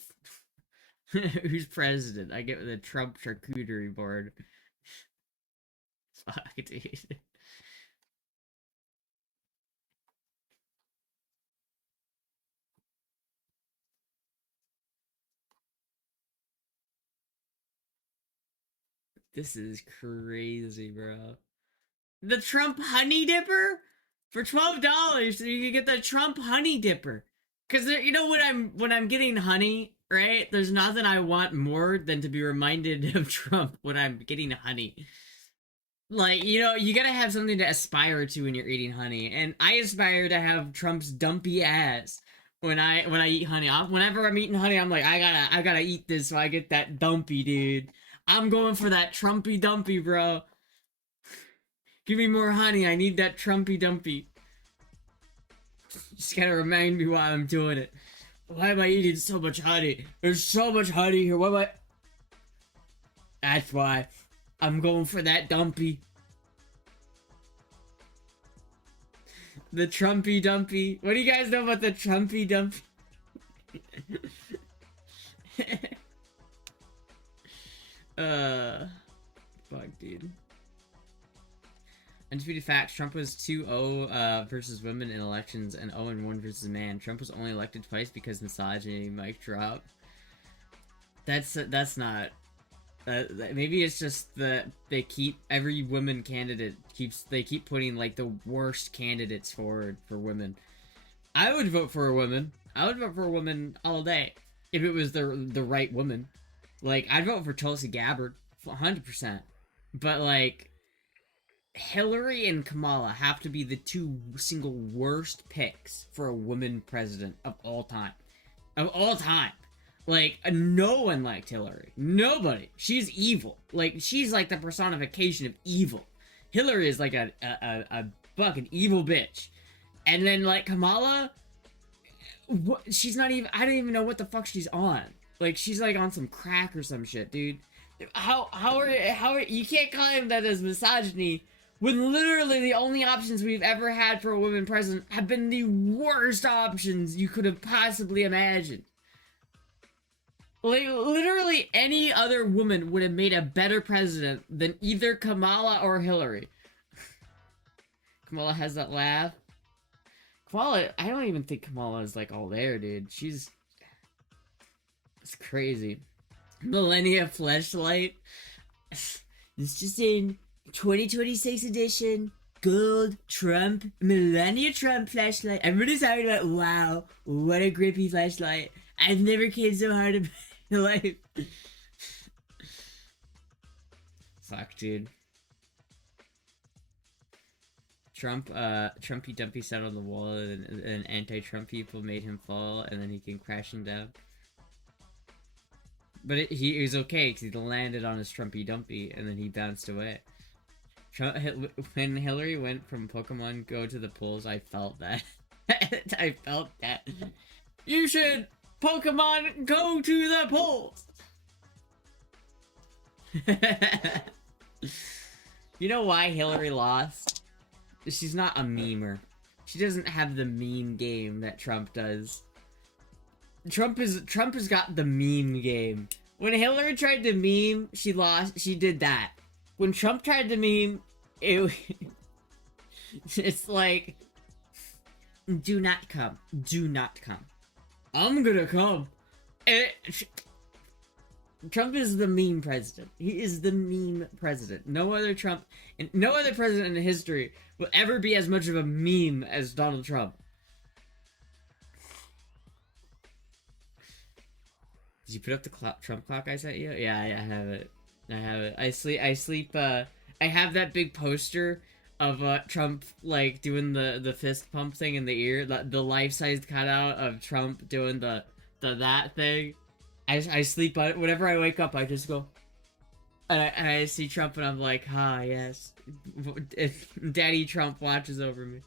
Who's president? I get the Trump charcuterie board. Fuck, dude. This is crazy, bro. The Trump Honey Dipper? For $12, you can get the Trump Honey Dipper. Cause you know when I'm getting honey, right? There's nothing I want more than to be reminded of Trump when I'm getting honey. Like, you know, you gotta have something to aspire to when you're eating honey, and I aspire to have Trump's dumpy ass when I eat honey. Whenever I'm eating honey, I'm like, I gotta eat this so I get that dumpy, dude. I'm going for that Trumpy dumpy, bro. Give me more honey. I need that Trumpy dumpy. Just gotta remind me why I'm doing it. Why am I eating so much honey? There's so much honey here. Why am I... That's why. I'm going for that dumpy. The Trumpy Dumpy. What do you guys know about the Trumpy Dumpy? Fuck, dude. Undisputed facts, Trump was 2-0 versus women in elections and 0-1 versus man. Trump was only elected twice because misogyny. Mic drop. That's not... maybe it's just that they keep... Every woman candidate they keep putting, like, the worst candidates forward for women. I would vote for a woman. I would vote for a woman all day. If it was the right woman. Like, I'd vote for Tulsi Gabbard. 100%. But, like... Hillary and Kamala have to be the two single worst picks for a woman president of all time. Of all time. Like, no one liked Hillary. Nobody. She's evil. Like, she's like the personification of evil. Hillary is like a fucking evil bitch. And then, like, Kamala, she's not even, I don't even know what the fuck she's on. Like, she's like on some crack or some shit, dude. How are, you can't claim that as misogyny when literally the only options we've ever had for a woman president have been the worst options you could have possibly imagined. Like, literally any other woman would have made a better president than either Kamala or Hillary. Kamala has that laugh. Kamala, I don't even think Kamala is, like, all there, dude. It's crazy. Millennia Fleshlight. It's just in 2026 edition. Gold Trump, Millennia Trump flashlight. I'm really sorry about, wow, what a grippy flashlight. I've never kicked so hard in my life. Fuck, dude. Trumpy Dumpy sat on the wall and anti-Trump people made him fall and then he came crashing down. But he was okay because he landed on his Trumpy Dumpy and then he bounced away. When Hillary went from Pokemon Go to the polls, I felt that. I felt that. You should Pokemon go to the polls! You know why Hillary lost? She's not a memer. She doesn't have the meme game that Trump does. Trump has got the meme game. When Hillary tried to meme, she lost. She did that. When Trump tried to meme, it's like, do not come. Do not come. I'm gonna come. Trump is the meme president. He is the meme president. No other Trump, and no other president in history will ever be as much of a meme as Donald Trump. Did you put up the Trump clock I sent you? Yeah, I have it. I have it. I have that big poster of Trump, like, doing the fist pump thing in the ear. The life-sized cutout of Trump doing the that thing. I sleep on it. Whenever I wake up, I just go... And I see Trump and I'm like, ah, yes. Daddy Trump watches over me.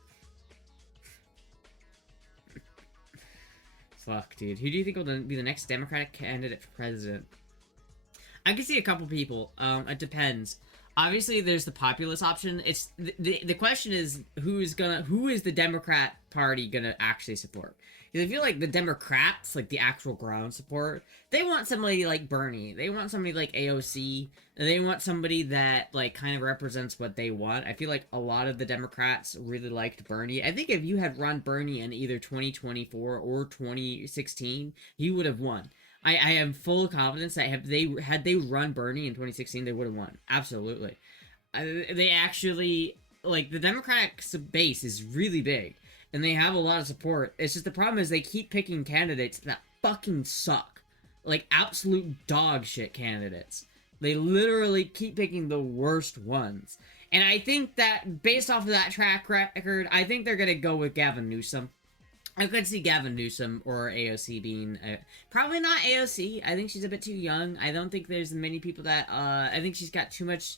Fuck, dude. Who do you think will be the next Democratic candidate for president? I can see a couple people. It depends. Obviously, there's the populist option. It's the question is who is the Democrat Party gonna actually support? Because I feel like the Democrats, like the actual ground support, they want somebody like Bernie. They want somebody like AOC. And they want somebody that, like, kind of represents what they want. I feel like a lot of the Democrats really liked Bernie. I think if you had run Bernie in either 2024 or 2016, he would have won. I have full confidence that had they run Bernie in 2016, they would have won. Absolutely. They actually, like, the Democratic base is really big. And they have a lot of support. It's just the problem is they keep picking candidates that fucking suck. Like, absolute dog shit candidates. They literally keep picking the worst ones. And I think that, based off of that track record, I think they're gonna go with Gavin Newsom. I could see Gavin Newsom or AOC being... probably not AOC. I think she's a bit too young. I don't think there's many people that... I think she's got too much...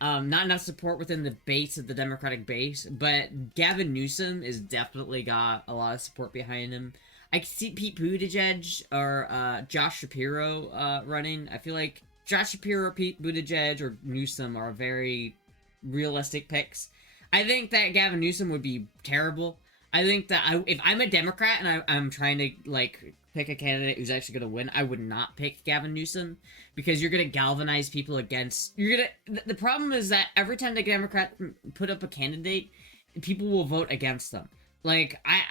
not enough support within the base of the Democratic base, but Gavin Newsom is definitely got a lot of support behind him. I can see Pete Buttigieg or Josh Shapiro running. I feel like Josh Shapiro, Pete Buttigieg, or Newsom are very realistic picks. I think that Gavin Newsom would be terrible. I think that if I'm a Democrat and I'm trying to, like, pick a candidate who's actually going to win, I would not pick Gavin Newsom, because you're going to galvanize people against... The problem is that every time the Democrats put up a candidate, people will vote against them. Like, I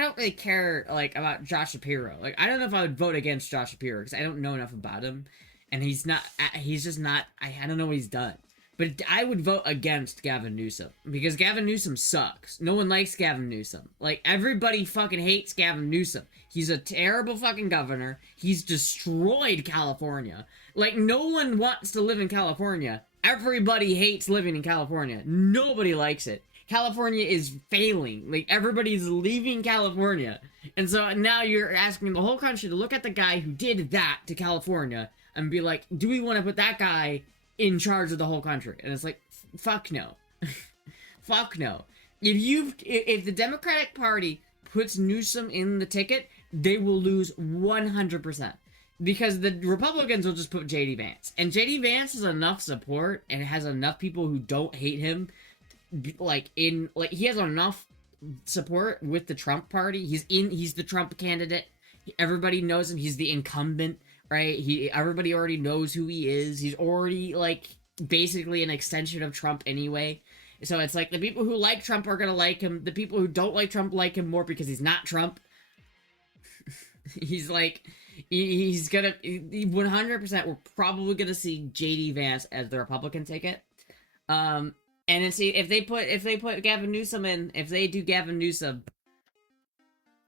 don't really care, like, about Josh Shapiro. Like, I don't know if I would vote against Josh Shapiro, because I don't know enough about him, and he's just not... I don't know what he's done. But I would vote against Gavin Newsom, because Gavin Newsom sucks. No one likes Gavin Newsom. Like, everybody fucking hates Gavin Newsom. He's a terrible fucking governor. He's destroyed California. Like, no one wants to live in California. Everybody hates living in California. Nobody likes it. California is failing. Like, everybody's leaving California. And so now you're asking the whole country to look at the guy who did that to California and be like, do we want to put that guy in charge of the whole country? And it's like, fuck no. Fuck no. If the Democratic Party puts Newsom in the ticket, they will lose 100%. Because the Republicans will just put J.D. Vance. And J.D. Vance has enough support and has enough people who don't hate him. He has enough support with the Trump party. He's the Trump candidate. Everybody knows him. He's the incumbent. Right? Everybody already knows who he is. He's already, like, basically an extension of Trump anyway. So it's like, the people who like Trump are gonna like him. The people who don't like Trump like him more because he's not Trump. He's like, he's gonna, 100%, we're probably gonna see J.D. Vance as the Republican ticket. And then see, if they put Gavin Newsom in, if they do Gavin Newsom,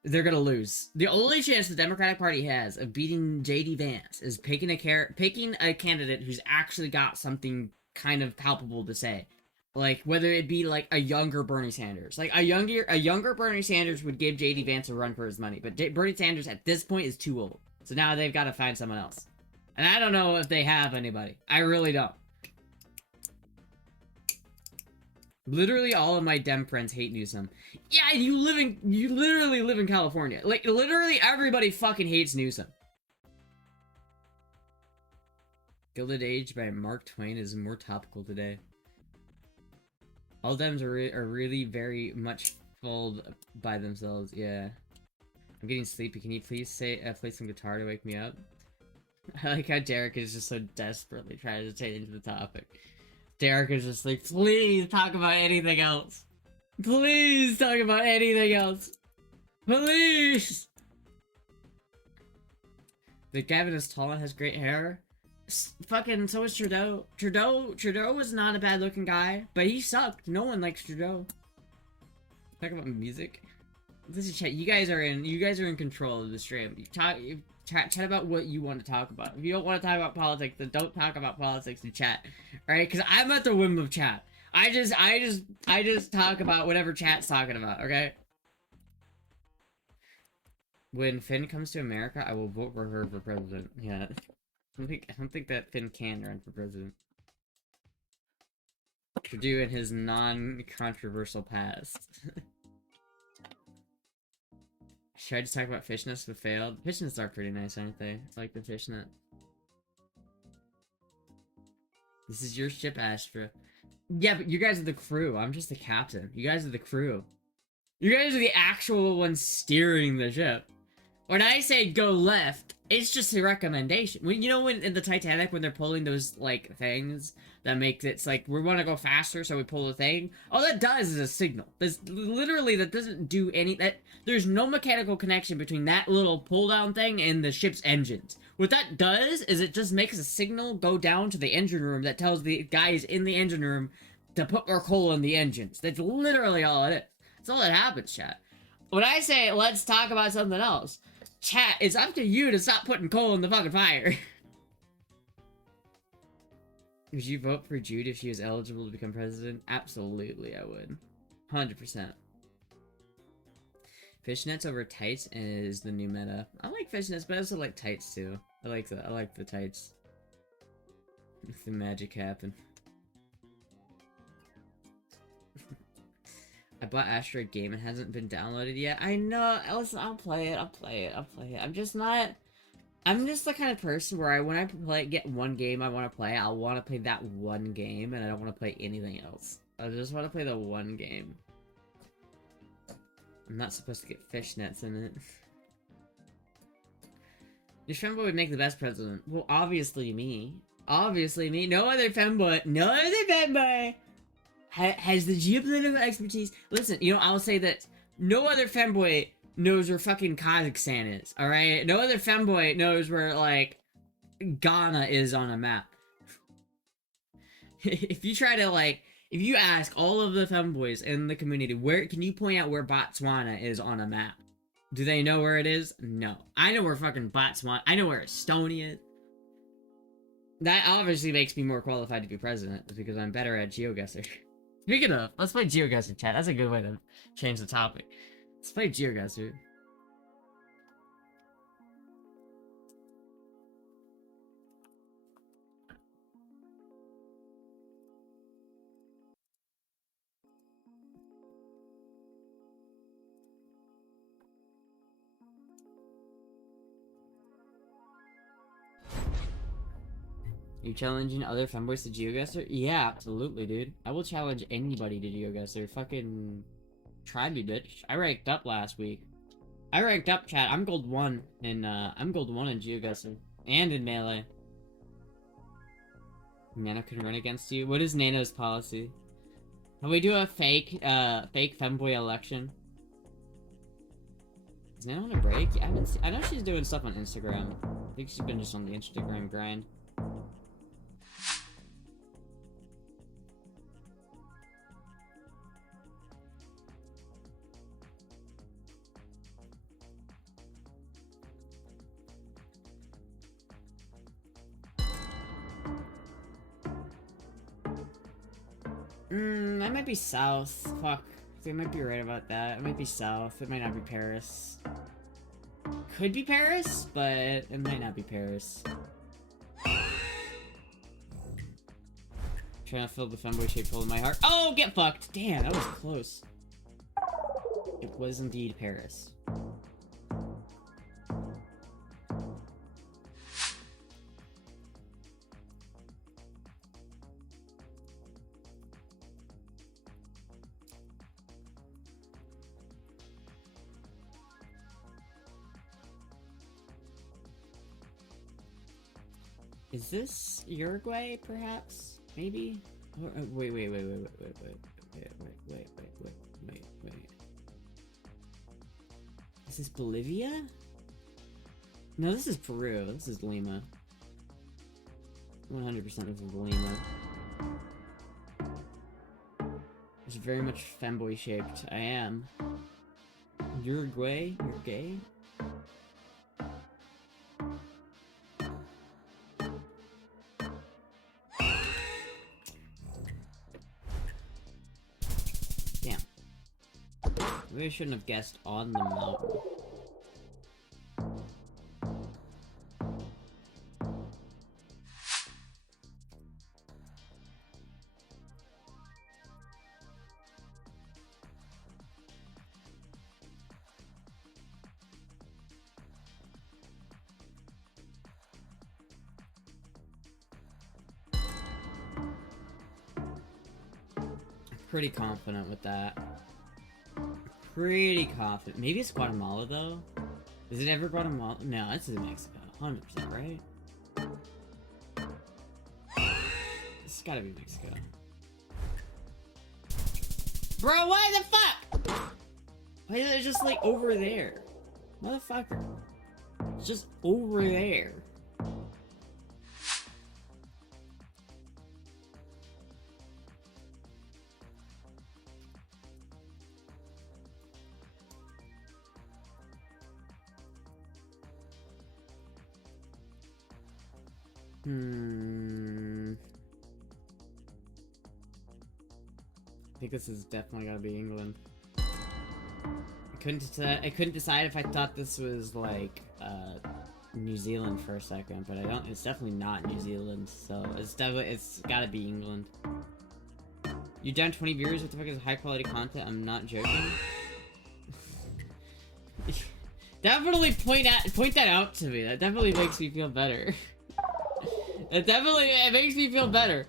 they're gonna lose. The only chance the Democratic Party has of beating J.D. Vance is picking a candidate who's actually got something kind of palpable to say. Like, whether it be, like, a younger Bernie Sanders. Like, a younger Bernie Sanders would give J.D. Vance a run for his money. But Bernie Sanders, at this point, is too old. So now they've got to find someone else. And I don't know if they have anybody. I really don't. Literally all of my Dem friends hate Newsom. Yeah, you literally live in California. Like, literally everybody fucking hates Newsom. Gilded Age by Mark Twain is more topical today. All Dems are really very much fooled by themselves, yeah. I'm getting sleepy. Can you please play some guitar to wake me up? I like how Derek is just so desperately trying to change the topic. Derek is just like, please talk about anything else. Please talk about anything else. Please! The Gavin is tall and has great hair. Fucking, so is Trudeau. Trudeau was not a bad looking guy, but he sucked. No one likes Trudeau. Talk about music. Listen, chat. You guys are in control of the stream. Chat about what you want to talk about. If you don't want to talk about politics, then don't talk about politics in chat. Alright? Because I'm at the whim of chat. I just talk about whatever chat's talking about, okay? When Finn comes to America, I will vote for her for president. Yeah. I don't think that Finn can run for president. Trudeau and his non-controversial past. Should I just talk about fishnets but failed? Fishnets are pretty nice, aren't they? I like the fishnet. This is your ship, Astra. Yeah, but you guys are the crew. I'm just the captain. You guys are the crew. You guys are the actual ones steering the ship. When I say go left, it's just a recommendation. When, you know, when in the Titanic, when they're pulling those, like, things that makes it's like, we want to go faster, so we pull the thing. All that does is a signal. There's literally, that doesn't do any, there's no mechanical connection between that little pull-down thing and the ship's engines. What that does is it just makes a signal go down to the engine room that tells the guys in the engine room to put more coal in the engines. That's literally all it is. That's all that happens, chat. When I say, let's talk about something else, chat, it's up to you to stop putting coal in the fucking fire. Would you vote for Jude if she was eligible to become president? Absolutely, I would. 100%. Fishnets over tights is the new meta. I like fishnets, but I also like tights too. I like the tights. With the magic happen. I bought Astra game and hasn't been downloaded yet. I know. Listen, I'll play it. I'm just not. I'm just the kind of person where when I get one game I want to play, I'll want to play that one game, and I don't want to play anything else. I just want to play the one game. I'm not supposed to get fishnets in it. Your femboy would make the best president. Well, obviously me. Obviously me. No other femboy has the geopolitical expertise. Listen, you know, I'll say that no other femboy knows where fucking Kazakhstan is, alright? No other femboy knows where, like, Ghana is on a map. If you try to, like, if you ask all of the femboys in the community, where can you point out where Botswana is on a map? Do they know where it is? No. I know where fucking Botswana, I know where Estonia is. That obviously makes me more qualified to be president, because I'm better at GeoGuessr. Speaking of, let's play GeoGuessr, chat. That's a good way to change the topic. Let's play GeoGuessr. You challenging other femboys to GeoGuessr? Yeah, absolutely, dude. I will challenge anybody to GeoGuessr. Fucking try me, bitch. I ranked up last week. I ranked up, chat. I'm gold 1 in GeoGuessr. And in Melee. Nano can run against you? What is Nano's policy? Can we do a fake femboy election? Is Nano on a break? I know she's doing stuff on Instagram. I think she's been just on the Instagram grind. That might be south. Fuck. They might be right about that. It might be south. It might not be Paris. Could be Paris, but it might not be Paris. Trying to fill the femboy shaped hole in my heart. Oh, get fucked! Damn, that was close. It was indeed Paris. Is this Uruguay, perhaps? Maybe? Or, wait. Is this Bolivia? No, this is Peru. This is Lima. 100% this is Lima. It's very much femboy shaped. I am. Uruguay? You're gay? Maybe I shouldn't have guessed on the mountain. Pretty confident with that. Pretty confident. Maybe it's Guatemala, though? Is it ever Guatemala? No, this is Mexico. 100%, right? It's gotta be Mexico. Bro, why the fuck? Why is it just, like, over there? Motherfucker. It's just over there. I think this is definitely gotta be England. I couldn't decide if I thought this was like New Zealand for a second, but it's definitely not New Zealand, so it's gotta be England. You done 20 viewers? What the fuck is high quality content? I'm not joking. Definitely point that out to me. That definitely makes me feel better. It makes me feel better.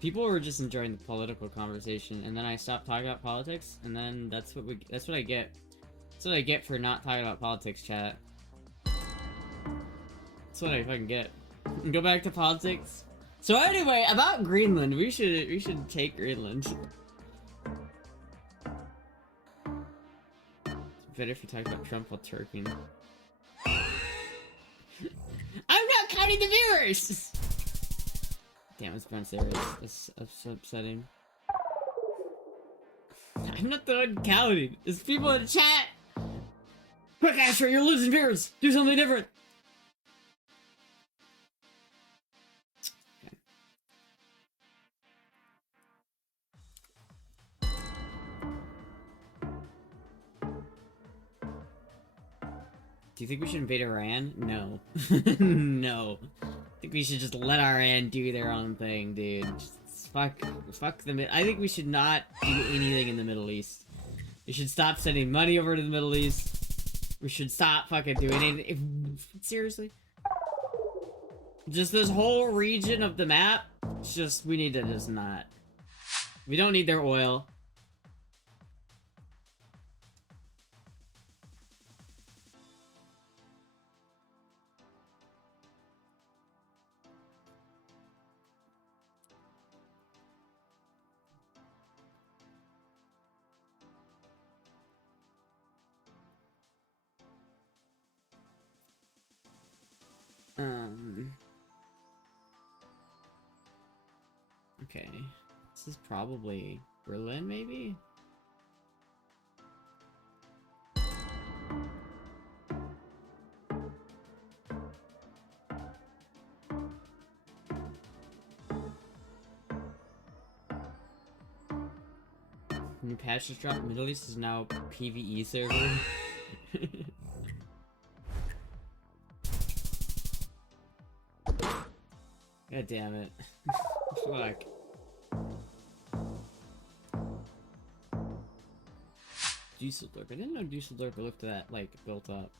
People were just enjoying the political conversation, and then I stopped talking about politics, and then that's what I get. That's what I get for not talking about politics, chat. That's what I fucking get. Go back to politics. So anyway, about Greenland, we should take Greenland. It's better if you talk about Trump while twerking. I'm not counting the viewers! Damn, it's bounced there. That's so upsetting. I'm not the one counting. There's people in the chat! Quick, Astra, you're losing viewers! Do something different! Okay. Do you think we should invade Iran? No. No. I think we should just let Iran do their own thing, dude. Just fuck them. I think we should not do anything in the Middle East. We should stop sending money over to the Middle East. We should stop fucking doing anything. Seriously? Just this whole region of the map, just, we need to just not. We don't need their oil. Okay. This is probably Berlin, maybe? New patch just dropped. Middle East is now PvE server. God damn it. Fuck. Dusseldorf. I didn't know Dusseldorf looked that, like, built up.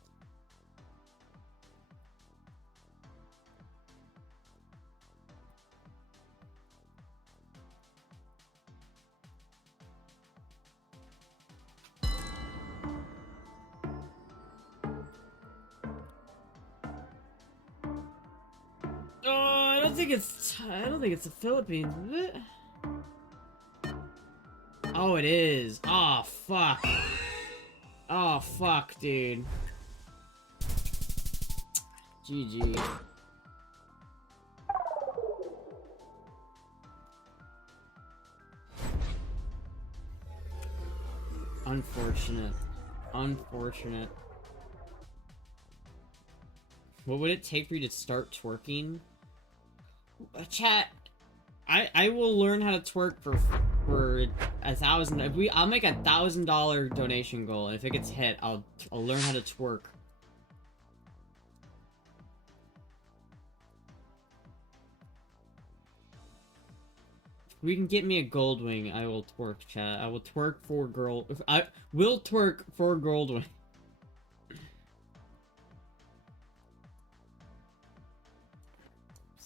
Oh, I don't think it's the Philippines, is it? Oh, it is. Oh, fuck. Oh, fuck, dude. GG. Unfortunate. Unfortunate. What would it take for you to start twerking? Chat, I will learn how to twerk for $1,000. I'll make $1,000 donation goal, and if it gets hit, I'll learn how to twerk. If we can get me a gold wing, I will twerk, chat. I will twerk for I will twerk for gold wing.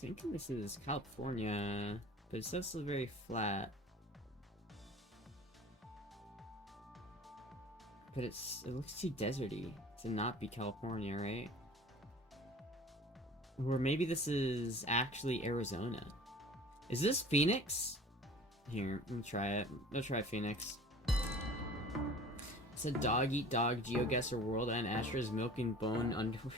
I'm thinking this is California, but it's also very flat. But it looks too deserty to not be California, right? Or maybe this is actually Arizona. Is this Phoenix? Here, let me try it. Let's try Phoenix. It's a dog eat dog geoguessr world and Astra's milking bone underwear.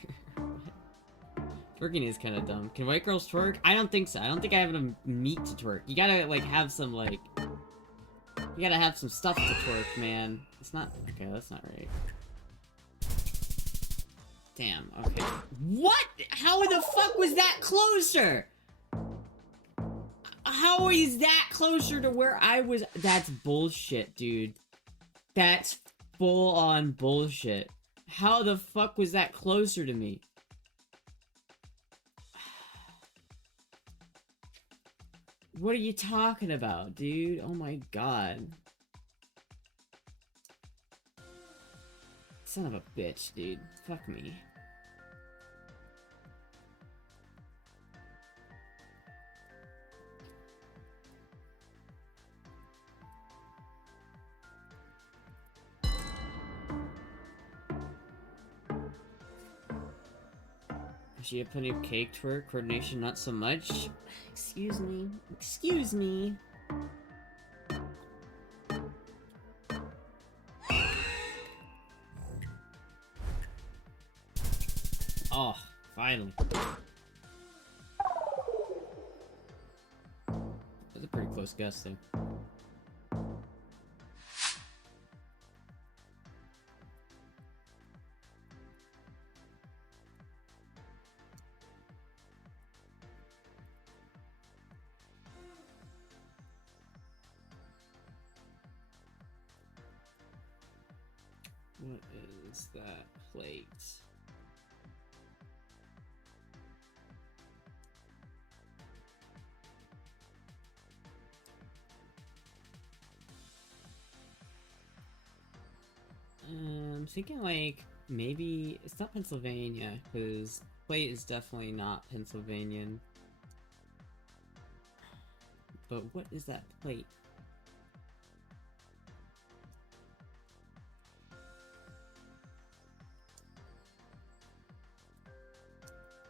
Twerking is kind of dumb. Can white girls twerk? I don't think so. I don't think I have enough meat to twerk. You gotta, like, have some, like... You gotta have some stuff to twerk, man. It's not... Okay, that's not right. Damn, okay. What? How the fuck was that closer? How is that closer to where I was? That's bullshit, dude. That's full-on bullshit. How the fuck was that closer to me? What are you talking about, dude? Oh my god. Son of a bitch, dude. Fuck me. She had plenty of cake to her, coordination not so much. Excuse me. Excuse me. Oh, finally. That's a pretty close guess, though. What is that plate? I'm thinking like maybe it's not Pennsylvania because plate is definitely not Pennsylvanian. But what is that plate?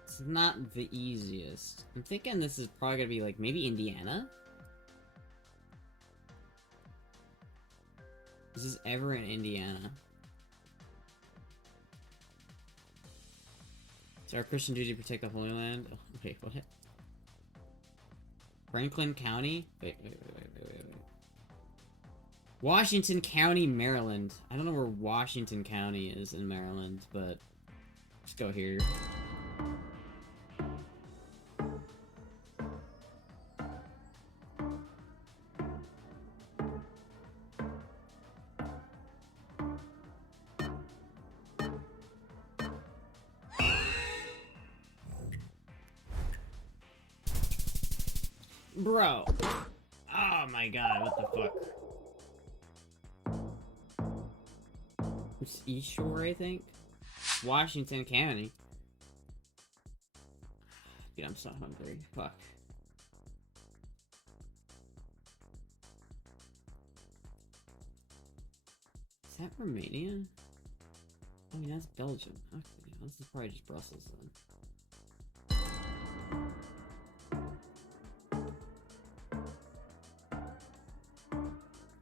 It's not the easiest. I'm thinking this is probably gonna be like maybe Indiana? Is this ever in Indiana? It's our Christian duty to protect the Holy Land. Oh, wait, what? Franklin County? Wait. Washington County, Maryland. I don't know where Washington County is in Maryland, but let's go here. Bro. Oh my god, what the fuck? It's East Shore, I think? Washington County. Dude, I'm so hungry. Fuck. Is that Romania? Oh, yeah, that's Belgium. Okay, this is probably just Brussels then.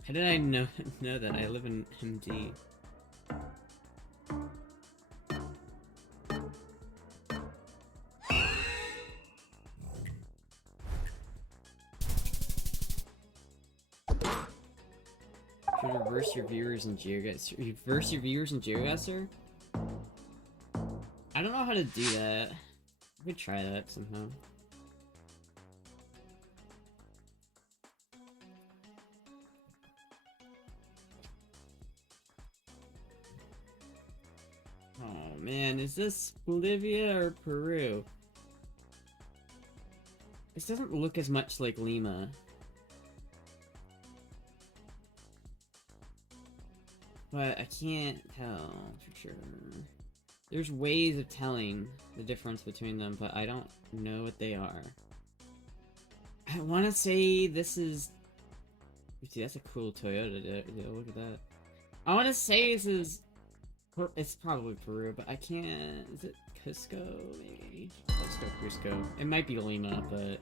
How did I know that? I live in MD. Should reverse your viewers in GeoGuessr. Reverse your viewers in GeoGuessr? I don't know how to do that. I could try that somehow. Oh man, is this Bolivia or Peru? This doesn't look as much like Lima. But I can't tell for sure. There's ways of telling the difference between them, but I don't know what they are. I want to say this is... See, that's a cool Toyota deal. Look at that. I want to say this is... It's probably Peru, but I can't... Is it Cusco, maybe? Let's go Cusco. It might be Lima, but...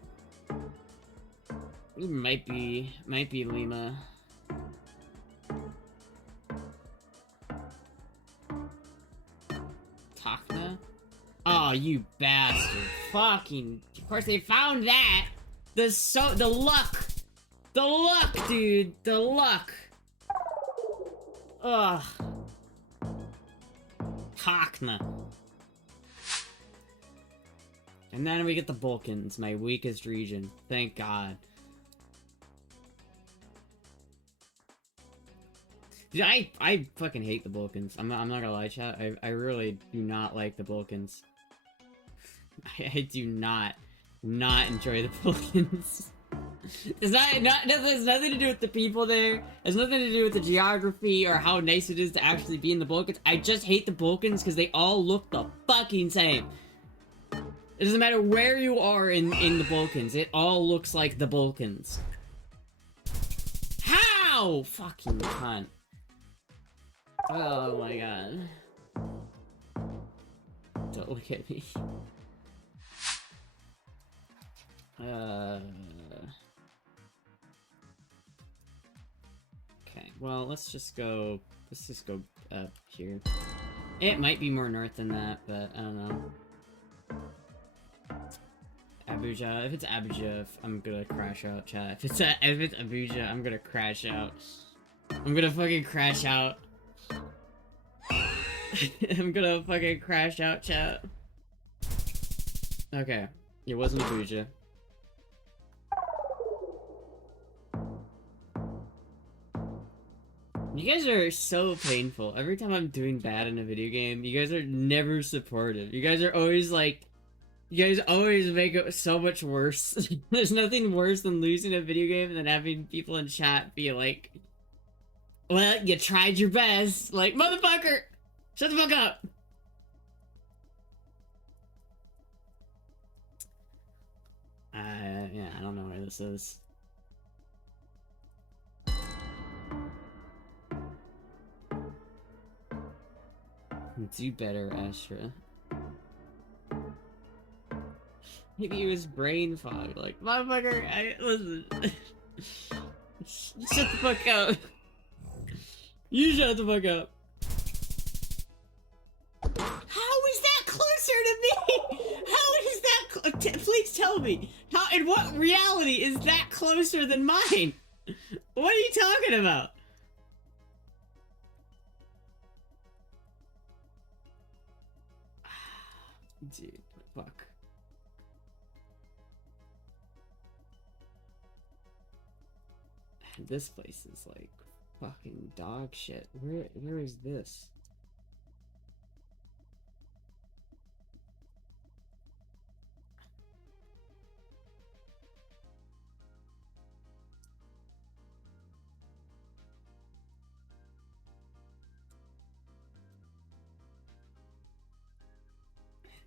It might be Lima. Tacna? Oh, you bastard. Fucking... Of course they found that! The luck! The luck, dude! The luck! Ugh. Tacna. And then we get the Balkans, my weakest region. Thank God. Dude, I fucking hate the Balkans. I'm not gonna lie, chat. I really do not like the Balkans. I do not enjoy the Balkans. It's there's nothing to do with the people there. It's nothing to do with the geography or how nice it is to actually be in the Balkans. I just hate the Balkans because they all look the fucking same. It doesn't matter where you are in the Balkans. It all looks like the Balkans. How? Fucking cunt. Oh my god. Don't look at me. Okay, well, let's just go up here. It might be more north than that, but I don't know. Abuja. If it's Abuja, I'm gonna crash out, chat. If it's Abuja, I'm gonna crash out. I'm gonna fucking crash out. I'm gonna fucking crash out, chat. Okay, it wasn't Abuja. You guys are so painful. Every time I'm doing bad in a video game, you guys are never supportive. You guys are always like, you guys always make it so much worse. There's nothing worse than losing a video game than having people in chat be like, well, you tried your best. Like, motherfucker, shut the fuck up. Yeah, I don't know where this is. Do better, Astra. Maybe it was brain fog. Like, motherfucker, listen. Shut the fuck up. You shut the fuck up. How is that closer to me? How is that please tell me. How, in what reality is that closer than mine? What are you talking about? Dude, fuck. This place is like fucking dog shit. Where is this?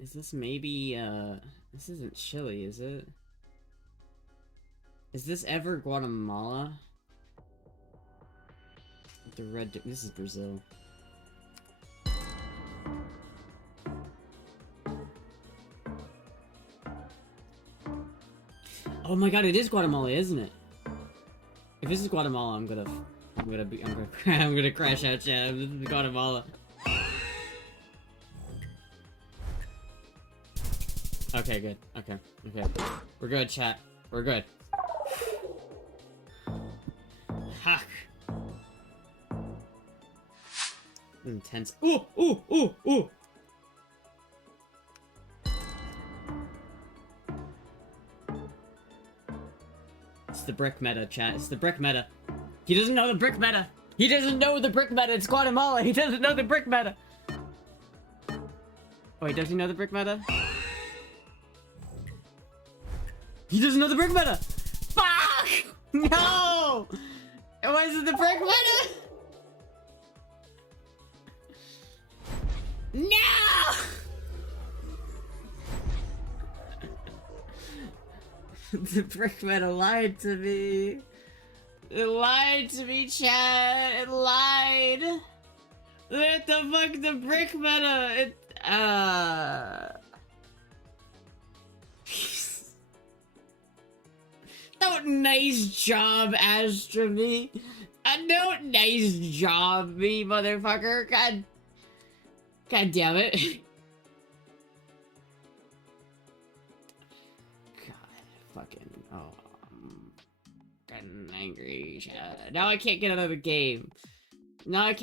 Is this maybe, this isn't Chile, is it? Is this ever Guatemala? The red, this is Brazil. Oh my god, it is Guatemala, isn't it? If this is Guatemala, I'm gonna crash out, chat. This is Guatemala. Okay, good. Okay. We're good, chat. We're good. Fuck. Intense. Ooh! It's the brick meta, chat. It's the brick meta. He doesn't know the brick meta. He doesn't know the brick meta. It's Guatemala. He doesn't know the brick meta. Wait, does he know the brick meta? He doesn't know the brick meta! Fuck! No! Why is it the brick meta? No! The brick meta lied to me. It lied to me, chat. It lied. What the fuck, the brick meta? Don't nice job, Astra me. Don't nice job me, motherfucker. God damn it. God, fucking, oh, I'm getting angry, chat. Now I can't get another game. Man,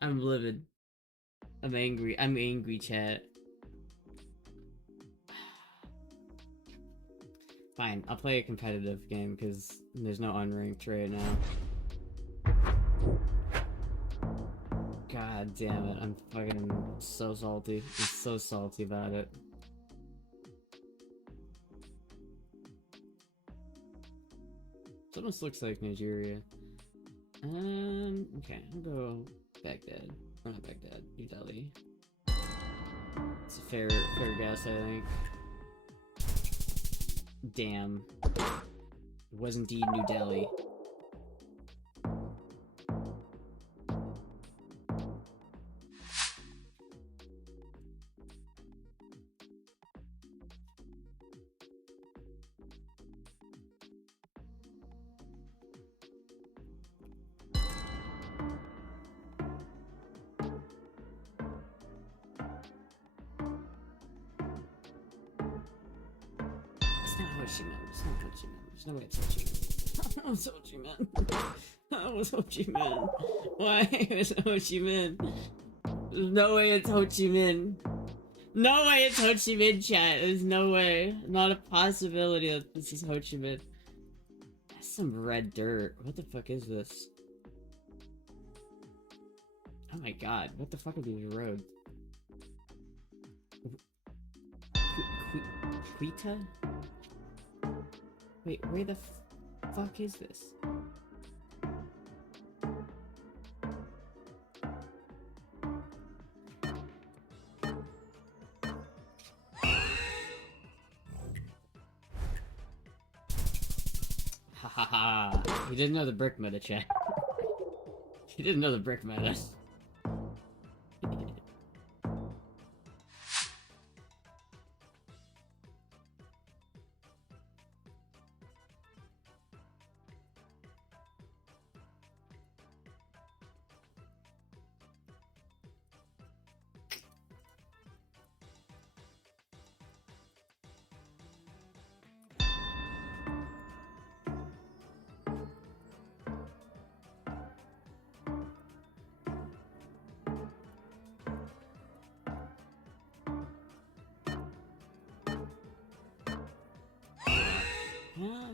I'm livid. I'm angry, chat. Fine, I'll play a competitive game because there's no unranked right now. God damn it, I'm fucking so salty. I'm so salty about it. It almost looks like Nigeria. Okay, I'll go Baghdad. Or not Baghdad, New Delhi. It's a fair guess, I think. Damn. It was indeed New Delhi. It's not Ho Chi Minh. It's not Ho Chi Minh. There's no way it's Ho Chi Minh. That was Ho Chi Minh. That was Ho Chi Minh. Why is it Ho Chi Minh? There's no way it's Ho Chi Minh. No way it's Ho Chi Minh, chat. There's no way. Not a possibility that this is Ho Chi Minh. That's some red dirt. What the fuck is this? Oh my god. What the fuck are these roads? Quita? Wait, where the fuck is this? Ha ha ha. He didn't know the brick meta, chat. He didn't know the brick meta.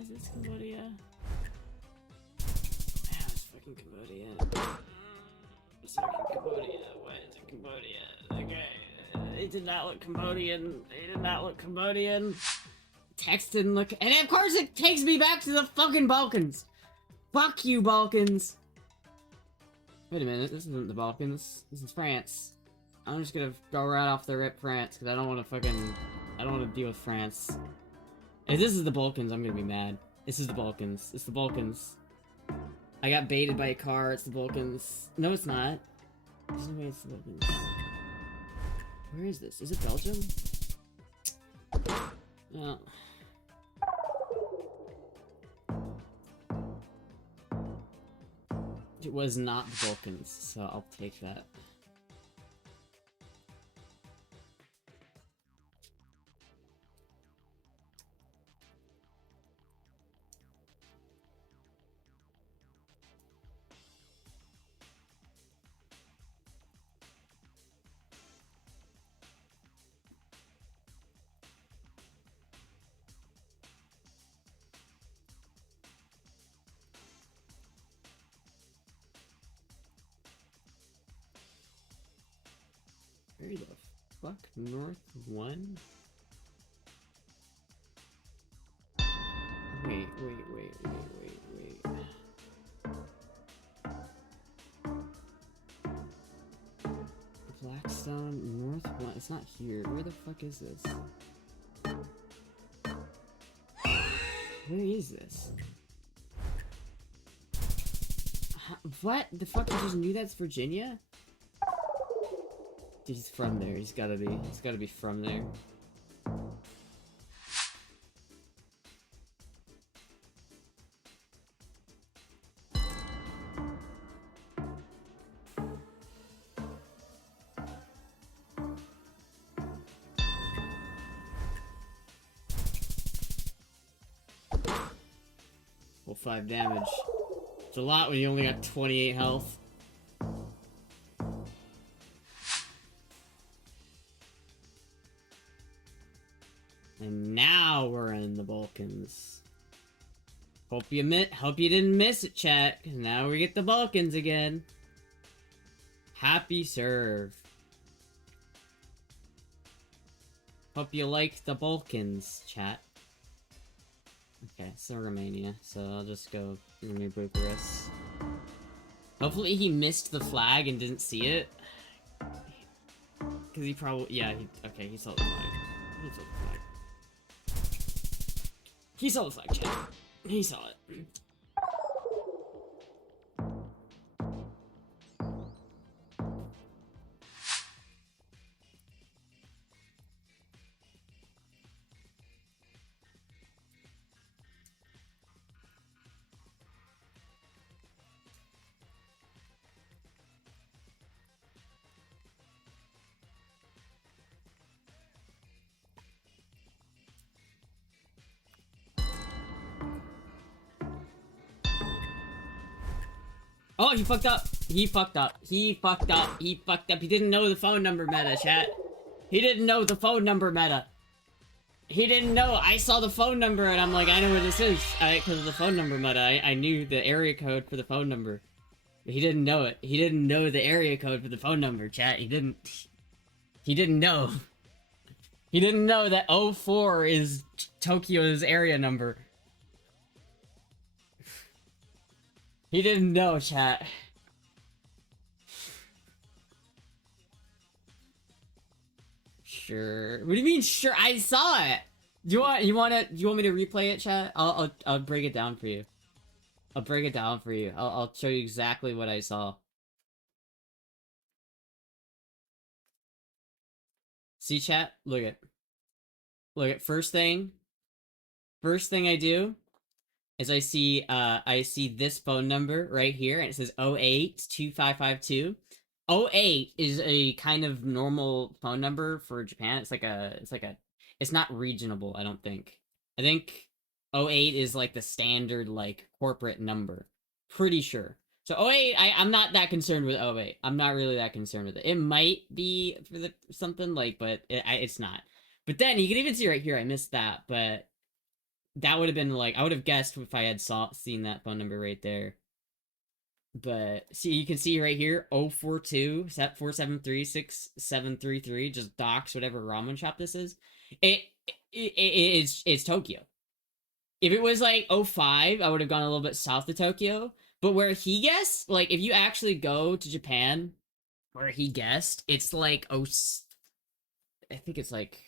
Is this Cambodia? Yeah, it's fucking Cambodia. It's fucking Cambodia. Why is it Cambodia? Okay. It did not look Cambodian. They did not look Cambodian. Text didn't look. And of course it takes me back to the fucking Balkans. Fuck you, Balkans. Wait a minute. This isn't the Balkans. This is France. I'm just gonna go right off the rip France because I don't want to fucking. I don't want to deal with France. If this is the Balkans, I'm gonna be mad. This is the Balkans. It's the Balkans. I got baited by a car. It's the Balkans. No, it's not. There's no way it's the Balkans. Where is this? Is it Belgium? No. It was not the Balkans, so I'll take that. Where the fuck? North 1? Wait. Blackstone, North 1. It's not here. Where the fuck is this? Where is this? What? The fuck? You just knew that's Virginia? Dude, he's from there. He's gotta be from there. Well, 5 damage. It's a lot when you only got 28 health. And now we're in the Balkans. Hope you didn't miss it, chat. 'Cause now we get the Balkans again. Happy serve. Hope you like the Balkans, chat. Okay, so Romania. So I'll just go remove Bucharest. Hopefully he missed the flag and didn't see it. Because he probably... Yeah, okay, he saw the flag. He saw the flag. He saw the flag, chat. He saw it. Oh, he fucked up. He fucked up. He fucked up. He fucked up. He didn't know the phone number meta, chat. He didn't know the phone number meta. He didn't know. I saw the phone number and I'm like, I know where this is. Because of the phone number meta. I knew the area code for the phone number. But he didn't know it. He didn't know the area code for the phone number, chat. He didn't know. He didn't know that 04 is Tokyo's area number. He didn't know, chat. Sure. What do you mean, sure? I saw it. Do you want me to replay it, chat? I'll break it down for you. I'll break it down for you. I'll show you exactly what I saw. See, chat? Look at first thing I do is I see this phone number right here, and it says 082552. 08 is a kind of normal phone number for Japan. It's not regionable, I don't think. I think 08 is like the standard like corporate number. Pretty sure. So 08, I'm not that concerned with 08. I'm not really that concerned with it. It might be for something like, but it's not. But then you can even see right here, I missed that, but that would have been like, I would have guessed if I had seen that phone number right there. But see, you can see right here, 042 473 6733, just docs whatever ramen shop this is. It's Tokyo. If it was like 05, I would have gone a little bit south of Tokyo. But where he guessed, like if you actually go to Japan, where he guessed, it's like I think it's like,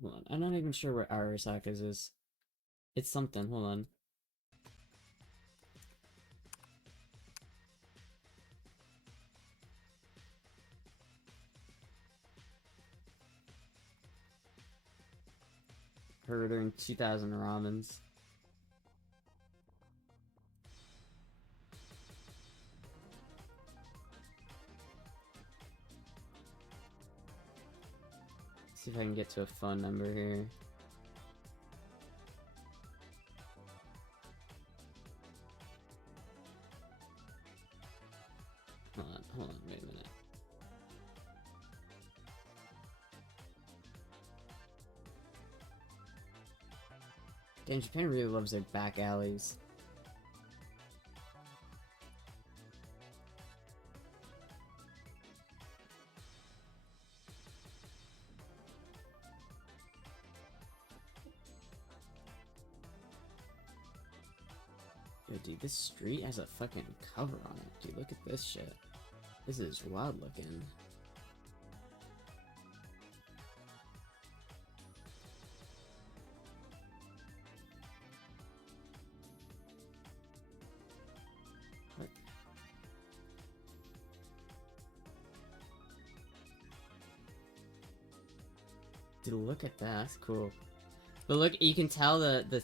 hold on, I'm not even sure where Arasaka's is. It's something, hold on. Ordering 2,000 ramens. See if I can get to a phone number here. Hold on, wait a minute. Damn, Japan really loves their back alleys. Yo, dude, this street has a fucking cover on it. Dude, look at this shit. This is wild looking. What? Dude, look at that. That's cool. But look, you can tell the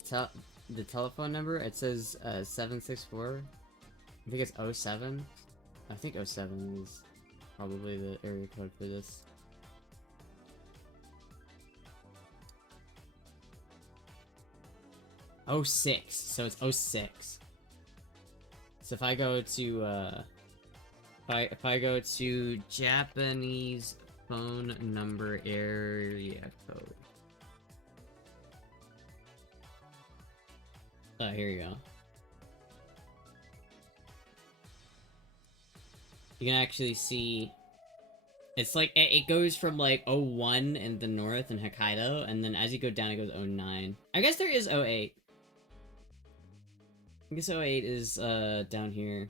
telephone number. It says 764. I think it's 07. I think 07 is probably the area code for this. Oh 06, so it's 06. So if I go to if I go to Japanese phone number area code. Oh, here you go. You can actually see, it's like, it goes from like 01 in the north in Hokkaido, and then as you go down it goes 09. I guess there is 08. I guess 08 is down here.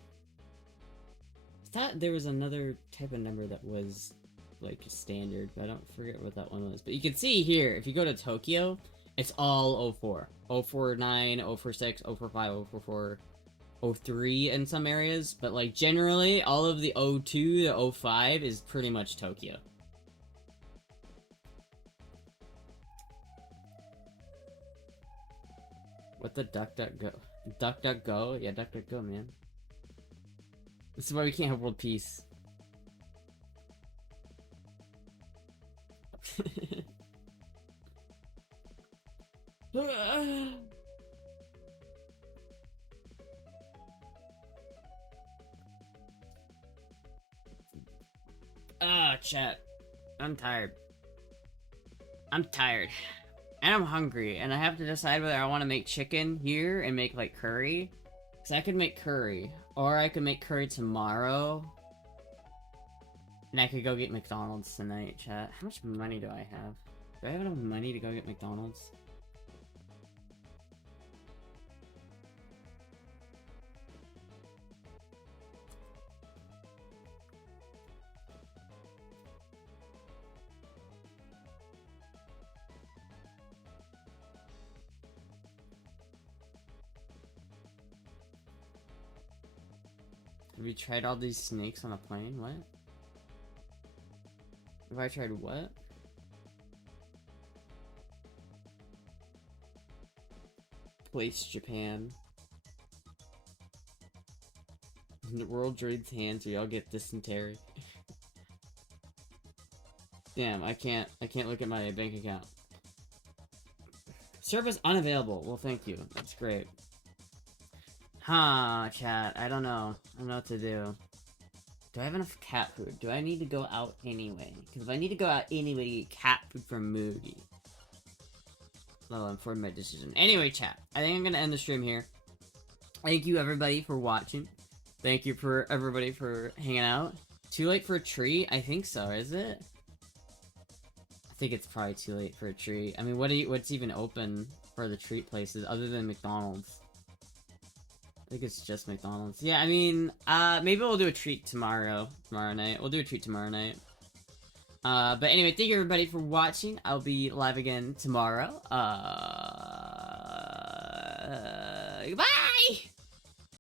I thought there was another type of number that was like standard, but I don't forget what that one was. But you can see here, if you go to Tokyo, it's all 04. 049, 046, 045, 044, 03 in some areas, but like generally all of the 02 to 05 is pretty much Tokyo. What the duck go? Duck go? Yeah, duck go, man. This is why we can't have world peace. Ah, chat. I'm tired. I'm tired. And I'm hungry, and I have to decide whether I want to make chicken here and make, like, curry. Because I could make curry. Or I could make curry tomorrow. And I could go get McDonald's tonight, chat. How much money do I have? Do I have enough money to go get McDonald's? Have you tried all these snakes on a plane? What? Have I tried what? Place Japan. The world joins hands, we all get dysentery. Damn, I can't look at my bank account. Service unavailable. Well, thank you. That's great. Huh, chat. I don't know. I don't know what to do. Do I have enough cat food? Do I need to go out anyway? Because if I need to go out anyway to get cat food from Moody. Well, I'm informed my decision. Anyway, chat. I think I'm going to end the stream here. Thank you, everybody, for watching. Thank you for everybody for hanging out. Too late for a treat? I think so, is it? I think it's probably too late for a treat. I mean, what's even open for the treat places other than McDonald's? I think it's just McDonald's. Yeah, I mean, maybe we'll do a treat tomorrow night. We'll do a treat tomorrow night. But anyway, thank you everybody for watching. I'll be live again tomorrow. Goodbye!